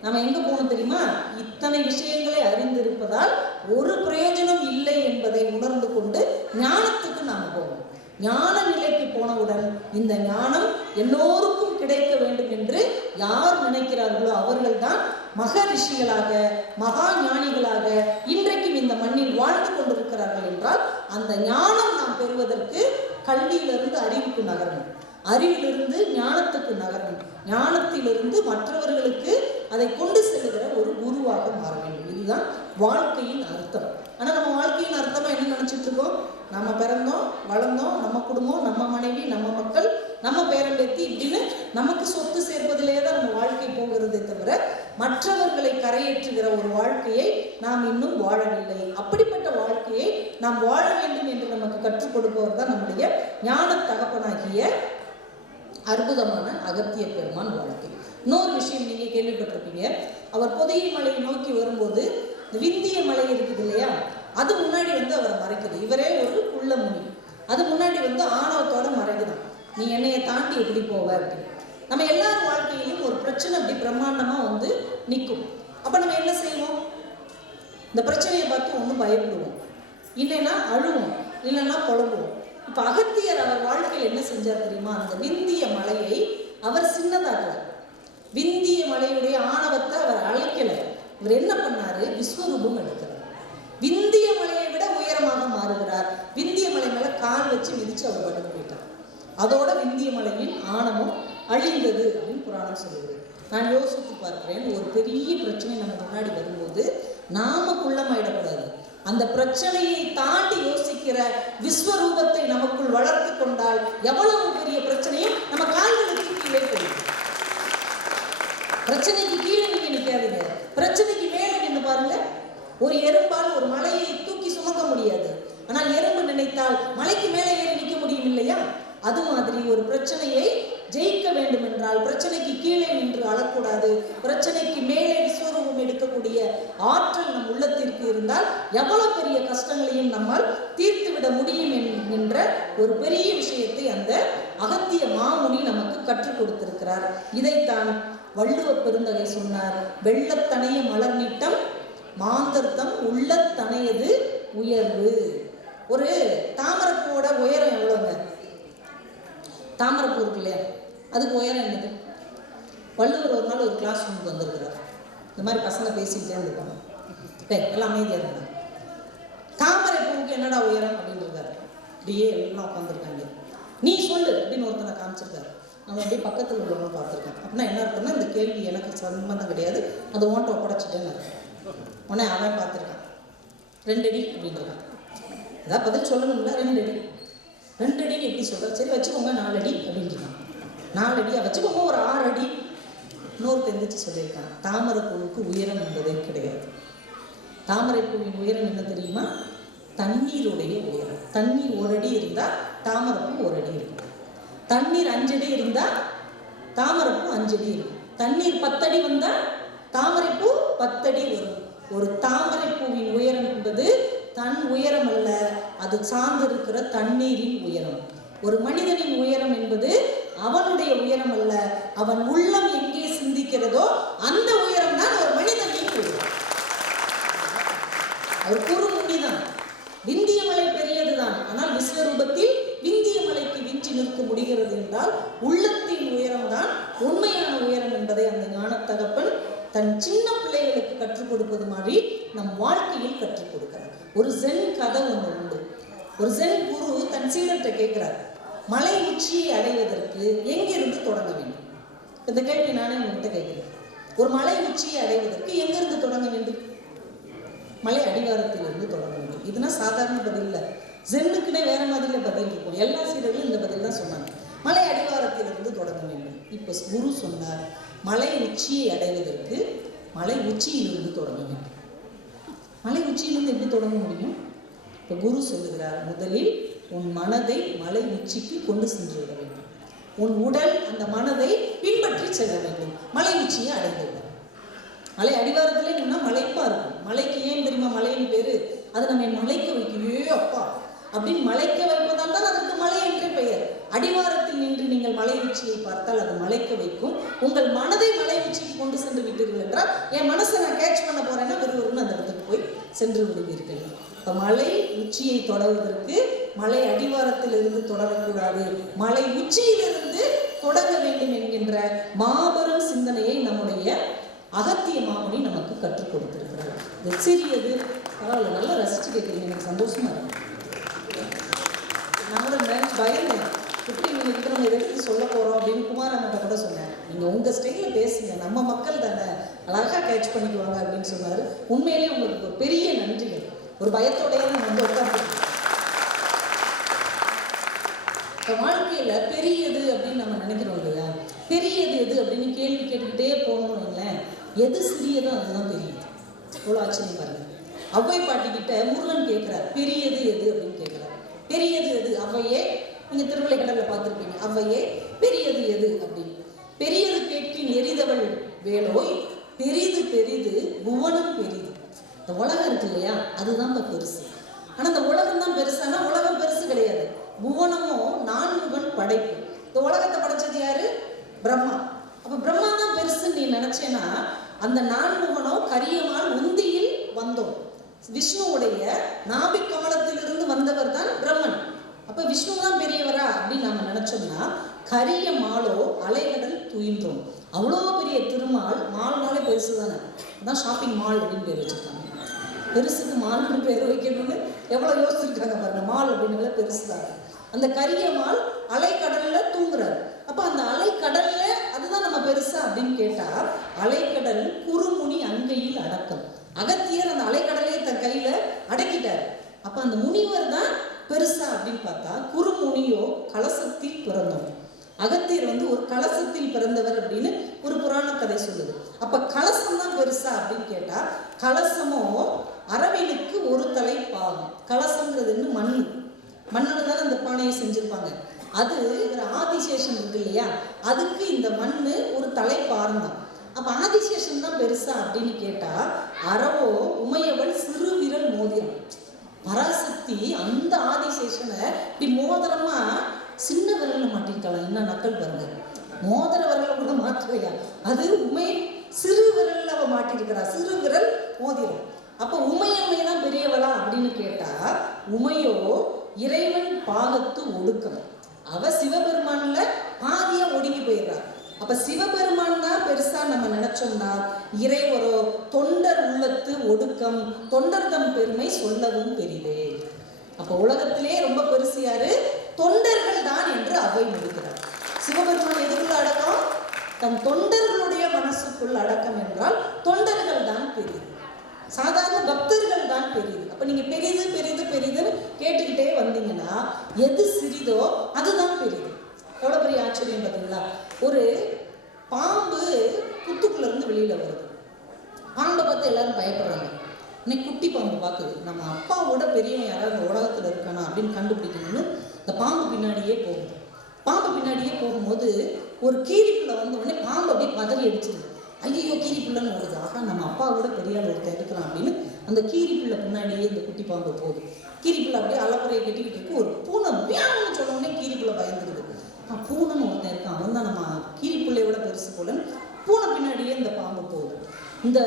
நம்ம எங்க போகணும் தெரியுமா? இத்தனை விஷயங்களை அறிந்திருப்பதால் ஒரு பிரயோஜனம் இல்லை என்பதை உணர்ந்து கொண்டு ஞானத்துக்கு நாம் போகணும். ஞான நிலைக்கு போனவுடன் இந்த ஞானம் எல்லோருக்கும் கிடைக்க வேண்டும் என்று யார் நினைக்கிறார்களோ அவர்கள்தான் மகரிஷிகளாக மகா ஞானிகளாக இன்றைக்கும் இந்த மண்ணில் வாழ்ந்து கொண்டிருக்கிறார்கள் என்றால் அந்த ஞானம் நாம் பெறுவதற்கு கல்வியிலிருந்து அறிவுக்கு நகரணும், அறிவிலிருந்து ஞானத்துக்கு நகரணும், ஞானத்திலிருந்து மற்றவர்களுக்கு அதை கொண்டு செல்கிற ஒரு குருவாக மாற வேண்டும். இதுதான் வாழ்க்கையின் அர்த்தம். ஆனால் நம்ம வாழ்க்கையின் அர்த்தமா என்ன நினைச்சிட்டு இருக்கோம்? நம்ம பிறந்தோம், வளர்ந்தோம், நம்ம குடும்பம், நம்ம மனைவி, நம்ம மக்கள், நம்ம பேரம்பேத்தி இப்படின்னு நமக்கு சொத்து சேர்ப்பதிலே தான் நம்ம வாழ்க்கை போகிறதே தவிர மற்றவர்களை கரையேற்றுகிற ஒரு வாழ்க்கையை நாம் இன்னும் வாழவில்லை. அப்படிப்பட்ட வாழ்க்கையை நாம் வாழ வேண்டும் என்று நமக்கு கற்றுக் கொடுப்பவர் தான் நம்முடைய ஞான தகப்பனாகிய அற்புதமான அகத்திய பெருமான் வாழ்க்கை. இன்னொரு விஷயம் நீங்க கேள்விப்பட்டிருப்பீங்க, அவர் பொதிகை மலையை நோக்கி வரும்போது விந்திய மலை இருக்குது இல்லையா, அது முன்னாடி வந்து அவரை மறைக்குது. இவரே ஒரு உள்ள முனி, அது முன்னாடி வந்து ஆணவத்தோட மறைக்குதான். நீ என்னைய தாண்டி எப்படி போவ அப்படின்னு. நம்ம எல்லார் வாழ்க்கையிலும் ஒரு பிரச்சனை அப்படி பிரம்மாண்டமா வந்து நிற்கும். அப்ப நம்ம என்ன செய்வோம்? இந்த பிரச்சனையை பார்த்து ஒன்றும் பயப்படுவோம், இல்லைன்னா அழுவோம், இல்லைன்னா புலம்புவோம். இப்ப அகத்தியர் அவர் வாழ்க்கையில் என்ன செஞ்சார் தெரியுமா? அந்த விந்திய மலையை அவர் சின்னதாக்கல, விந்திய மலையுடைய ஆணவத்தை அவர் அழைக்கல. இவர் என்ன பண்ணாரு? விஸ்வரூபம் எடுக்கிறார். விந்திய மலையை விட உயரமாக மாறுகிறார். விந்திய மலை மேல கால் வச்சு மிதிச்சு அவர் படுத்து போயிட்டார். அதோட விந்திய மலையின் ஆணவம் அழிந்தது அப்படின்னு புராணம் சொல்லுது. நான் யோசித்து பார்க்கிறேன், ஒரு பெரிய பிரச்சனை நம்ம முன்னாடி வரும்போது நாம குள்ளமாயிடக்கூடாது. அந்த பிரச்சனையை தாண்டி யோசிக்கிற விஸ்வரூபத்தை நமக்குள் வளர்த்து கொண்டால் எவ்வளவு பெரிய பிரச்சனையும் நம்ம கால்களுக்கு கீழே போயிடும். பிரச்சனைக்கு கீழே நீங்க நிற்காதீங்க, பிரச்சனைக்கு மேலே நின்று பாருங்க. ஒரு எறும்பால் ஒரு மலையை தூக்கி சுமக்க முடியாது, ஆனால் எறும்பு நினைத்தால் மலைக்கு மேலே ஏறி நிற்க முடியும் இல்லையா? அது மாதிரி ஒரு பிரச்சனையை ஜெயிக்க வேண்டும் என்றால் பிரச்சனைக்கு கீழே நின்று அழக்கூடாது. பிரச்சனைக்கு மேலே விஸ்வரூபம் எடுக்கக்கூடிய ஆற்றல் நம் உள்ளத்திற்கு இருந்தால் எவ்வளவு பெரிய கஷ்டங்களையும் நம்மால் தீர்த்து விட முடியும் என்கின்ற ஒரு பெரிய விஷயத்தை அந்த அகத்திய மாமுனி நமக்கு கற்றுக் கொடுத்திருக்கிறார். இதைத்தான் வள்ளுவ பெருந்தகை சொன்னார். வெள்ளத்தனைய மலர் நீட்டம் மாந்தர்த்தம் உள்ளத்தனையது உயர்வு. ஒரு தாமரைப்பூவோட உயரம் எவ்வளவுங்க? தாமரைப்பூ இருக்கு இல்லையா, அதுக்கு உயரம் என்னது? வள்ளுவர் ஒரு நாள் ஒரு கிளாஸ் ரூமுக்கு வந்திருக்கிறார். இந்த மாதிரி பசங்க பேசிக்கிட்டே இருந்துருக்காங்க, எல்லாம் அமைதியாக இருந்தாங்க. தாமரைப்பூவுக்கு என்னடா உயரம் அப்படின்னு இருக்காரு. அப்படியே எல்லாம் உட்காந்துருக்காங்க. நீ சொல்லு அப்படின்னு ஒருத்தனை காமிச்சிருக்காரு. அவன் அப்படியே பக்கத்தில் உள்ளவங்க பார்த்துருக்கான். அப்படின்னா என்ன இருக்குன்னா, இந்த கேள்வி எனக்கு சம்பந்தம் கிடையாது, அதை ஓன்ட்ட ஒப்படைச்சிட்டேன்னு இருக்கு. உடனே அவன் பார்த்துருக்கான். 2 அடி அப்படின்றான். ஏதாவது பதில் சொல்லணும்ல. 2 அடி 2 அடின்னு எப்படி சொல்ற? சரி வச்சுக்கோங்க 4 அடி அப்படின்றான். 4 அடியா வச்சுக்கோங்க, ஒரு 6 அடி. இன்னொரு தெரிஞ்சிச்சு சொல்லியிருக்கான், தாமரை பூவுக்கு உயரம் என்பதே கிடையாது. தாமரைப்பூவின் உயரம் என்ன தெரியுமா? தண்ணீருடைய உயரம். தண்ணீர் 1 அடி இருந்தால் தாமரைப்பூ 1 அடி இருக்கும். தண்ணீர் 5 அடி இருந்தால் தாமரைப்பூ 5 அடி இருக்கும். தண்ணீர் 10 அடி வந்தால் தாமரைப்பூ 10 அடி வரும். ஒரு தாமரைப்பூவின் உயரம் என்பது தன் உயரம் அல்ல, அது சார்ந்திருக்கிற தண்ணீரின் உயரம். ஒரு மனிதனின் உயரம் என்பது அவனுடைய உயரம் அல்ல, அவன் உள்ளம் எங்கே சிந்திக்கிறதோ அந்த உயரம் தான் ஒரு மனிதனின் உயரம். அவர் குறுமுனிதான். விந்திய மலை பெரியதுதான், ஆனால் விஸ்வரூபத்தில் விந்திய மலைக்கு விஞ்சி நிற்க முடிகிறது என்றால் உள்ளத்தின் உயரம் தான் உண்மையான உயரம் என்பதை அந்த ஞானத்தகப்பன் தன் சின்ன பிள்ளைகளுக்கு கற்றுக் கொடுப்பது மாதிரி நம் வாழ்க்கையில் கற்றுக் கொடுக்கிறார். ஒரு ஜென் கதை ஒன்று உண்டு. ஒரு ஜென் குரு தன் சீடர்கிட்ட கேட்கிறார், மலை உச்சியை அடைவதற்கு எங்கிருந்து தொடங்க வேண்டும்? இந்த கேள்வி நானே உங்கள்கிட்ட கேட்கிறேன். ஒரு மலை உச்சியை அடைவதற்கு எங்கிருந்து தொடங்க வேண்டும்? மலை அடிவாரத்திலிருந்து தொடங்க வேண்டும். இதுனா சாதாரண பதில் இல்லை, ஜென்னுக்குன்னே வேற மாதிரில பதில் இருக்கும். எல்லா சீடர்களும் இந்த பதில் தான் சொன்னாங்க, மலை அடிவாரத்திலிருந்து தொடங்க வேண்டும். இப்போ குரு சொன்னார், மலை உச்சியை அடைவதற்கு மலை உச்சியிலிருந்து தொடங்க வேண்டும். மலை உச்சியிலிருந்து எப்படி தொடங்க முடியும்? இப்போ குரு சொல்லுகிறார், முதலில் உன் மனதை மலை உச்சிக்கு கொண்டு சென்று விட வேண்டும். உன் உடல் அந்த மனதை பின்பற்றி செல்ல வேண்டும். மலை உச்சியை அடைந்து விட. மலை அடிவாரத்திலே நின்னா மலைப்பா இருக்கும். மலைக்கு ஏன் தெரியுமா மலையின் பேரு? அது நம்ம மலைக்க வைக்கவே அப்பா அப்படின்னு மலைக்க வைப்பதால் தான் அதற்கு மலை என்று பெயர். அடிவாரத்தில் நின்று நீங்கள் மலை உச்சியை பார்த்தால் அது மலைக்க வைக்கும். உங்கள் மனதை மலை உச்சிக்கு கொண்டு சென்று விட்டீர்கள் என்றால், என் மனசை நான் கேட்ச் பண்ண போறேன்னா விறுவிறுன்னு அந்த இடத்துக்கு போய் சென்று விடுவீர்கள். இப்போ மலை உச்சியை தொடர்வதற்கு மலை அடிவாரத்தில் இருந்து தொடரக்கூடாது, மலை உச்சியிலிருந்து தொடங்க வேண்டும் என்கின்ற மாபெரும் சிந்தனையை நம்முடைய அகத்திய மாமுனி நமக்கு கற்றுக் கொடுத்திருக்கிறார். இது சிறியது, பரவாயில்ல, நல்லா ரசிச்சு கேட்குறீங்க, எனக்கு சந்தோஷமா இருக்கு. நான் கூட பயந்தேன், எப்படி நீங்கள் இருக்கிறவங்க எதுக்கு சொல்ல போகிறோம் அப்படின்னு குமாரண்ணட்ட கூட சொன்னேன். நீங்கள் உங்கள் ஸ்டைலில் பேசுங்க, நம்ம மக்கள் தானே, அழகாக கேட்ச் பண்ணிக்குவாங்க அப்படின்னு சொன்னார். உண்மையிலேயே உங்களுக்கு ஒரு பெரிய நன்றிகள். ஒரு பயத்தோடையே நம்ம வந்து உட்காந்துருக்கோம். இப்போ வாழ்க்கையில் பெரியது அப்படின்னு நம்ம நினைக்கிறோம் இல்லையா? பெரியது எது அப்படின்னு கேள்வி கேட்டுக்கிட்டே போகணும் இல்லை, எது சிறியதோ அதுதான் பெரியது. எவ்வளோ ஆச்சரியம் பாருங்க. அவ்வை பாட்டிக்கிட்ட முருகன் கேட்குறார், பெரியது எது அப்படின்னு கேட்குறார். பெரியது எது? அவ்வையே, நீங்கள் திருவிழை கடலில் பார்த்துருப்பீங்க, அவ்வையே பெரியது எது அப்படின்னு. பெரியது கேட்கின் எரிதவள் வேலோய், பெரிது பெரிது புவனம் பெரிது. இந்த உலகம் இருக்கு இல்லையா, அதுதான் இப்போ பெருசு. ஆனால் இந்த உலகம் தான் பெருசானா உலகம் பெருசு கிடையாது. புவனமும் 4 படைப்பு. இந்த உலகத்தை படைச்சது யாரு? பிரம்மா. அப்போ பிரம்மா தான் பெருசுன்னு நீ நினைச்சேன்னா, அந்த 4 கரியமால் உந்தியில் வந்தோம். விஷ்ணுவுடைய நாபி கமலத்திலிருந்து வந்தவர் தான் பிரம்மன். அப்ப விஷ்ணு தான் பெரியவரா அப்படின்னு நம்ம நினைச்சோம்னா, கரிய மாலோ அலைகடல் துயின்றோம். அவ்வளோ பெரிய திருமால், மால்னாலே பெருசு தானே, அதான் ஷாப்பிங் மால் அப்படின்னு பேர் வச்சிருக்காங்க. பெருசுக்கு மால்னு பேர் வைக்கணும்னு எவ்வளோ யோசிச்சிருக்காங்க பாருங்க. மால் அப்படின்னால பெருசு தானே. அந்த கரிய மால் அலைக்கடல்ல தூங்குறாரு. அப்ப அந்த அலைக்கடல்ல அதுதான் நம்ம பெருசா அப்படின்னு கேட்டா, அலைக்கடல் குறுமுனி அங்கையில் அடக்கம். அகத்தியர் அந்த அலைக்கடலையே தன் கையில அடக்கிட்டார். அப்ப அந்த முனிவர் தான் பெருசா அப்படின்னு பார்த்தா, குறுமுனியோ கலசத்தில் பிறந்தோம். அகத்தியர் வந்து ஒரு கலசத்தில் பிறந்தவர் அப்படின்னு ஒரு புராண கதை சொல்லுது. அப்ப கலசம் தான் பெருசா அப்படின்னு கேட்டா, கலசமோ அரவினுக்கு ஒரு தலை பாகம். கலசம்ங்கிறது என்ன? மண்ணில் தான் அந்த பானையை செஞ்சிருப்பாங்க. அது ஆதிசேஷன் இருக்கு இல்லையா, அதுக்கு இந்த மண்ணு ஒரு தலை பாரம் தான். அப்ப ஆதிசேஷன் தான் பெருசா அப்படின்னு கேட்டா, அறவோ உமையவள் சிறு விரல் மோதிரம். பராசக்தி அந்த ஆதிசேஷனை இப்படி மோதிரமா சின்ன விரல்ல மாட்டிருக்கலாம். என்ன நக்கல் பாருங்க, மோதிர விரல கூட மாற்றலையா, அது உமை சிறு விரல்ல அவ மாட்டிருக்கிறா, சிறு விரல் மோதிரம். அப்ப உமையம்மை தான் பெரியவளா அப்படின்னு கேட்டா, உமையோ இறைவன் பாகத்து ஒடுக்கம். அவ சிவபெருமான்ல பாதியா ஒடுங்கி போயிடுறா. அப்ப சிவபெருமான் தான் பெருசா நம்ம நினைச்சோம்னா, இறைவரோ தொண்டர் உள்ளத்து ஒடுக்கம், தொண்டர்தம் பெருமை சொல்லவும் பெரிதே. அப்ப உலகத்திலே ரொம்ப பெருசு யாரு? தொண்டர்கள் தான் என்று அவை முடிக்கிறார். சிவபெருமான் எதுக்குள்ள அடக்கம்? தன் தொண்டர்களுடைய மனசுக்குள்ள அடக்கம் என்றால் தொண்டர்கள் தான் பெரியது, சாதாரண பக்தர்கள் தான் பெரியது. அப்ப நீங்க பெரிது பெரிது பெரிதுன்னு கேட்டுக்கிட்டே வந்தீங்கன்னா, எது சிறிதோ அதுதான் பெரியது. எவ்வளவு பெரிய ஆச்சரியம் பார்த்தீங்களா? ஒரு பாம்பு புத்துக்குள்ள இருந்து வெளியில வருது. பாம்பை பார்த்து எல்லாரும் பயப்படுறாங்க. இன்னைக்கு குட்டி பாம்பு பார்க்குது. நம்ம அப்பாவோட பெரியவன் யாராவது இந்த உலகத்தில் இருக்கானா அப்படின்னு கண்டுபிடிக்கணும்னு இந்த பாம்பு பின்னாடியே போகுது. பாம்பு பின்னாடியே போகும்போது ஒரு கீரிப்புள்ள வந்த உடனே பாம்பு அப்படியே பதறி அடிச்சிருது. ஐயோ கீரிப்புள்ளன்னு ஓடுது. ஆகா நம்ம அப்பாவோட பெரிய ஆள் ஒருத்தர் இருக்கிறான் அப்படின்னு அந்த கீரிப்புள்ள பின்னாடியே இந்த குட்டி பாம்பு போகுது. கீரிப்புள்ள அப்படியே அலப்பறையை கட்டிக்கிட்டு இருக்கு. ஒரு பூனை வியான்னு சொன்ன உடனே கீரிப்புள்ள பயந்துருது. பூனைன்னு ஒருத்தன் இருக்கான், அவன் தான் நம்ம கீரிப்புள்ளையோட பெருசு போலன்னு பூனை பின்னாடியே இந்த பாம்பு போகுது. இந்த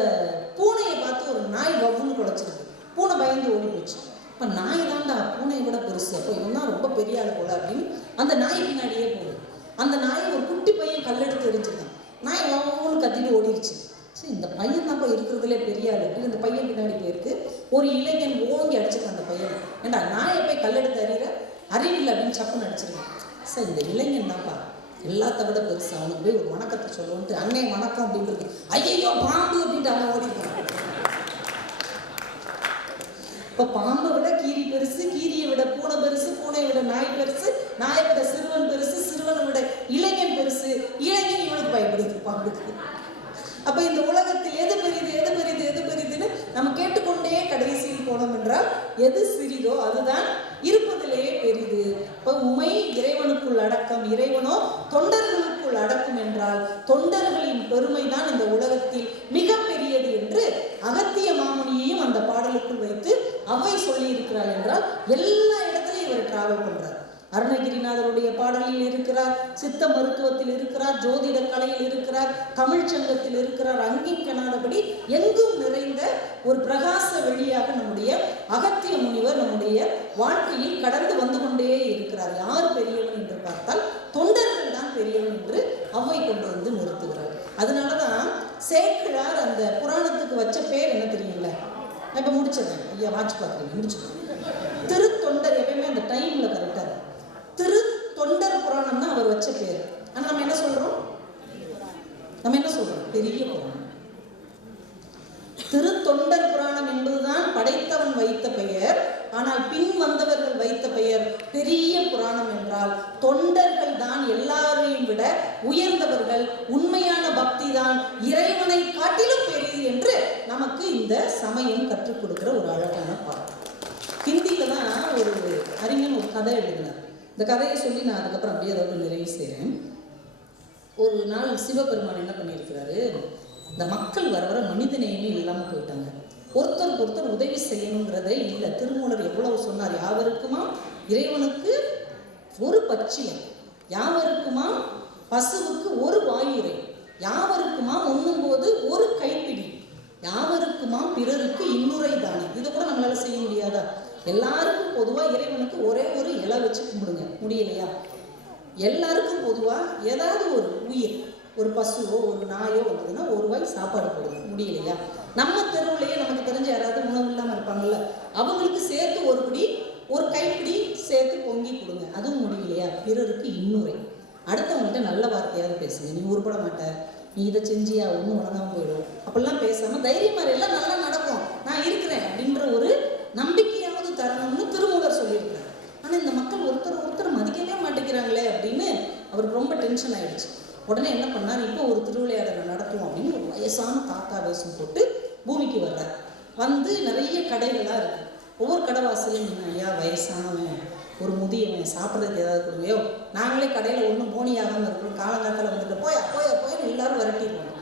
பூனையை பார்த்து ஒரு நாய் வவ்வுன்னு குலைச்சிருக்கு. பூனை பயந்து ஓடி போச்சு. இப்போ நாய் தான்டா பூனையை விட பெருசு, அப்போ இவன் தான் ரொம்ப பெரிய ஆள் போல அப்படின்னு அந்த நாய் பின்னாடியே போகுது. அந்த நாய் ஒரு குட்டி பையன் கல்லெடுத்து எரிஞ்சிருக்கான். நாய் வவ்வுன்னு கத்திட்டு ஓடிடுச்சு. சரி இந்த பையன் தான்ப்பா இருக்கிறதுலே பெரிய ஆள் அப்படின்னு இந்த பையன் பின்னாடி போயிருக்கு. ஒரு இளைஞன் ஓங்கி அடிச்சிருக்கான் அந்த பையனை. ஏண்டா நாயை போய் கல்லெடுத்து அறிகிற அறிவில்லை அப்படின்னு சப்புன்னு அடிச்சிருக்கான். சார் இந்த இளைஞன் தான்ப்பா எல்லாத்த விட பெருசு, அவனுக்கு போய் ஒரு வணக்கத்தை சொல்லுவோன்ட்டு அன்னை வணக்கம் அப்படின்றது ஐயோ பாம்பு அப்படின்ட்டு அவன் ஓடிப்பான். இப்போ பாம்பை விட கீரி பெருசு, கீரியை விட பூனை பெருசு, பூனையை விட நாய் பெருசு, நாயை விட சிறுவன் பெருசு, சிறுவனை விட இளைஞன் பெருசு, இளைஞன் இவனுக்கு பயப்படுது பாம்புக்கு. அப்போ இந்த உலகத்தில் எது பெரிது எது பெரிது எது பெரிதுன்னு நம்ம கேட்டுக்கொண்டே கடைசியில் போனோம் என்றால் எது சிறிதோ அதுதான் இருப்பதிலேயே பெரிது. இப்போ உமை இறைவனுக்குள் அடக்கம், இறைவனோ தொண்டர்களுக்குள் அடக்கம் என்றால் தொண்டர்களின் பெருமை தான் இந்த உலகத்தில் மிக பெரியது என்று அகத்திய மாமுனியையும் அந்த பாடலுக்குள் வைத்து அவை சொல்லி இருக்கிறார். என்றால் எல்லா இடத்துலையும் இவர் டிராவல் பண்றார். அருணகிரிநாதருடைய பாடலில் இருக்கிறார், சித்த மருத்துவத்தில் இருக்கிறார், ஜோதிட கலையில் இருக்கிறார், தமிழ் சங்கத்தில் இருக்கிறார். அங்கேயும் காணாதபடி எங்கும் நிறைந்த ஒரு பிரகாச வெளியாக நம்முடைய அகத்திய முனிவர் நம்முடைய வாழ்க்கையில் கடந்து வந்து கொண்டே இருக்கிறார். யார் பெரியவன் என்று பார்த்தால் தொண்டர்கள் தான் பெரியவன் என்று அவ்வை கொண்டு வந்து நிறுத்துகிறார். அதனாலதான் சேக்கிழார் அந்த புராணத்துக்கு வச்ச பேர் என்ன தெரியுங்கள? நான் இப்ப முடிச்சதேன், ஐயா வாட்ச் பார்க்குறீங்க, முடிச்சுக்கோங்க. திருத்தொண்டர், எப்பயுமே அந்த டைம்ல கரெக்டா திருத்தொண்டர் புராணம் தான் அவர் வச்ச பேர். ஆனா நம்ம என்ன சொல்றோம்? பெரிய புராணம். திருத்தொண்டர் புராணம் என்பதுதான் படைத்தவன் வைத்த பெயர். ஆனால் பின் வந்தவர்கள் வைத்த பெயர் பெரிய புராணம் என்றால் தொண்டர்கள் தான் எல்லாரையும் விட உயர்ந்தவர்கள். உண்மையான பக்தி தான் இறைவனை காட்டிலும் பெரியது என்று நமக்கு இந்த சமயம் கற்றுக் கொடுக்கிற ஒரு அழகான பாடம். ஹிந்தியில தான் ஒரு அறிஞன் ஒரு கதை எழுதினார். இந்த கதையை சொல்லி நான் அதுக்கப்புறம் அப்படியே அதோட நிறைவு செய்கிறேன். ஒரு நாள் சிவபெருமான் என்ன பண்ணியிருக்கிறாரு, இந்த மக்கள் வர வர மனிதநேயமே இல்லாமல் போயிட்டாங்க. ஒருத்தருக்கு ஒருத்தர் உதவி செய்யணுங்கிறதே இல்லை. திருமூலர் எவ்வளவு சொன்னார், யாவருக்குமா இறைவனுக்கு ஒரு பச்சிலை, யாவருக்குமா பசுவுக்கு ஒரு வாயுரை, யாவருக்குமா உண்ணும்போது ஒரு கைப்பிடி, யாவருக்குமா பிறருக்கு இன்னுரை தானே. இது கூட நம்மளால செய்ய முடியாதா? எல்லாருக்கும் பொதுவாக இறைவனுக்கு ஒரே ஒரு இலை வச்சு கும்பிடுங்க, முடியலையா? எல்லாருக்கும் பொதுவாக ஏதாவது ஒரு உயிர், ஒரு பசுவோ ஒரு நாயோ வந்ததுன்னா ஒரு வாய் சாப்பாடு போடுங்க, முடியலையா? நம்ம தெருவுலையே நமக்கு தெரிஞ்ச யாராவது உணவு இல்லாமல் இருப்பாங்கல்ல, அவங்களுக்கு சேர்த்து ஒரு பிடி ஒரு கைப்பிடி சேர்த்து பொங்கி கொடுங்க, அதுவும் முடியலையா? பிறருக்கு இன்னுரை. அடுத்தவங்கள்ட்ட நல்ல வார்த்தையாவது பேசுங்க. நீ உருப்பட மாட்ட, நீ இதை செஞ்சியா, ஒன்றும் வழங்காமல் போயிடும், அப்படிலாம் பேசாமல் தைரியமாக எல்லாம் நல்லா நடக்கும், நான் இருக்கிறேன் அப்படின்ற ஒரு நம்பிக்கையாவது தரணும்னு திருமூலர் சொல்லியிருக்கிறார். ஆனால் இந்த மக்கள் ஒருத்தர் மதிக்கவே மாட்டேங்கிறாங்களே அப்படின்னு அவருக்கு ரொம்ப டென்ஷன் ஆயிடுச்சு. உடனே என்ன பண்ணார், இப்போ ஒரு திருவிளையாடலை நடத்துவோம் அப்படின்னு ஒரு வயசான தாத்தா வேஷம் போட்டு பூமிக்கு வர்றார். வந்து நிறைய கடைகளாக இருக்குது. ஒவ்வொரு கடைவாசலையும் நீங்கள் ஐயா வயசானவன், ஒரு முதியவன், சாப்பிட்றதுக்கு ஏதாவது கொடுவையோ, நாங்களே கடையில் ஒன்றும் போனியாகாமல் இருக்கிறோம், காலங்காலத்தில் வந்துட்டு போய் எல்லாரும் விரட்டிடுவாங்க.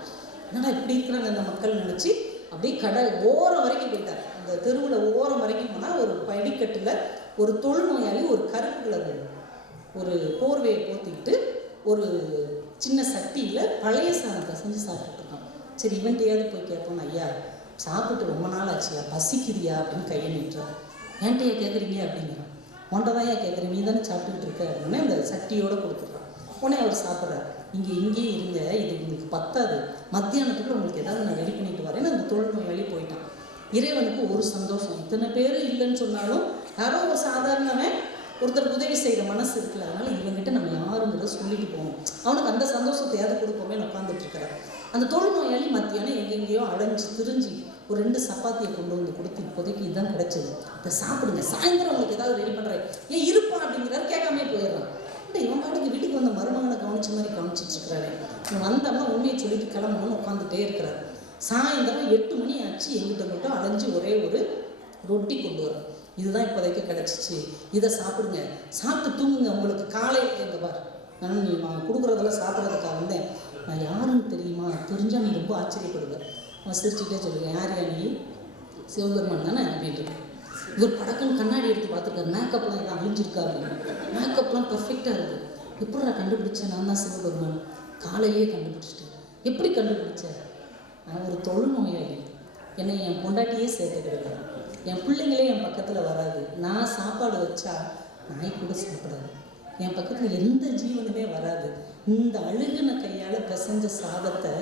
என்னடா இப்படி இருக்கிறாங்க அந்த மக்கள் நினச்சி அப்படியே கடை ஓரம் வரைக்கும் போயிட்டார். அந்த தெருவில் ஓரம் வரைக்கும் போனால் ஒரு படிக்கட்டில் ஒரு தொழுநோயாளி ஒரு கருப்பு கலர் ஒரு போர்வையை போத்திக்கிட்டு ஒரு சின்ன சட்டியில் பழைய சாதத்தை செஞ்சு சாப்பிட்டுருக்கான். சரி இவன்ட்டையாவது போய் கேட்போம், ஐயா சாப்பிட்டு ரொம்ப நாள் ஆச்சியா, பசிக்குதியா அப்படின்னு கையை நீட்டுறாரு. ஏன்ட்டையா கேட்குறீங்க அப்படிங்கிறான். ஒன்றைதாயா கேட்குறேன், நீ தானே சாப்பிட்டுக்கிட்டு இருக்க அப்படின்னா அந்த சட்டியோடு கொடுத்துட்றான். உடனே அவர் சாப்பிட்றாரு. இங்கேயே இருங்க, இது உங்களுக்கு பத்தாது, மத்தியானத்துக்குள்ள உங்களுக்கு ஏதாவது நான் ரெடி பண்ணிட்டு வரேன்னு அந்த தொழுநோயாளி போயிட்டான். இறைவனுக்கு ஒரு சந்தோஷம், இத்தனை பேர் இல்லைன்னு சொன்னாலும் யாரோ ஒரு சாதாரணவன் ஒருத்தர் உதவி செய்கிற மனசு இருக்குல்ல, அதனால இவங்கிட்ட நம்ம யாருங்கிறத சொல்லிட்டு போகணும், அவனுக்கு அந்த சந்தோஷத்தையாவது கொடுப்போமே உட்காந்துட்டு இருக்கிறார். அந்த தொழுநோயாளி மத்தியானம் எங்கெங்கேயோ அலைஞ்சு திரிஞ்சு ஒரு 2 சப்பாத்தியை கொண்டு வந்து கொடுத்து இப்போதைக்கு இதுதான் கிடைச்சது, இதை சாப்பிடுங்க, சாயந்தரம் உங்களுக்கு ஏதாவது ரெடி பண்ணுறேன், ஏன் இருப்பான் அப்படிங்கிறாரு. கேட்காமே போயிடுறான். இல்லை இவன் பாட்டுக்கு வீட்டுக்கு வந்த மருமகனை கவனிச்ச மாதிரி கவனிச்சிட்டு இருக்கிறாரு. இவன் வந்தோம்னா உண்மையை சொல்லிட்டு கிளம்பணும்னு உட்காந்துட்டே இருக்கிறார். சாயந்தரம் 8 மணி ஆச்சு, எங்கிட்ட மட்டும் அலைஞ்சு ஒரே ஒரு ரொட்டி கொண்டு வரும். இதுதான் இப்போதைக்கு கிடச்சிச்சு, இதை சாப்பிடுங்க, சாப்பிட்டு தூங்குங்க, உங்களுக்கு காலை எங்க பார். நான் கொடுக்குறதெல்லாம் சாப்பிட்றதுக்காக வந்தேன். நான் யாருன்னு தெரியுமா? தெரிஞ்சால் நீ ரொம்ப ஆச்சரியப்படுவேன். நான் சிரிச்சுட்டே சொல்லுவேன், யார் நீ? சிவபெருமான் தானே அப்படின்ட்டு. இவர் படக்குன்னு கண்ணாடி எடுத்து பார்த்துருக்காரு, மேக்கப்லாம் எல்லாம் அழிஞ்சிருக்கா அப்படின்னு. மேக்கப்லாம் பர்ஃபெக்டாக இருக்குது. எப்படி நான் கண்டுபிடிச்சேன்? நான் தான் சிவபெருமான். காலையே கண்டுபிடிச்சிட்டேன். எப்படி கண்டுபிடிச்சேன்? நான் ஒரு தொழுநோயாளி, என்னை என் பொண்டாட்டியே சேர்த்துக்கிடுவேன், என் பிள்ளைங்களே என் பக்கத்தில் வராது. நான் சாப்பாடு வச்சா நாய் கூட சாப்பிடாது, என் பக்கத்தில் எந்த ஜீவனுமே வராது. இந்த அழுகுன கையால் பிசைஞ்ச சாதத்தை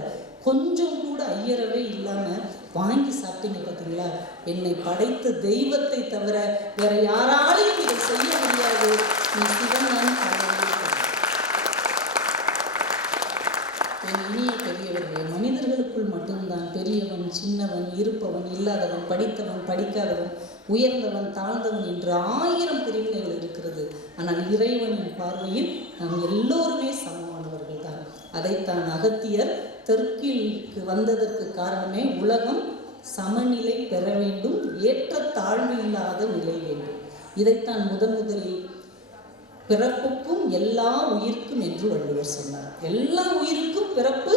கொஞ்சம் கூட ஐயரவே இல்லாமல் வாங்கி சாப்பிட்டீங்க பார்த்தீங்களா? என்னை படைத்த தெய்வத்தை தவிர வேற யாராலையும் இதை செய்ய முடியாது. நீ சிவன் என் இனிய பெரியவர்களே, மனிதர்களுக்குள் மட்டும்தான் பெரியவன், சின்னவன், இருப்பவன், இல்லாதவன், படித்தவன், படிக்காதவன், உயர்ந்தவன், தாழ்ந்தவன் என்று 1000 பிரிவினைகள் இருக்கிறது. ஆனால் இறைவனின் பார்வையில் நாம் எல்லோருமே சமமானவர்கள் தான். அதைத்தான் அகத்தியர் தெற்கிற்கு வந்ததற்கு காரணமே உலகம் சமநிலை பெற வேண்டும், ஏற்ற தாழ்வு இல்லாத நிலை வேண்டும். இதைத்தான் முதலில் பிறப்புக்கும் எல்லா உயிர்க்கும் என்று வள்ளுவர் சொன்னார். எல்லா உயிருக்கும் பிறப்பு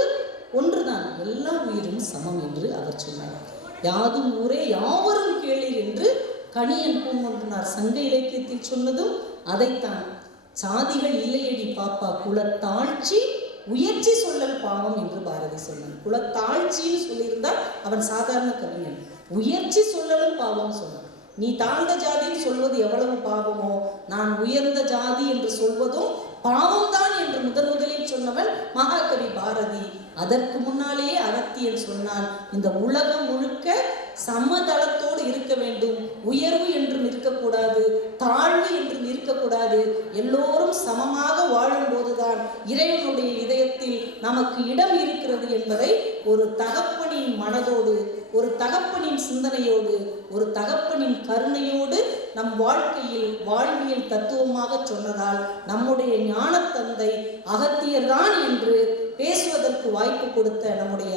ஒன்றுதான், எல்லா உயிரும் சமம் என்று அவர் சொன்னார். யாதும் ஊரே யாவரும் கேளீர் என்று கணியன் பூங்கொன்றனார் சங்க இலக்கியத்தில் சொன்னதும் அதைத்தான். சாதிகள் இல்லையடி பாப்பா, குலத்தாழ்ச்சி உயர்ச்சி சொல்லல் பாவம் என்று பாரதி சொன்னான். குலத்தாழ்ச்சின்னு சொல்லியிருந்தால் அவன் சாதாரண கவிஞன். உயர்ச்சி சொல்லலும் பாவம் சொன்னான். நீ தாழ்ந்த ஜாதின்னு சொல்வது எவ்வளவு பாவமோ, நான் உயர்ந்த ஜாதி என்று சொல்வதும் பாவம்தான் என்று முதலில் சொன்னவன் மகாகவி பாரதி. அதற்கு முன்னாலேயே அகத்தியன் சொன்னான், இந்த உலகம் முழுக்க சமதளத்தோடு இருக்க வேண்டும், உயர்வு என்றும் இருக்கக்கூடாது, தாழ்வு என்றும் இருக்கக்கூடாது, எல்லோரும் சமமாக வாழும் போதுதான் இறைவனுடைய இதயத்தில் நமக்கு இடம் இருக்கிறது என்பதை ஒரு தகப்பனின் மனதோடு, ஒரு தகப்பனின் சிந்தனையோடு, ஒரு தகப்பனின் கருணையோடு நம் வாழ்க்கையில் வாழ்வியல் தத்துவமாக சொன்னதால் நம்முடைய ஞானத்தந்தை அகத்தியர்தான் என்று பேசுவதற்கு வாய்ப்பு கொடுத்த நம்முடைய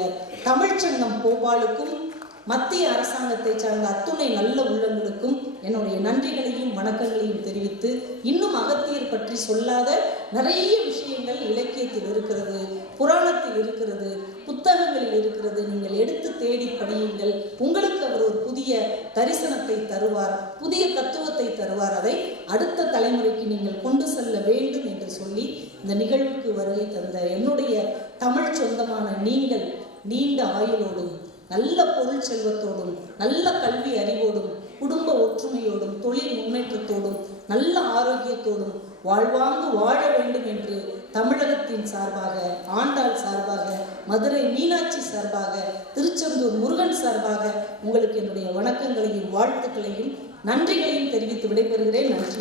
தமிழ்ச்சங்கம் போபாலுக்கும் மத்திய அரசாங்கத்தை சார்ந்த அத்துணை நல்ல உள்ளங்களுக்கும் என்னுடைய நன்றிகளையும் வணக்கங்களையும் தெரிவித்து, இன்னும் அகத்தியர் பற்றி சொல்லாத நிறைய விஷயங்கள் இலக்கியத்தில் இருக்கிறது, புராணத்தில் இருக்கிறது, புத்தகங்களில் இருக்கிறது. நீங்கள் எடுத்து தேடி படியுங்கள். உங்களுக்கு அவர் ஒரு புதிய தரிசனத்தை தருவார், புதிய தத்துவத்தை தருவார். அதை அடுத்த தலைமுறைக்கு நீங்கள் கொண்டு செல்ல வேண்டும் என்று சொல்லி இந்த நிகழ்வுக்கு வருகை தந்த என்னுடைய தமிழ் சொந்தமான நீங்கள் நீண்ட ஆயுளோடும், நல்ல பொருள் செல்வத்தோடும், நல்ல கல்வி அறிவோடும், குடும்ப ஒற்றுமையோடும், தொழில் முன்னேற்றத்தோடும், நல்ல ஆரோக்கியத்தோடும் வாழ்வாங்கு வாழ வேண்டும் என்று தமிழகத்தின் சார்பாக, ஆண்டாள் சார்பாக, மதுரை மீனாட்சி சார்பாக, திருச்செந்தூர் முருகன் சார்பாக உங்களுக்கு என்னுடைய வணக்கங்களையும் வாழ்த்துக்களையும் நன்றிகளையும் தெரிவித்து விடைபெறுகிறேன். நன்றி.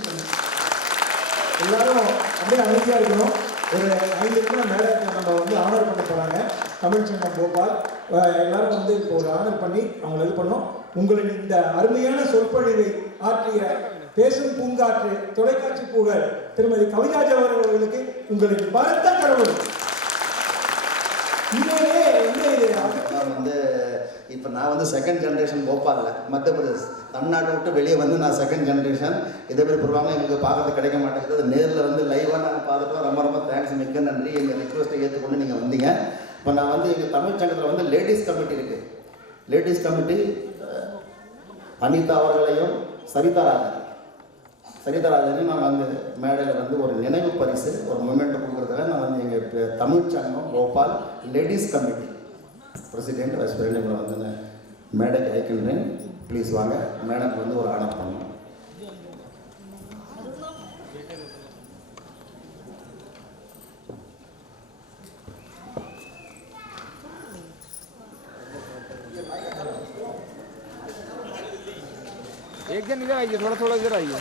எல்லாரும் அப்படியே அமைதியாக இருக்கணும். ஒரு 5 நிமிடம் மேடத்தை நம்ம ஆனர் பண்ண போகிறாங்க. தமிழ்ச்சங்கம் போபால் எல்லாரும் இப்போ ஒரு ஆனர் பண்ணி அவங்களை இது பண்ணோம். உங்களின் இந்த அருமையான சொற்பொழிவை ஆற்றிய பேசும் பூங்காற்று தொலைக்காட்சி புகழ் திருமதி கவிதா ஜவஹர் அவர்களுக்கு உங்களின் பலத்த கடவுள். இப்போ நான் செகண்ட் ஜென்ரேஷன் போபாலில், மத்திய பிரதேஷ், தமிழ்நாட்டை விட்டு வெளியே நான் செகண்ட் ஜென்ரேஷன். இதே மாதிரி ப்ரோக்ராம்லாம் எங்களுக்கு பார்க்கறது கிடைக்க மாட்டேங்குது. நேரில் லைவாக நாங்கள் பார்த்துட்டோம். ரொம்ப ரொம்ப தேங்க்ஸ், மிக்க நன்றி. எங்கள் ரிக்வெஸ்ட்டை ஏற்றுக்கொண்டு நீங்கள் வந்தீங்க. இப்போ நான் எங்கள் தமிழ் சங்கத்தில் லேடிஸ் கமிட்டி இருக்குது. லேடிஸ் கமிட்டி அனிதா அவர்களையும் சரிதாராஜனையும் நான் மேடையில் ஒரு நினைவு பரிசு, ஒரு மொமெண்ட்டை கொடுக்குறதுக்காக நான் எங்கள் தமிழ் சங்கம் Bhopal ladies committee president, vice president மேடைக்கு அழைக்கின்றேன். ப்ளீஸ் வாங்க, மேடம் ஒரு ஆனர் பண்ணணும். एक जन इधर आइए, थोड़ा इधर आइए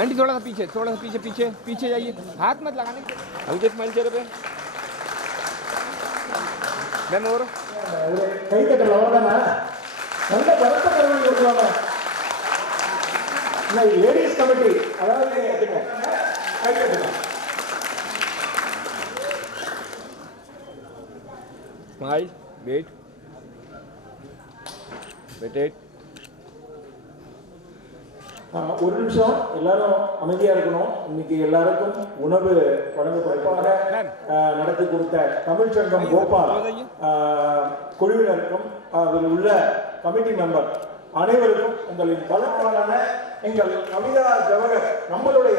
आंटी, थोड़ा सा पीछे जाइए, हाथ मत लगाने, हल्के स्माइल चेहरे पे। मैम और கை தட்டல அவ்வளோதானா? நல்ல பலத்த கருவி கொடுக்குவாங்க. லேடிஸ் கமிட்டி, அதாவது கை தட்டலாம். Smile. Wait. Wait. ஒரு நிமிஷம் எல்லாரும் அமைதியா இருக்கணும். இன்னைக்கு எல்லாருக்கும் உணவு வழங்க குறிப்பாக நடத்தி கொடுத்த தமிழ்ச்சங்கம் கோபால் குழுவினருக்கும் அதில் உள்ள கமிட்டி மெம்பர் அனைவருக்கும் உங்களின் பலமான எங்கள் கவிதா ஜவஹர் நம்மளுடைய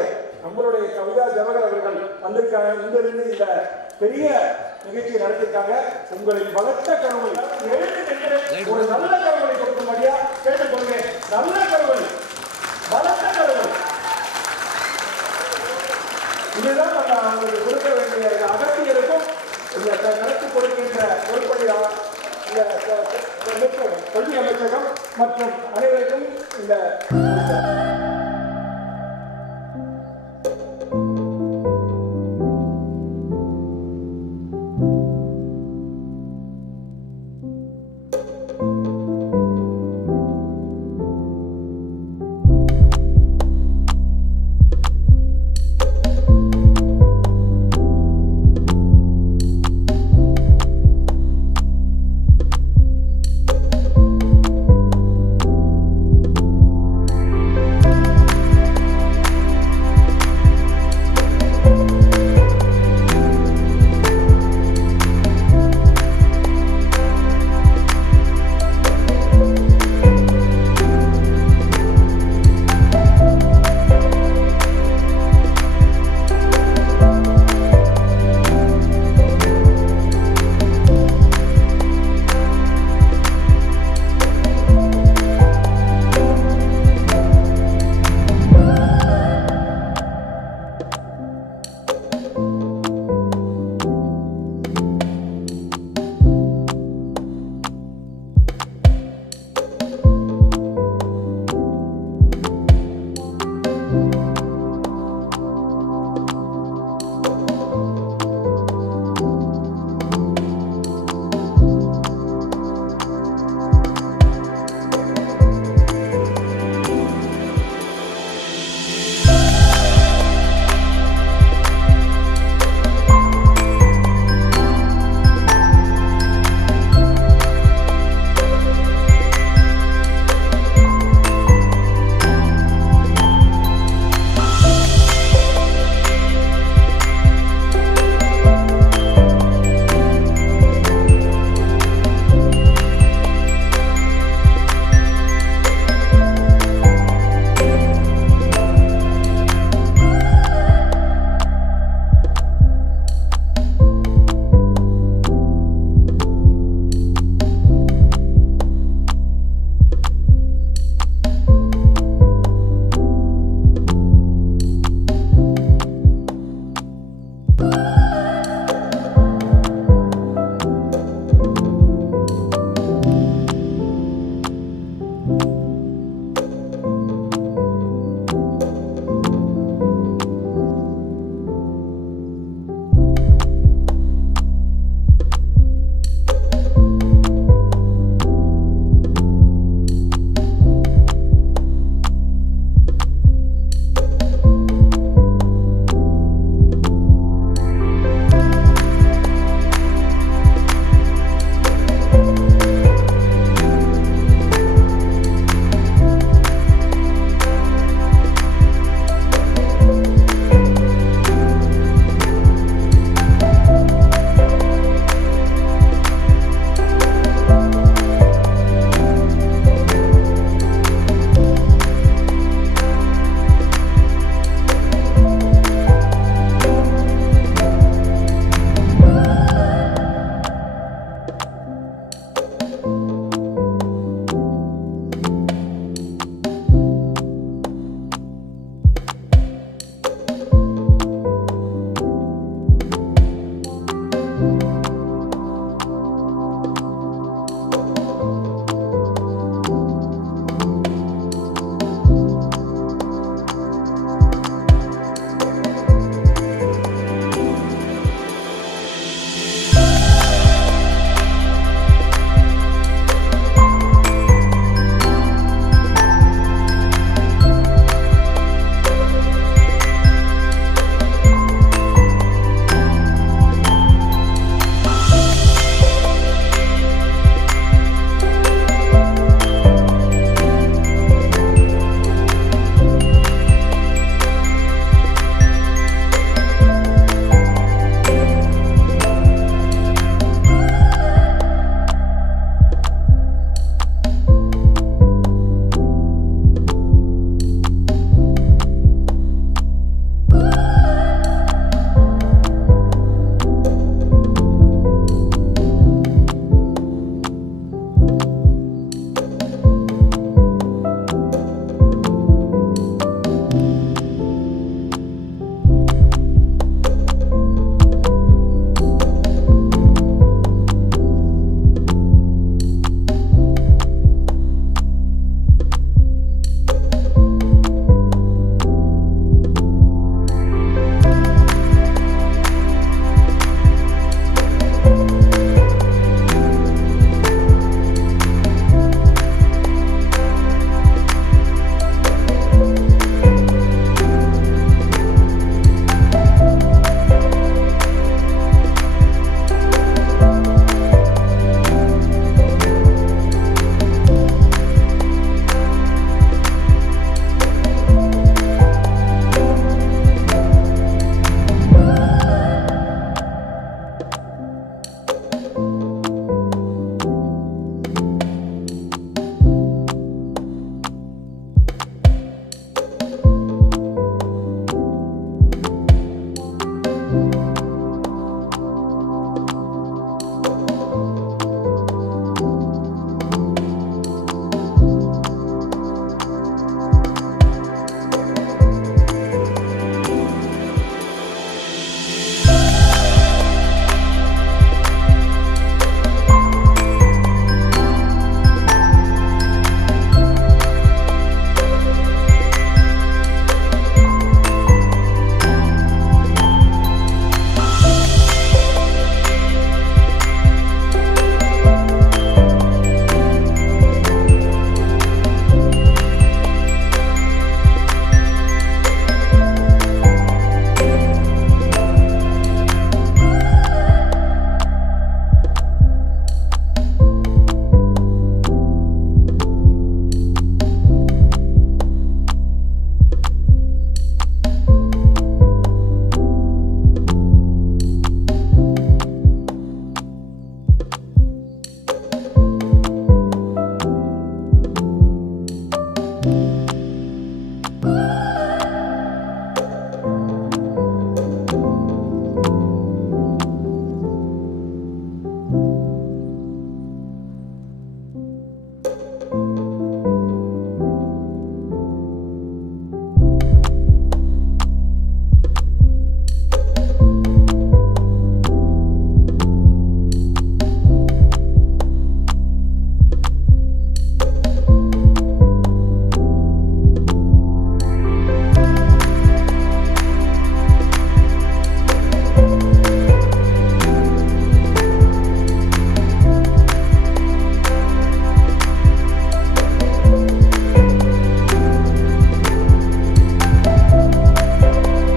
கவிதா ஜவஹர் அவர்கள் வந்திருக்காங்க. இங்கிருந்து இந்த பெரிய நிகழ்ச்சியை நடத்திருக்காங்க. உங்களின் பலத்த கருவை ஒரு நல்ல கருவை கொடுக்கும்படியா கேட்டுக்கொள்கிறேன். நல்ல கருவை, பலத்த கருவை, இதுதான் நம்ம அவங்களுக்கு கொடுக்க வேண்டிய அகத்தியருக்கும் இந்த நடத்தி கொடுக்கின்ற பொறுப்படியாக இந்த கல்வி அமைச்சகம் மற்றும் அனைவருக்கும் இந்த